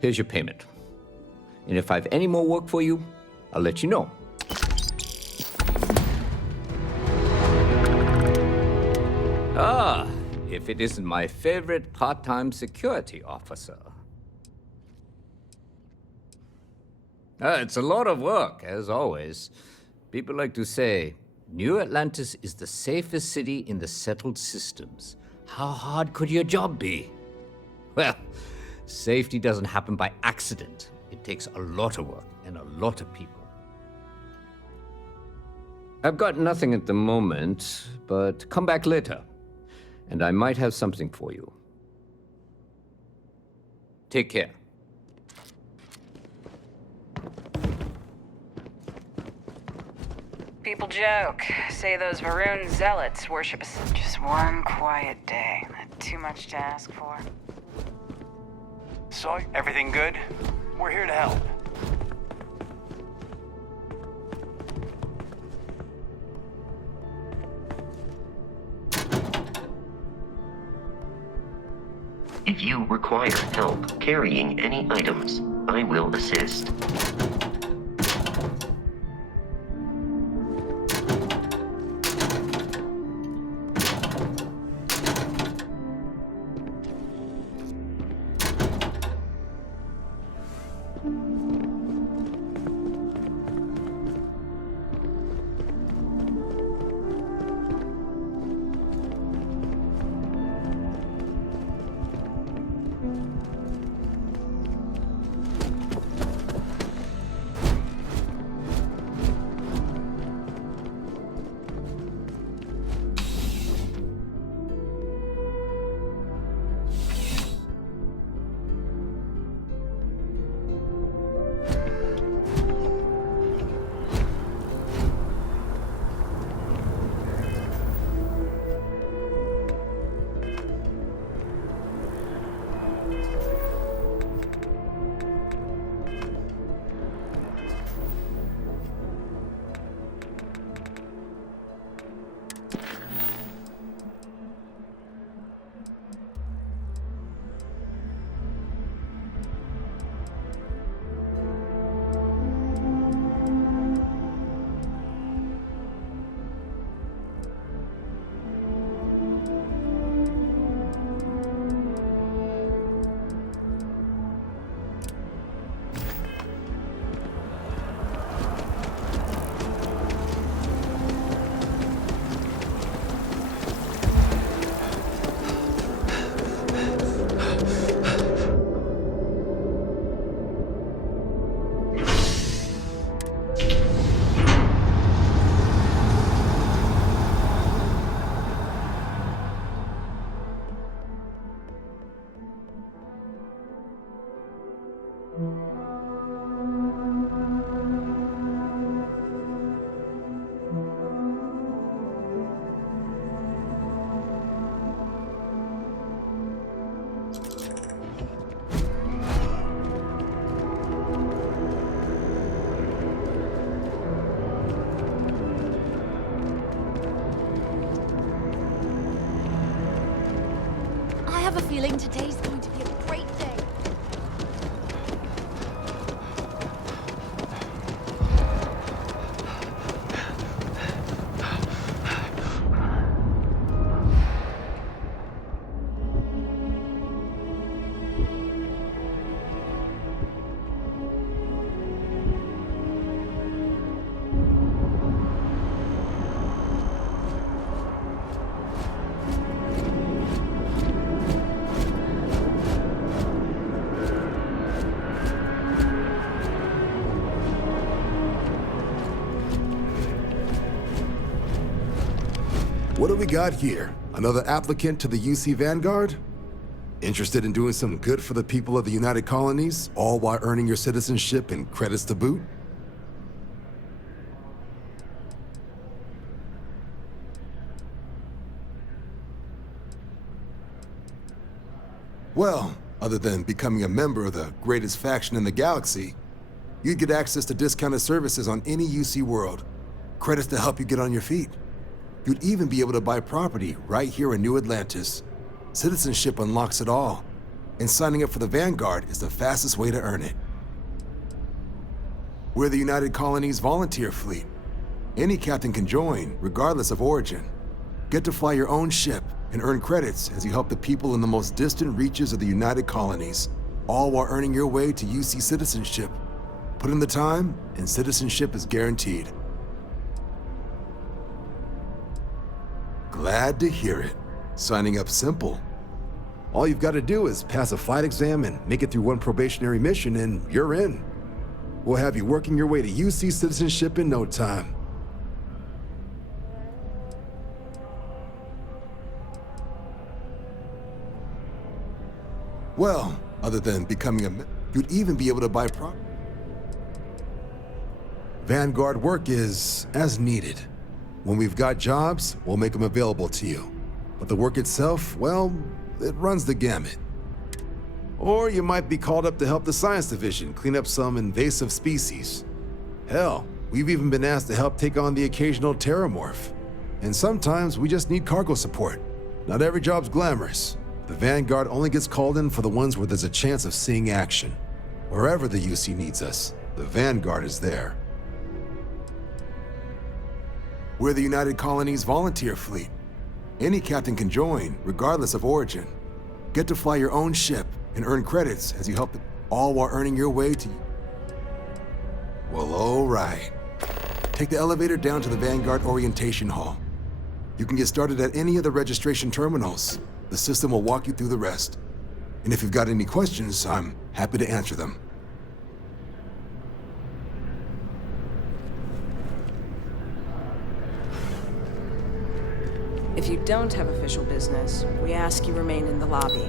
here's your payment. And if I have any more work for you, I'll let you know. if it isn't my favorite part-time security officer. It's a lot of work, as always. People like to say, New Atlantis is the safest city in the settled systems. How hard could your job be? Well, safety doesn't happen by accident. It takes a lot of work and a lot of people. I've got nothing at the moment, but come back later, and I might have something for you. Take care. People joke, say those Varun zealots worship us. Just one quiet day. Not too much to ask for. So, everything good? We're here to help. If you require help carrying any items, I will assist. I have a feeling today's going to be a great day. What do we got here? Another applicant to the UC Vanguard? Interested in doing some good for the people of the United Colonies, all while earning your citizenship and credits to boot? Well, other than becoming a member of the greatest faction in the galaxy, you'd get access to discounted services on any UC world, credits to help you get on your feet. You'd even be able to buy property right here in New Atlantis. Citizenship unlocks it all, and signing up for the Vanguard is the fastest way to earn it. We're the United Colonies volunteer fleet. Any captain can join, regardless of origin. Get to fly your own ship, and earn credits as you help the people in the most distant reaches of the United Colonies, all while earning your way to UC citizenship. Put in the time, and citizenship is guaranteed. Glad to hear it. Signing up's simple. All you've got to do is pass a flight exam and make it through one probationary mission, and you're in. We'll have you working your way to UC citizenship in no time. Well, other than becoming you'd even be able to buy property. Vanguard work is as needed. When we've got jobs, we'll make them available to you. But the work itself, well, it runs the gamut. Or you might be called up to help the science division clean up some invasive species. Hell, we've even been asked to help take on the occasional terramorph. And sometimes we just need cargo support. Not every job's glamorous. The Vanguard only gets called in for the ones where there's a chance of seeing action. Wherever the UC needs us, the Vanguard is there. We're the United Colonies Volunteer Fleet. Any captain can join, regardless of origin. Get to fly your own ship and earn credits as you help all while earning your way to... Well, all right. Take the elevator down to the Vanguard Orientation Hall. You can get started at any of the registration terminals. The system will walk you through the rest. And if you've got any questions, I'm happy to answer them. If you don't have official business, we ask you remain in the lobby.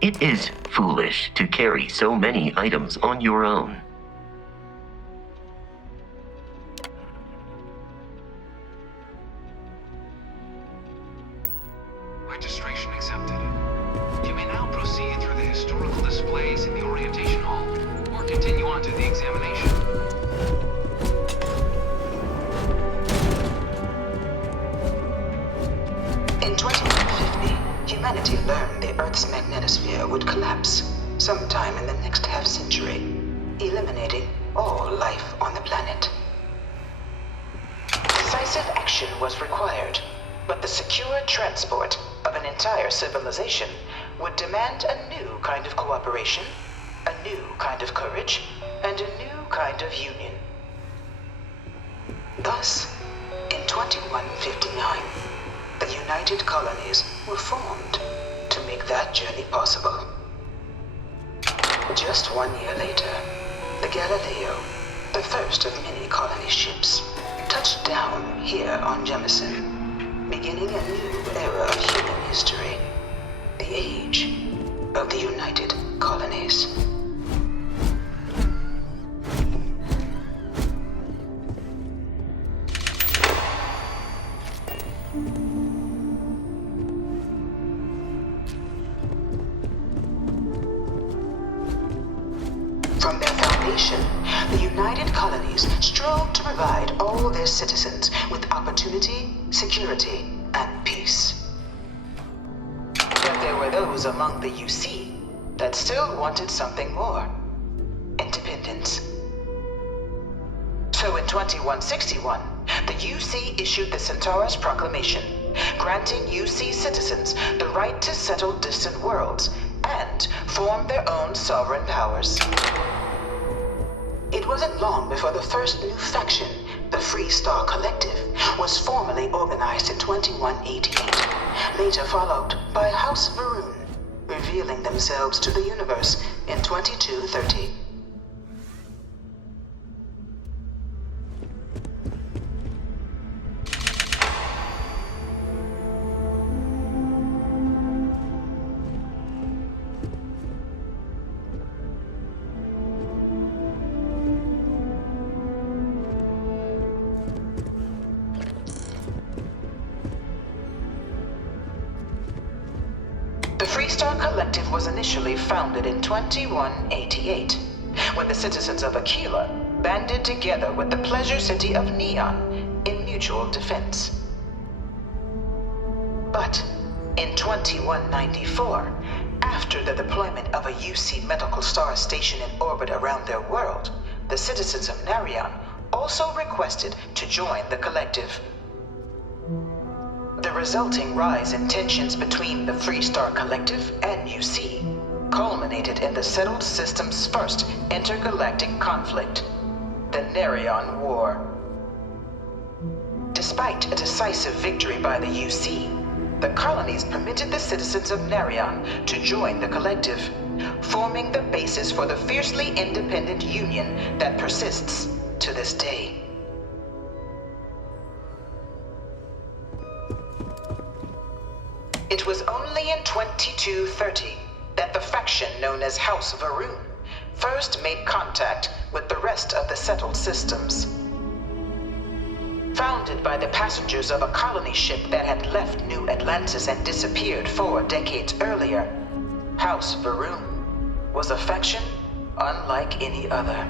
It is foolish to carry so many items on your own. Registration accepted. You may now proceed through the historical displays in the orientation hall, or continue on to the examination. In 2150, humanity learned the Earth's magnetosphere would collapse sometime in the next half-century, eliminating all life on the planet. Decisive action was required, but the secure transport of an entire civilization would demand a new kind of cooperation, a new kind of courage, and a new kind of union. Thus, in 2159, the United Colonies were formed to make that journey possible. Just 1 year later, the Galileo, the first of many colony ships, touched down here on Jemison, beginning a new era of human history, the age of the United Colonies. From their foundation, the United Colonies strove to provide all their citizens with opportunity, security, and peace. But there were those among the UC that still wanted something more: independence. So in 2161, the UC issued the Centaurus Proclamation, granting UC citizens the right to settle distant worlds and form their own sovereign powers. It wasn't long before the first new faction, the Free Star Collective, was formally organized in 2188, later followed by House Varun, revealing themselves to the universe in 2230. Freestar Collective was initially founded in 2188, when the citizens of Aquila banded together with the pleasure city of Neon in mutual defense. But in 2194, after the deployment of a UC medical star station in orbit around their world, the citizens of Narion also requested to join the collective. The resulting rise in tensions between the Freestar Collective and UC culminated in the settled system's first intergalactic conflict, the Narion War. Despite a decisive victory by the UC, the colonies permitted the citizens of Narion to join the collective, forming the basis for the fiercely independent union that persists to this day. It was only in 2230 that the faction known as House Varun first made contact with the rest of the settled systems. Founded by the passengers of a colony ship that had left New Atlantis and disappeared 4 decades earlier, House Varun was a faction unlike any other.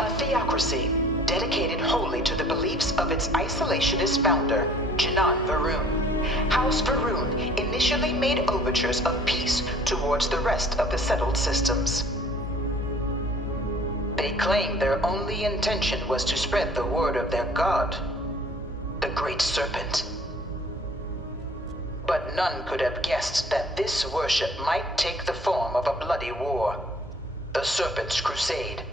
A theocracy dedicated wholly to the beliefs of its isolationist founder, Janan Varun. House Varun initially made overtures of peace towards the rest of the settled systems. They claimed their only intention was to spread the word of their god, the Great Serpent. But none could have guessed that this worship might take the form of a bloody war, the Serpent's Crusade.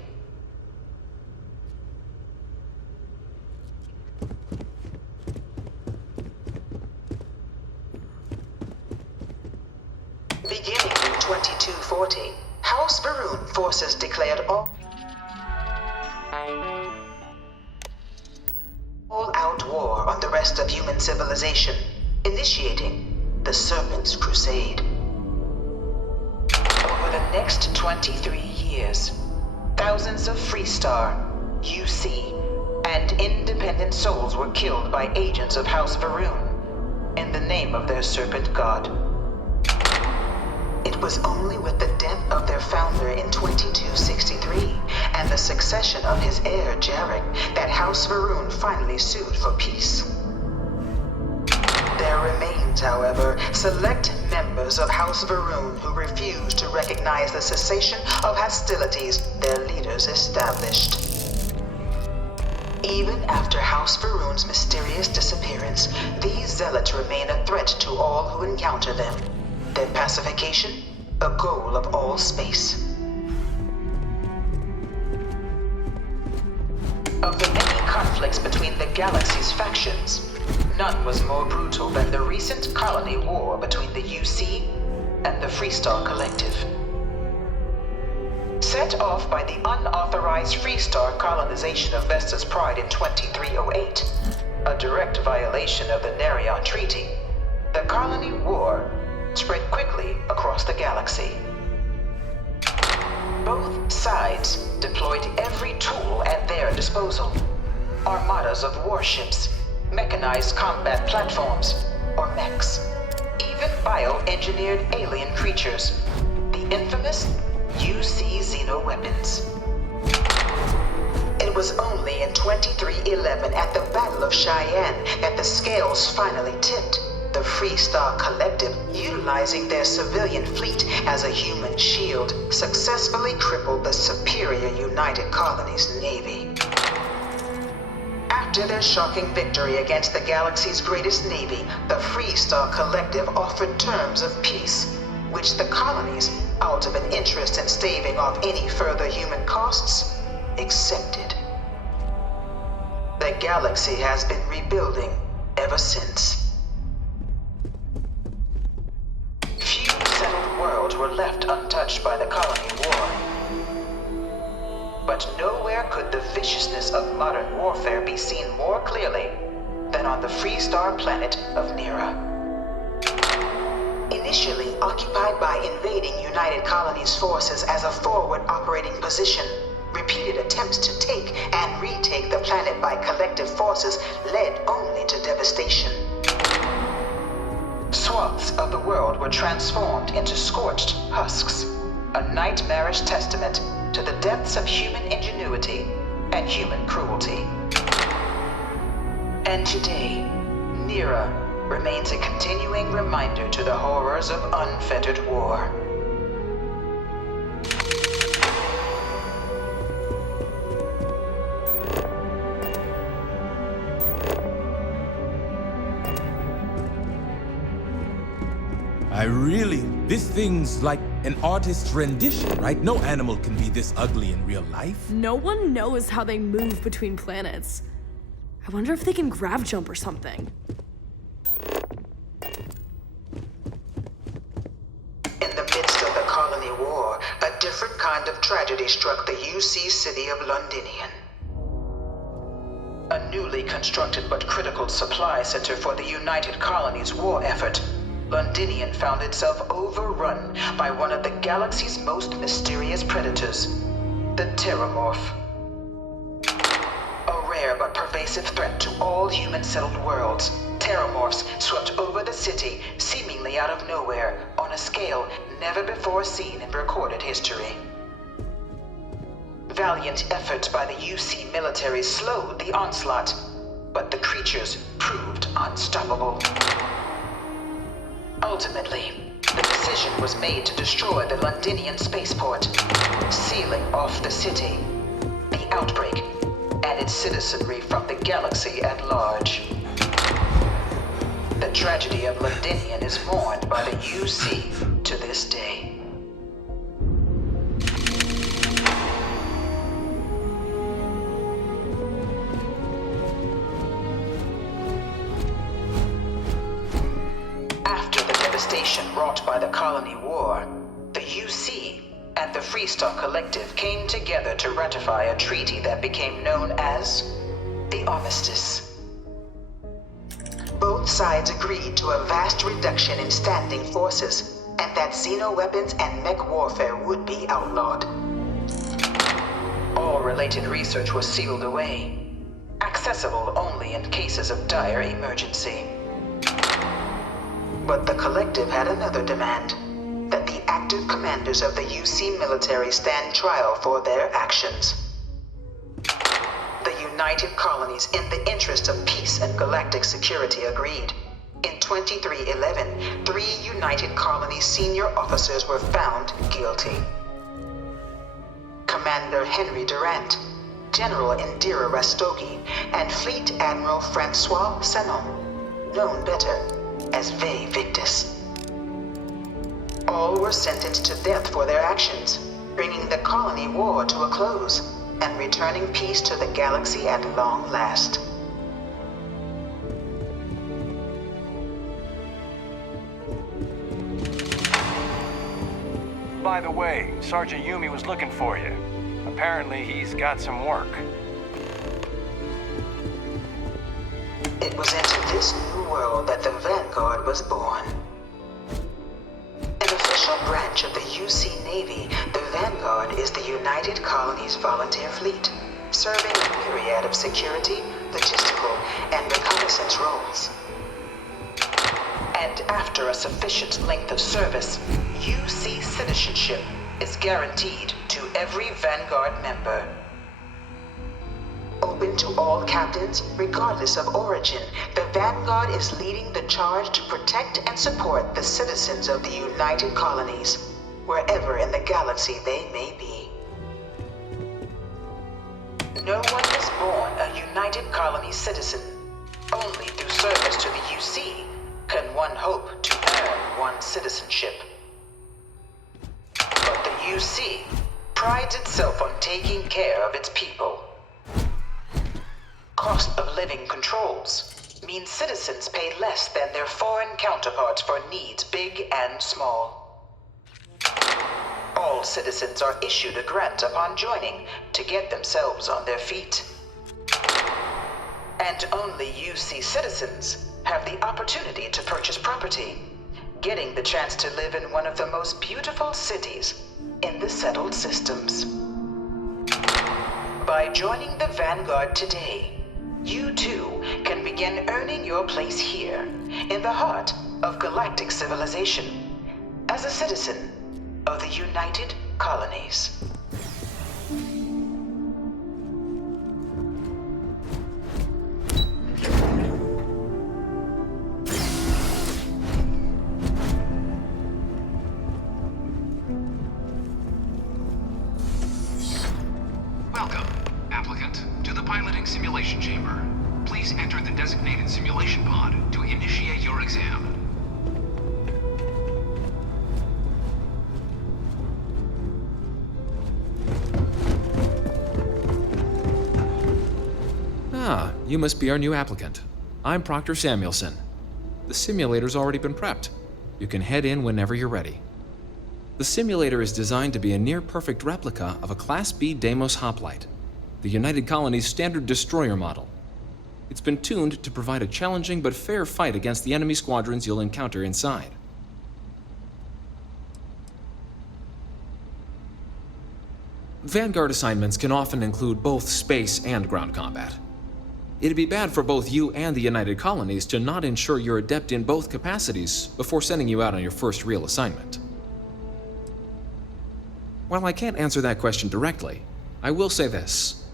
Beginning in 2240, House Varun forces declared all-out war on the rest of human civilization, initiating the Serpent's Crusade. Over the next 23 years, thousands of Freestar, UC, and independent souls were killed by agents of House Varun in the name of their serpent god. It was only with the death of their founder in 2263 and the succession of his heir, Jarek, that House Varun finally sued for peace. There remains, however, select members of House Varun who refuse to recognize the cessation of hostilities their leaders established. Even after House Varun's mysterious disappearance, these zealots remain a threat to all who encounter them. Their pacification, a goal of all space. Of the many conflicts between the galaxy's factions, none was more brutal than the recent colony war between the UC and the Freestar Collective. Set off by the unauthorized Freestar colonization of Vesta's Pride in 2308, a direct violation of the Narion Treaty, the colony war spread quickly across the galaxy. Both sides deployed every tool at their disposal. Armadas of warships, mechanized combat platforms, or mechs, even bio-engineered alien creatures, the infamous UC xeno-weapons. It was only in 2311 at the Battle of Cheyenne that the scales finally tipped. The Freestar Collective, utilizing their civilian fleet as a human shield, successfully crippled the superior United Colonies Navy. After their shocking victory against the galaxy's greatest navy, the Freestar Collective offered terms of peace, which the colonies, out of an interest in staving off any further human costs, accepted. The galaxy has been rebuilding ever since. Few settled worlds were left untouched by the colony war. But nowhere could the viciousness of modern warfare be seen more clearly than on the Freestar planet of Nera. Initially occupied by invading United Colonies forces as a forward operating position, repeated attempts to take and retake the planet by collective forces led only to devastation. swaths of the world were transformed into scorched husks, a nightmarish testament to the depths of human ingenuity and human cruelty. And today, Nira remains a continuing reminder to the horrors of unfettered war. This thing's like an artist's rendition, right? No animal can be this ugly in real life. No one knows how they move between planets. I wonder if they can grav jump or something. In the midst of the colony war, a different kind of tragedy struck the UC city of Londinian. A newly constructed but critical supply center for the United Colonies' war effort, Londinian found itself overrun by one of the galaxy's most mysterious predators, the Terramorph. A rare but pervasive threat to all human-settled worlds, Terramorphs swept over the city, seemingly out of nowhere, on a scale never before seen in recorded history. Valiant efforts by the UC military slowed the onslaught, but the creatures proved unstoppable. Ultimately, the decision was made to destroy the Londinian spaceport, sealing off the city, the outbreak, and its citizenry from the galaxy at large. The tragedy of Londinian is mourned by the UC to this day. Wrought by the Colony War, the UC and the Freestock Collective came together to ratify a treaty that became known as the Armistice. Both sides agreed to a vast reduction in standing forces, and that xeno-weapons and mech warfare would be outlawed. All related research was sealed away, accessible only in cases of dire emergency. But the Collective had another demand, that the active commanders of the UC military stand trial for their actions. The United Colonies, in the interest of peace and galactic security, agreed. In 2311, 3 United Colonies senior officers were found guilty. Commander Henry Durant, General Indira Rastogi, and Fleet Admiral Francois Sanon, known better as Ve Victus. All were sentenced to death for their actions, bringing the colony war to a close and returning peace to the galaxy at long last. By the way, Sergeant Yumi was looking for you. Apparently he's got some work. It was into this new world that the Vanguard was born. An official branch of the UC Navy, the Vanguard is the United Colonies Volunteer Fleet, serving a myriad of security, logistical, and reconnaissance roles. And after a sufficient length of service, UC citizenship is guaranteed to every Vanguard member. Open to all captains, regardless of origin, the Vanguard is leading the charge to protect and support the citizens of the United Colonies, wherever in the galaxy they may be. No one is born a United Colony citizen. Only through service to the UC can one hope to earn one's citizenship. But the UC prides itself on taking care of its people. Cost of living controls mean citizens pay less than their foreign counterparts for needs big and small. All citizens are issued a grant upon joining to get themselves on their feet. And only UC citizens have the opportunity to purchase property, getting the chance to live in one of the most beautiful cities in the settled systems. By joining the Vanguard today, you too can begin earning your place here, in the heart of galactic civilization as a citizen of the United Colonies. Welcome, applicant, to the piloting simulation chamber. Please enter the designated simulation pod to initiate your exam. Ah, you must be our new applicant. I'm Proctor Samuelson. The simulator's already been prepped. You can head in whenever you're ready. The simulator is designed to be a near-perfect replica of a Class B Deimos hoplite, the United Colony's standard destroyer model. It's been tuned to provide a challenging but fair fight against the enemy squadrons you'll encounter inside. Vanguard assignments can often include both space and ground combat. It'd be bad for both you and the United Colonies to not ensure you're adept in both capacities before sending you out on your first real assignment. While I can't answer that question directly, I will say this.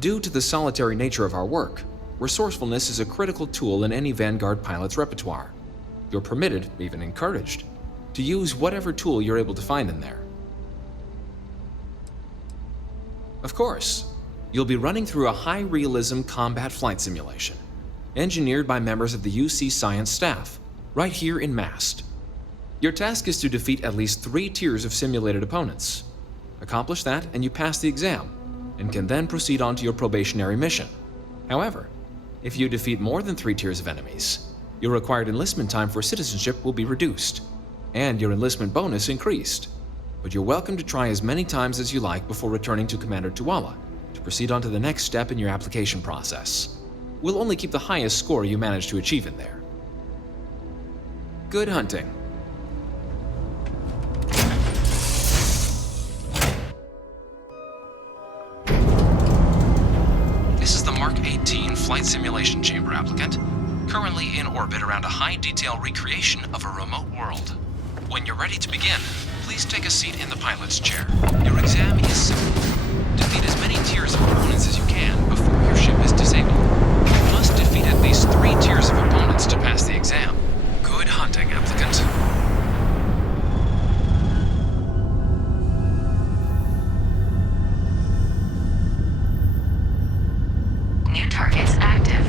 Due to the solitary nature of our work, resourcefulness is a critical tool in any Vanguard pilot's repertoire. You're permitted, even encouraged, to use whatever tool you're able to find in there. Of course, you'll be running through a high-realism combat flight simulation, engineered by members of the UC science staff, right here in MAST. Your task is to defeat at least 3 tiers of simulated opponents. Accomplish that and you pass the exam, and can then proceed on to your probationary mission. However, if you defeat more than 3 tiers of enemies, your required enlistment time for citizenship will be reduced, and your enlistment bonus increased. But you're welcome to try as many times as you like before returning to Commander Tuala to proceed on to the next step in your application process. We'll only keep the highest score you manage to achieve in there. Good hunting. This is the Mark 18 Flight Simulation Chamber applicant, currently in orbit around a high-detail recreation of a remote world. When you're ready to begin, please take a seat in the pilot's chair. Your exam is simple. Defeat as many tiers of opponents as you can before your ship is disabled. You must defeat at least 3 tiers of opponents to pass the exam. Good hunting, applicant. New targets active.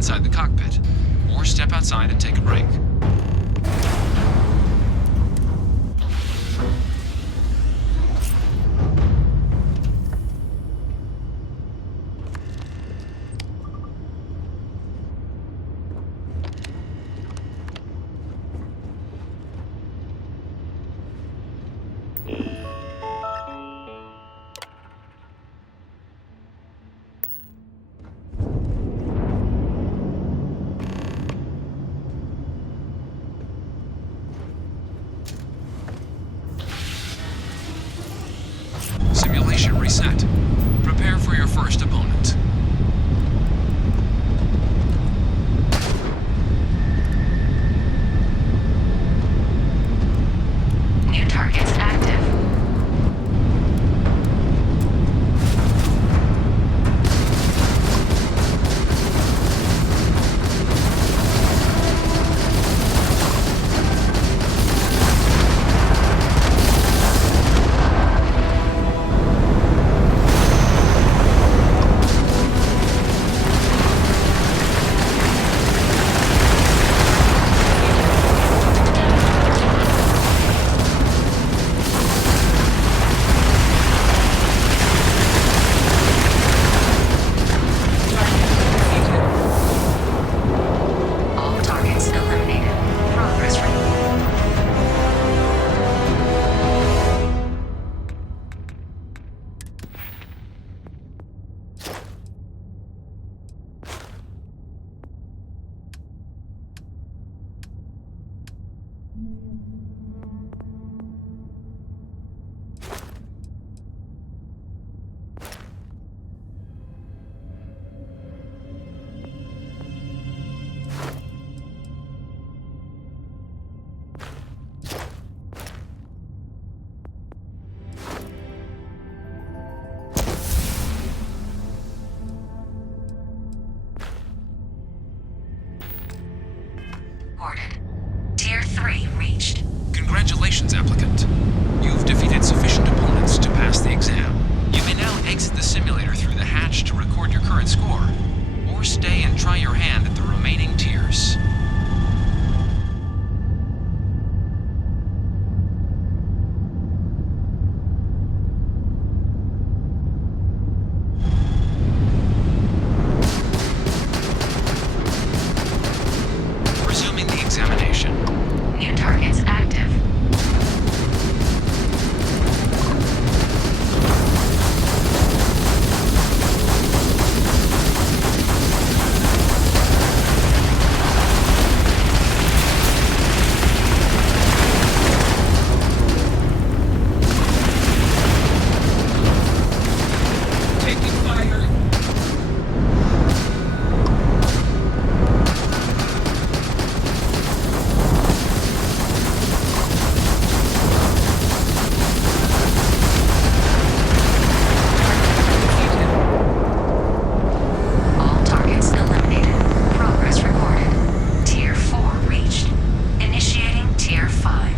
inside the cockpit, or step outside and take a break. Simulation reset. Prepare for your first opponent. New targets active. Tier 3 reached. Congratulations, applicant. You've defeated sufficient opponents to pass the exam. You may now exit the simulator through the hatch to record your current score, or stay and try your hand at the remaining tiers. Resuming the examination. New targets active. Taking fire. All targets eliminated. Progress recorded. Tier 4 reached. Initiating Tier 5.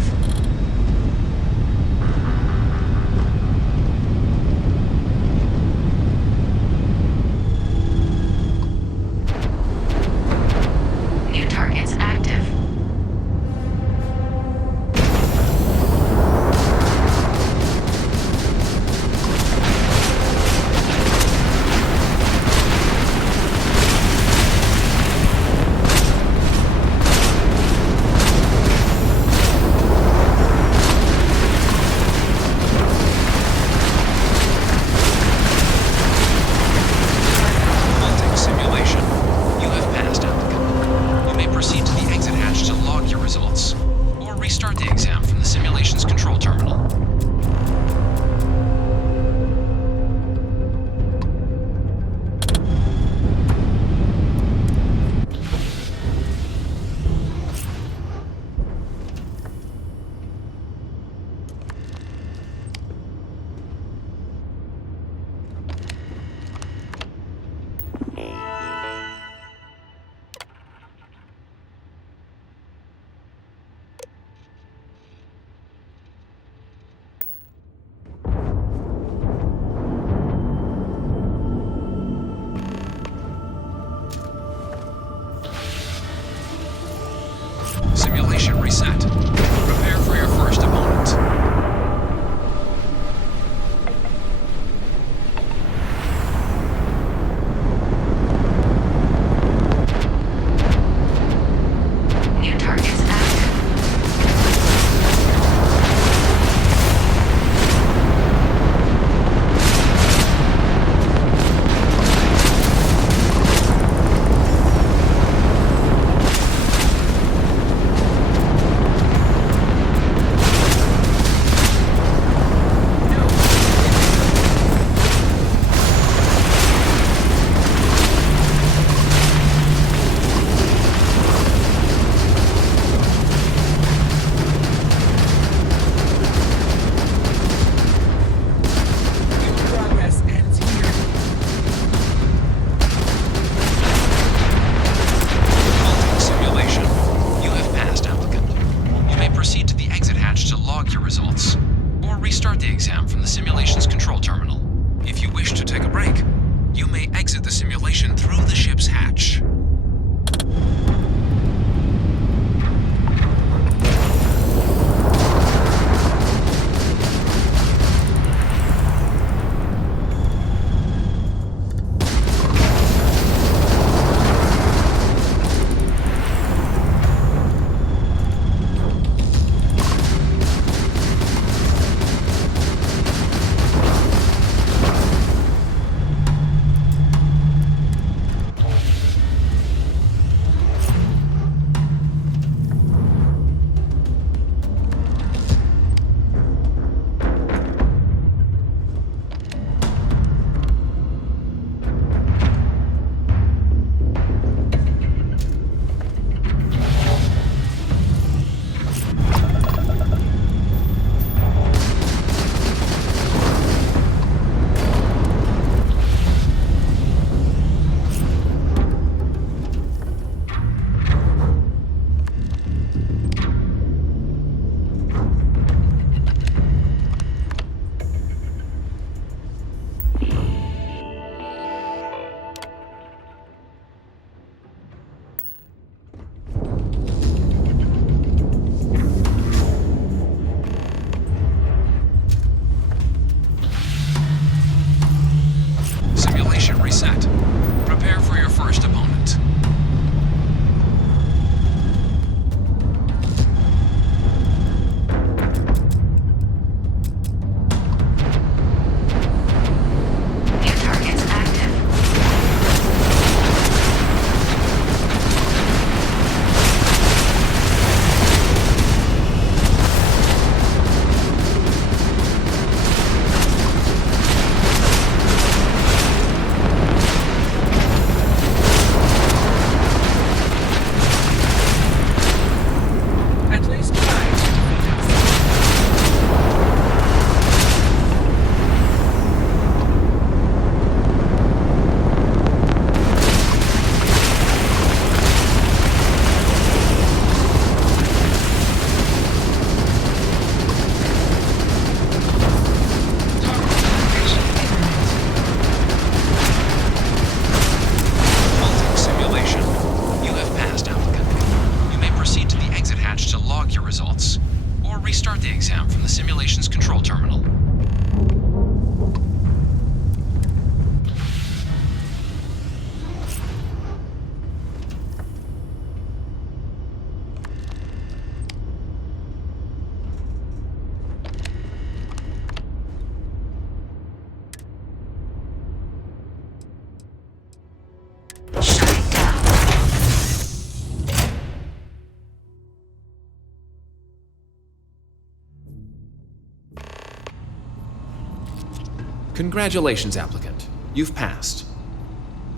Congratulations, applicant. You've passed.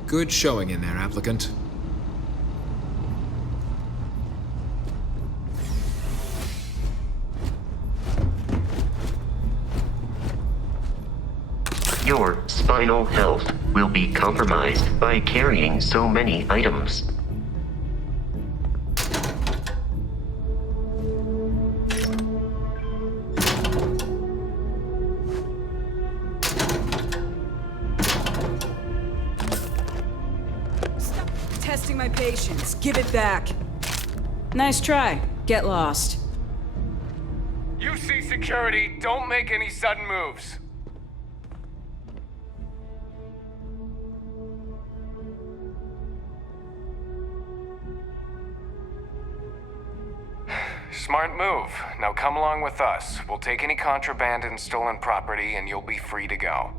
Good showing in there, applicant. Your spinal health will be compromised by carrying so many items. Stop testing my patience. Give it back. Nice try. Get lost. UC security, don't make any sudden moves. Smart move. Now come along with us. We'll take any contraband and stolen property, and you'll be free to go.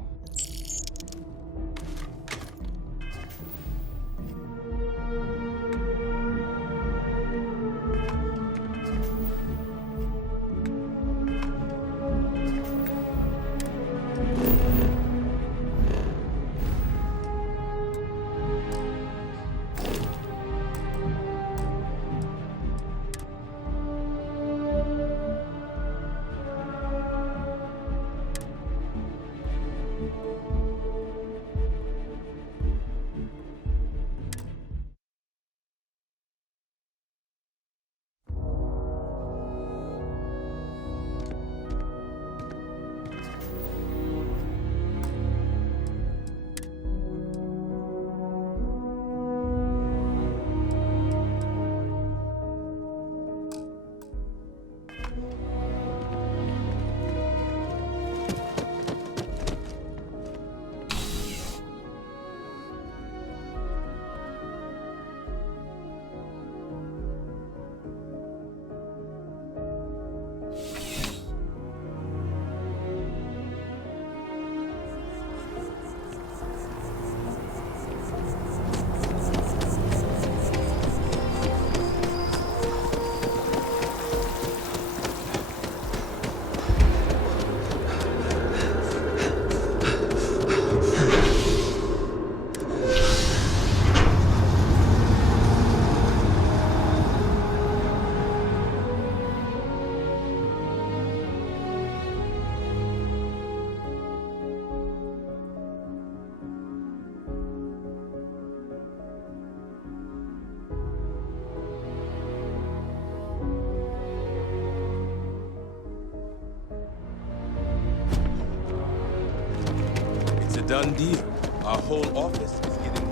It's a done deal. Our whole office is getting...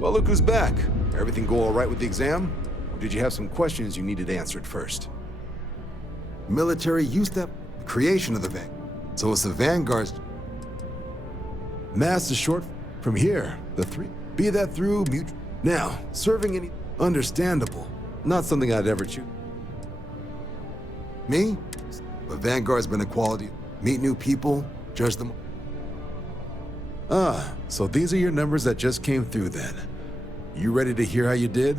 Well, look who's back. Everything go all right with the exam? Or did you have some questions you needed answered first? Military used that creation of the Vanguard. So it's the Vanguard's... Mass is short from here, the three. Be that through mutual... Now, serving any... Understandable. Not something I'd ever choose. Me? But Vanguard's been a quality. Meet new people, judge them... Ah, so these are your numbers that just came through then. You ready to hear how you did?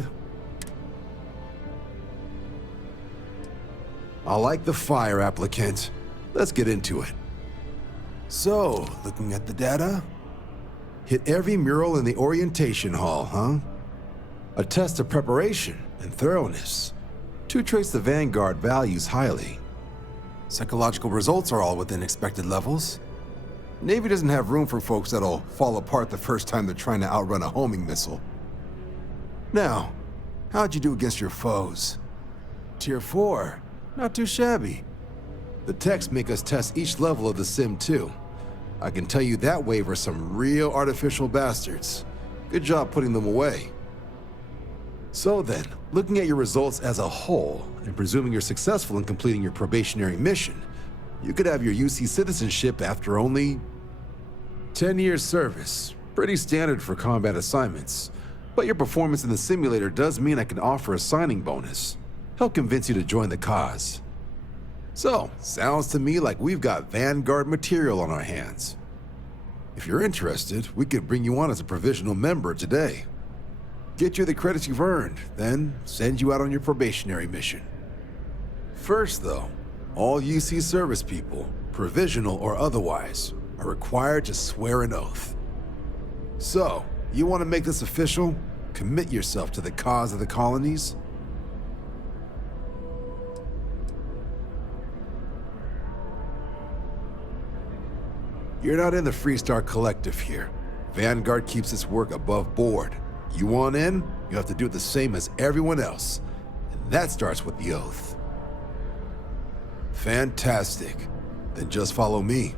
I like the fire, applicant. Let's get into it. So, looking at the data? Hit every mural in the orientation hall, huh? A test of preparation and thoroughness. 2 traits the Vanguard values highly. Psychological results are all within expected levels. Navy doesn't have room for folks that'll fall apart the first time they're trying to outrun a homing missile. Now, how'd you do against your foes? Tier 4, not too shabby. The techs make us test each level of the sim too. I can tell you that wave are some real artificial bastards. Good job putting them away. So then, looking at your results as a whole, and presuming you're successful in completing your probationary mission, you could have your UC citizenship after only 10 years service. Pretty standard for combat assignments. But your performance in the simulator does mean I can offer a signing bonus. Help convince you to join the cause. So, sounds to me like we've got Vanguard material on our hands. If you're interested, we could bring you on as a provisional member today. Get you the credits you've earned, then send you out on your probationary mission. First, though, all UC service people, provisional or otherwise, are required to swear an oath. So, you want to make this official? Commit yourself to the cause of the colonies? You're not in the Freestar Collective here. Vanguard keeps its work above board. You want in, you have to do the same as everyone else. And that starts with the oath. Fantastic. Then just follow me.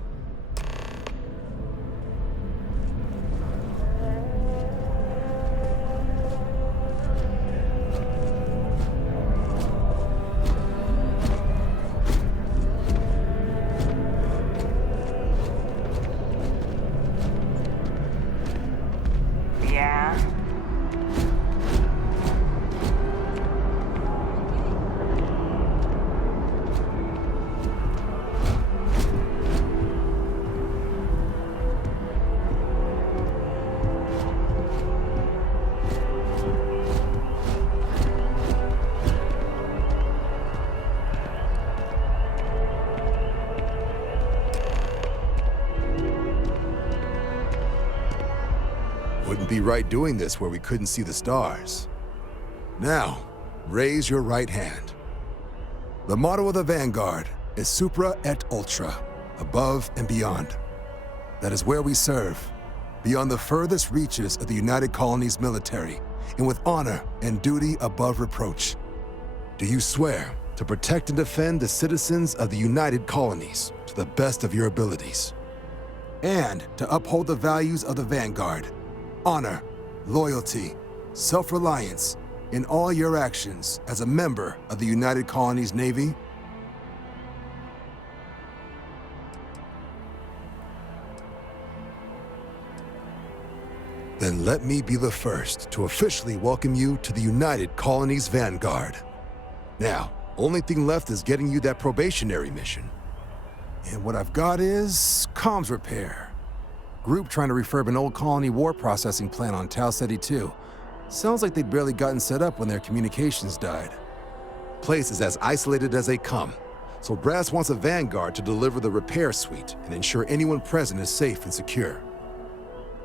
Yeah? Wouldn't be right doing this where we couldn't see the stars. Now, raise your right hand. The motto of the Vanguard is Supra et Ultra, above and beyond. That is where we serve, beyond the furthest reaches of the United Colonies military, and with honor and duty above reproach. Do you swear to protect and defend the citizens of the United Colonies to the best of your abilities? And to uphold the values of the Vanguard, honor, loyalty, self-reliance in all your actions as a member of the United Colonies Navy? Then let me be the first to officially welcome you to the United Colonies Vanguard. Now, only thing left is getting you that probationary mission. And what I've got is comms repair. Group trying to refurb an old colony war processing plant on Tau Ceti 2. Sounds like they'd barely gotten set up when their communications died. Place is as isolated as they come, so Brass wants a Vanguard to deliver the repair suite and ensure anyone present is safe and secure.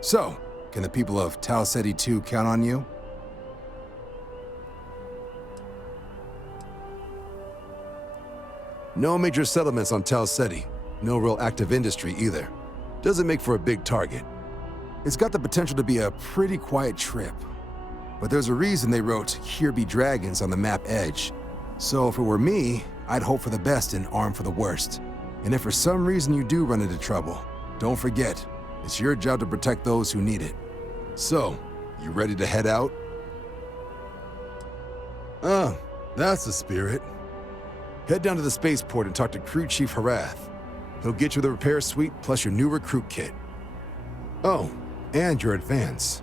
So, can the people of Tau Ceti 2 count on you? No major settlements on Tau Ceti. No real active industry either. Doesn't make for a big target. It's got the potential to be a pretty quiet trip. But there's a reason they wrote, "Here be dragons" on the map edge. So if it were me, I'd hope for the best and arm for the worst. And if for some reason you do run into trouble, don't forget, it's your job to protect those who need it. So, you ready to head out? That's the spirit. Head down to the spaceport and talk to Crew Chief Harath. He'll get you the repair suite plus your new recruit kit. Oh, and your advance.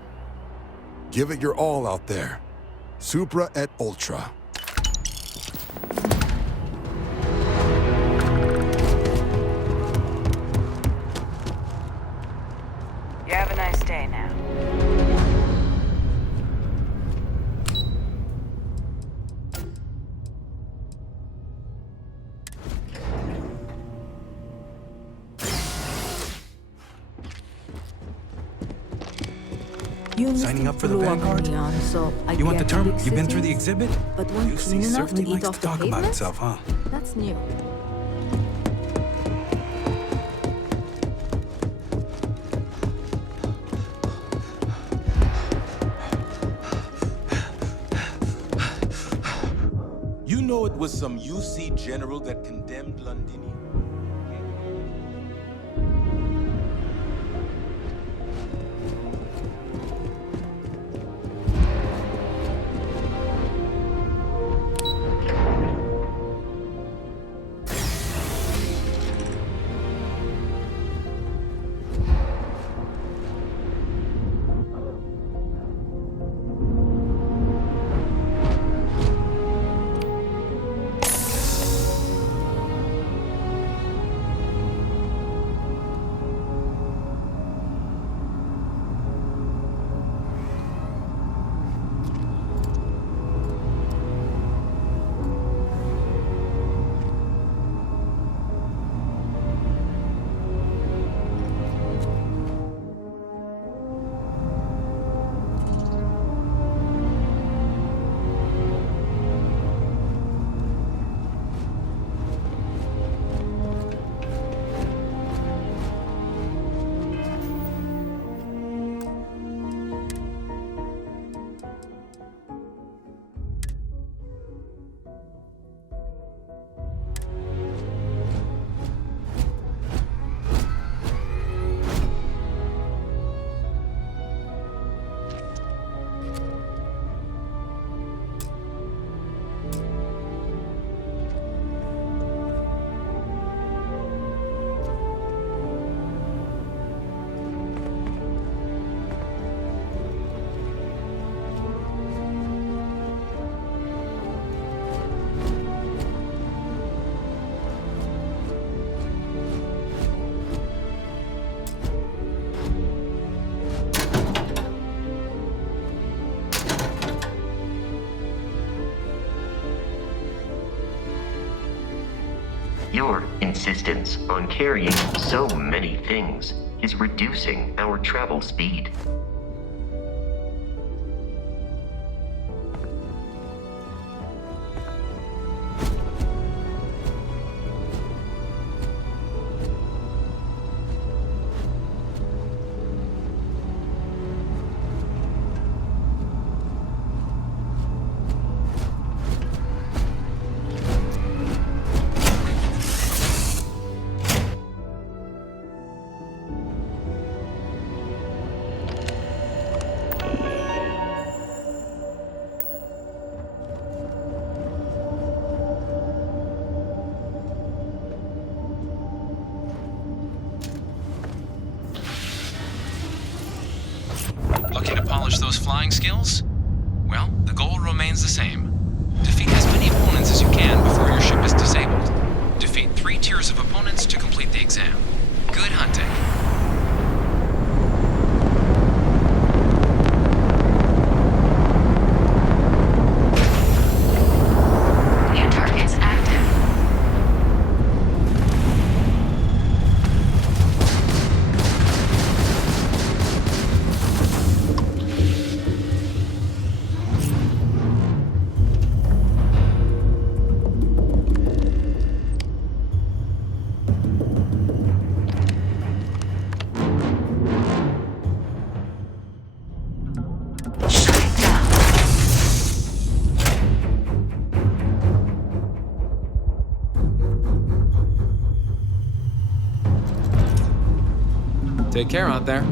Give it your all out there. Supra et Ultra. You have a nice day now. Signing up for the Vanguard? You want the term? You've been through the exhibit? But one UC clean enough certainly to eat likes off to the talk about pavement? itself, huh? That's new. You know it was some UC general that condemned Londinium? Your insistence on carrying so many things is reducing our travel speed. Looking to polish those flying skills? Well, the goal remains the same. Defeat as many opponents as you can before your ship is disabled. Defeat 3 tiers of opponents to complete the exam. Good hunting. New targets active. Take care out there.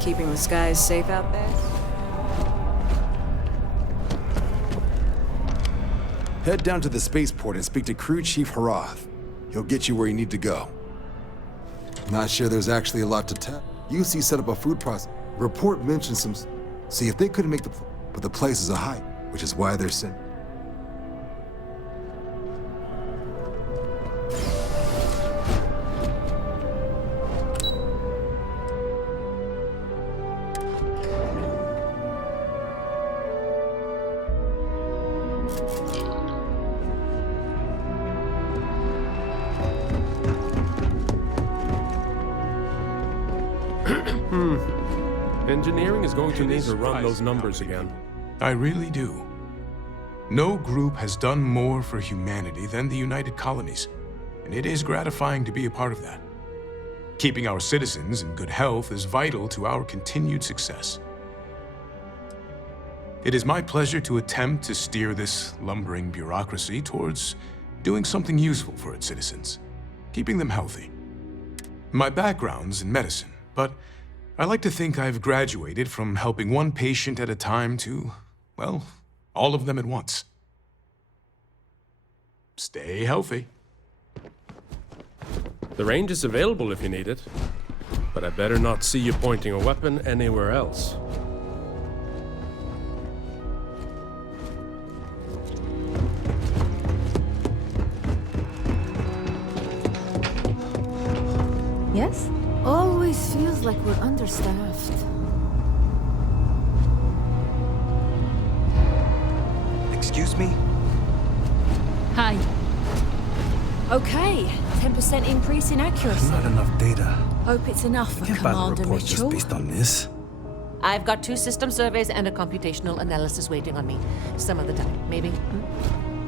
Keeping the skies safe out there? Head down to the spaceport and speak to Crew Chief Harath. He'll get you where you need to go. Not sure there's actually a lot to tell. UC set up a food process. Report mentioned some... See, if they couldn't make but the place is a hype, which is why they're sent. Engineering is going to need to run those numbers again. I really do. No group has done more for humanity than the United Colonies, and it is gratifying to be a part of that. Keeping our citizens in good health is vital to our continued success. It is my pleasure to attempt to steer this lumbering bureaucracy towards doing something useful for its citizens, keeping them healthy. My background's in medicine, but I like to think I've graduated from helping one patient at a time to, well, all of them at once. Stay healthy. The range is available if you need it, but I better not see you pointing a weapon anywhere else. Yes? Always feels like we're understaffed. Excuse me? Hi. Okay, 10% increase in accuracy. Not enough data. Hope it's enough for Can't file a Commander report just Mitchell. based on this. I've got 2 system surveys and a computational analysis waiting on me. Some of the time, maybe.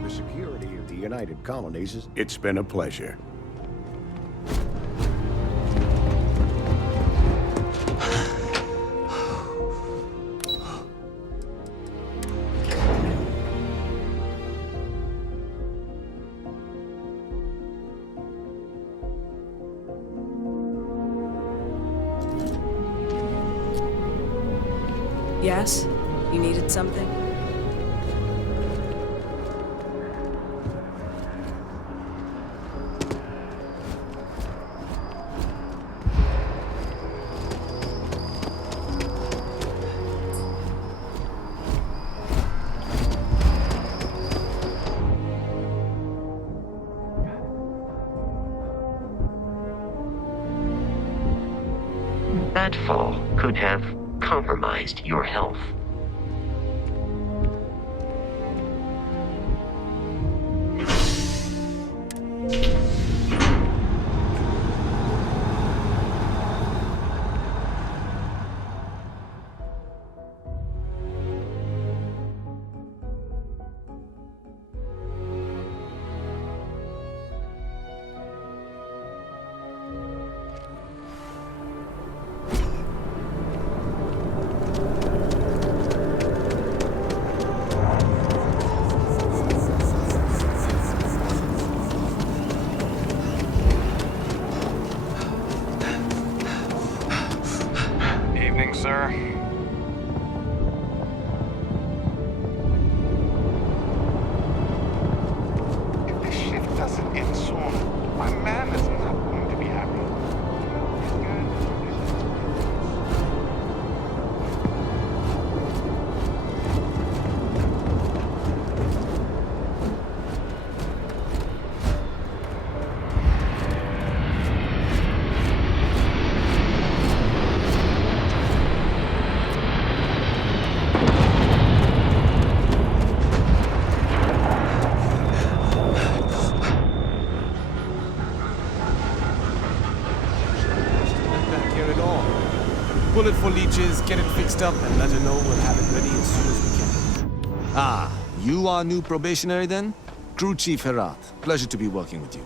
The security of the United Colonies, it's been a pleasure. Yes? You needed something? That fall could have compromised your health. Evening, sir. If this shift doesn't end soon, my man is not going to be happy. Bullet for leeches, get it fixed up, and let her know we'll have it ready as soon as we can. Ah, you are new probationary then? Crew Chief Herat. Pleasure to be working with you.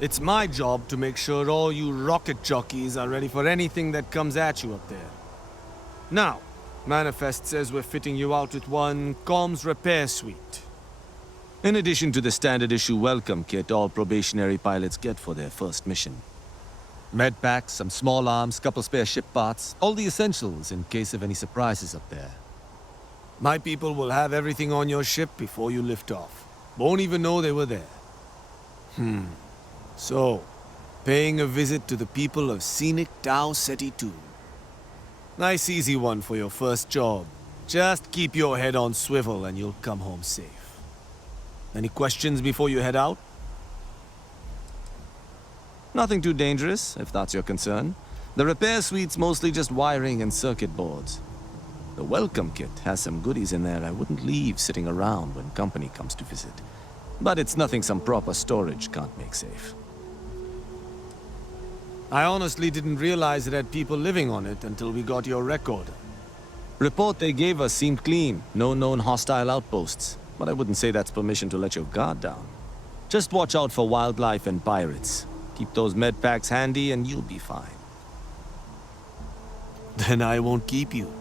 It's my job to make sure all you rocket jockeys are ready for anything that comes at you up there. Now, Manifest says we're fitting you out with one comms repair suite. In addition to the standard issue welcome kit all probationary pilots get for their first mission. Med packs, some small arms, couple spare ship parts, all the essentials in case of any surprises up there. My people will have everything on your ship before you lift off. Won't even know they were there. So, paying a visit to the people of scenic Tau Ceti 2. Nice easy one for your first job. Just keep your head on swivel and you'll come home safe. Any questions before you head out? Nothing too dangerous, if that's your concern. The repair suite's mostly just wiring and circuit boards. The welcome kit has some goodies in there I wouldn't leave sitting around when company comes to visit. But it's nothing some proper storage can't make safe. I honestly didn't realize it had people living on it until we got your recorder. Report they gave us seemed clean. No known hostile outposts. But I wouldn't say that's permission to let your guard down. Just watch out for wildlife and pirates. Keep those med packs handy and you'll be fine. Then I won't keep you.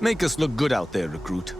Make us look good out there, recruit.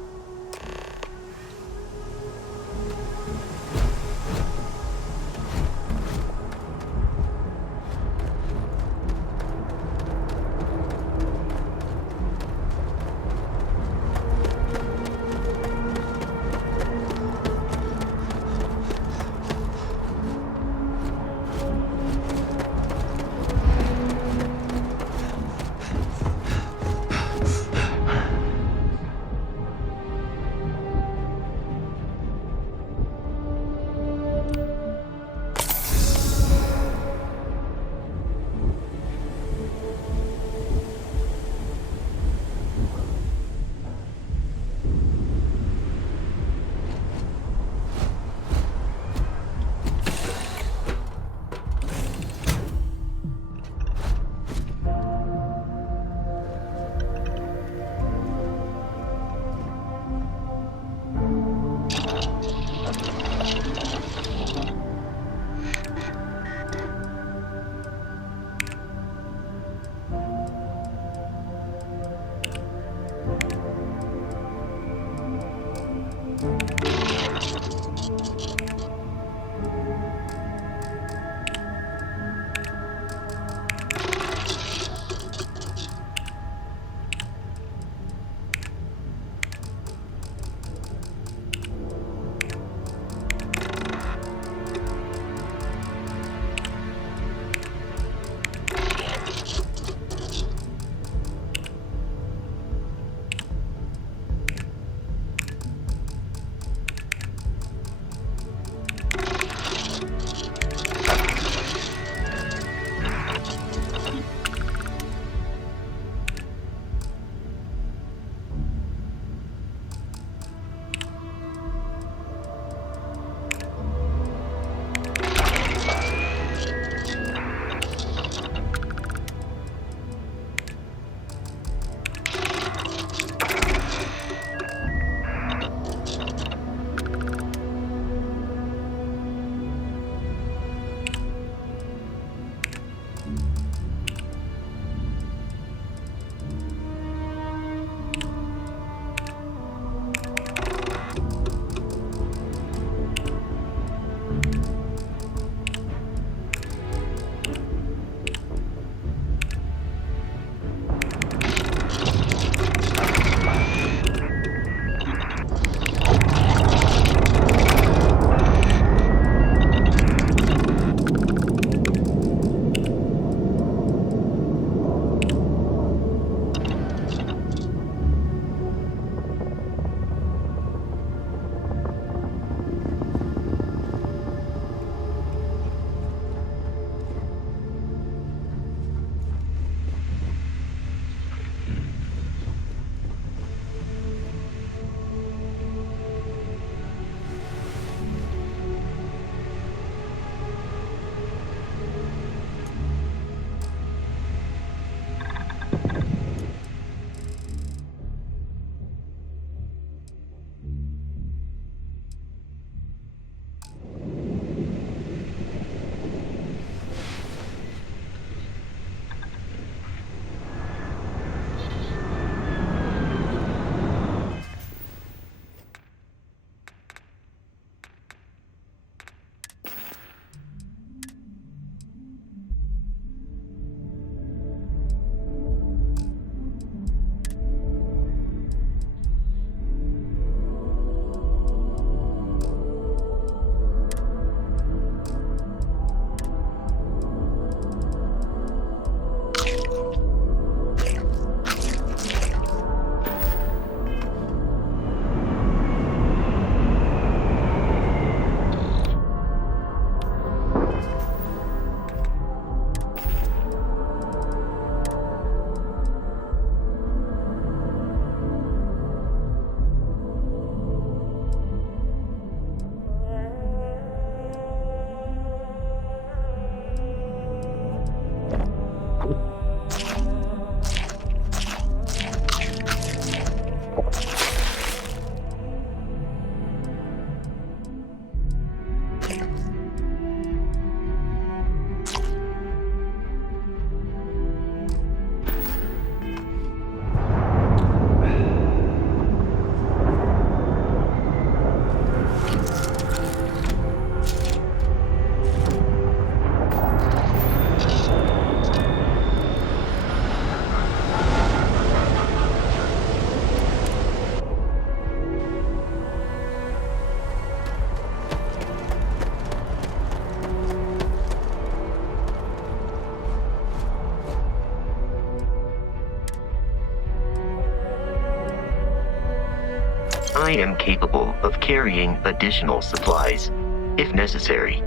I am capable of carrying additional supplies, if necessary.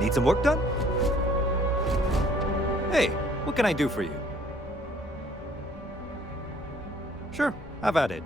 Need some work done? Hey, what can I do for you? Sure, have at it.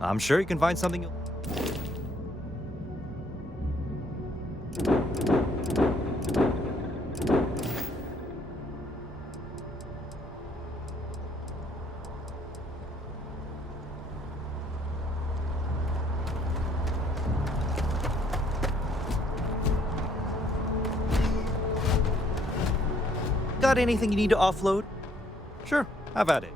I'm sure you can find something you'll... Got anything you need to offload? Sure, have at it.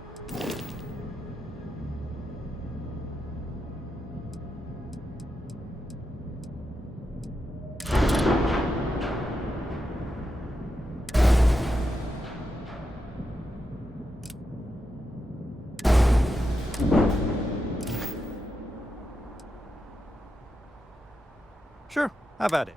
Sure, have at it.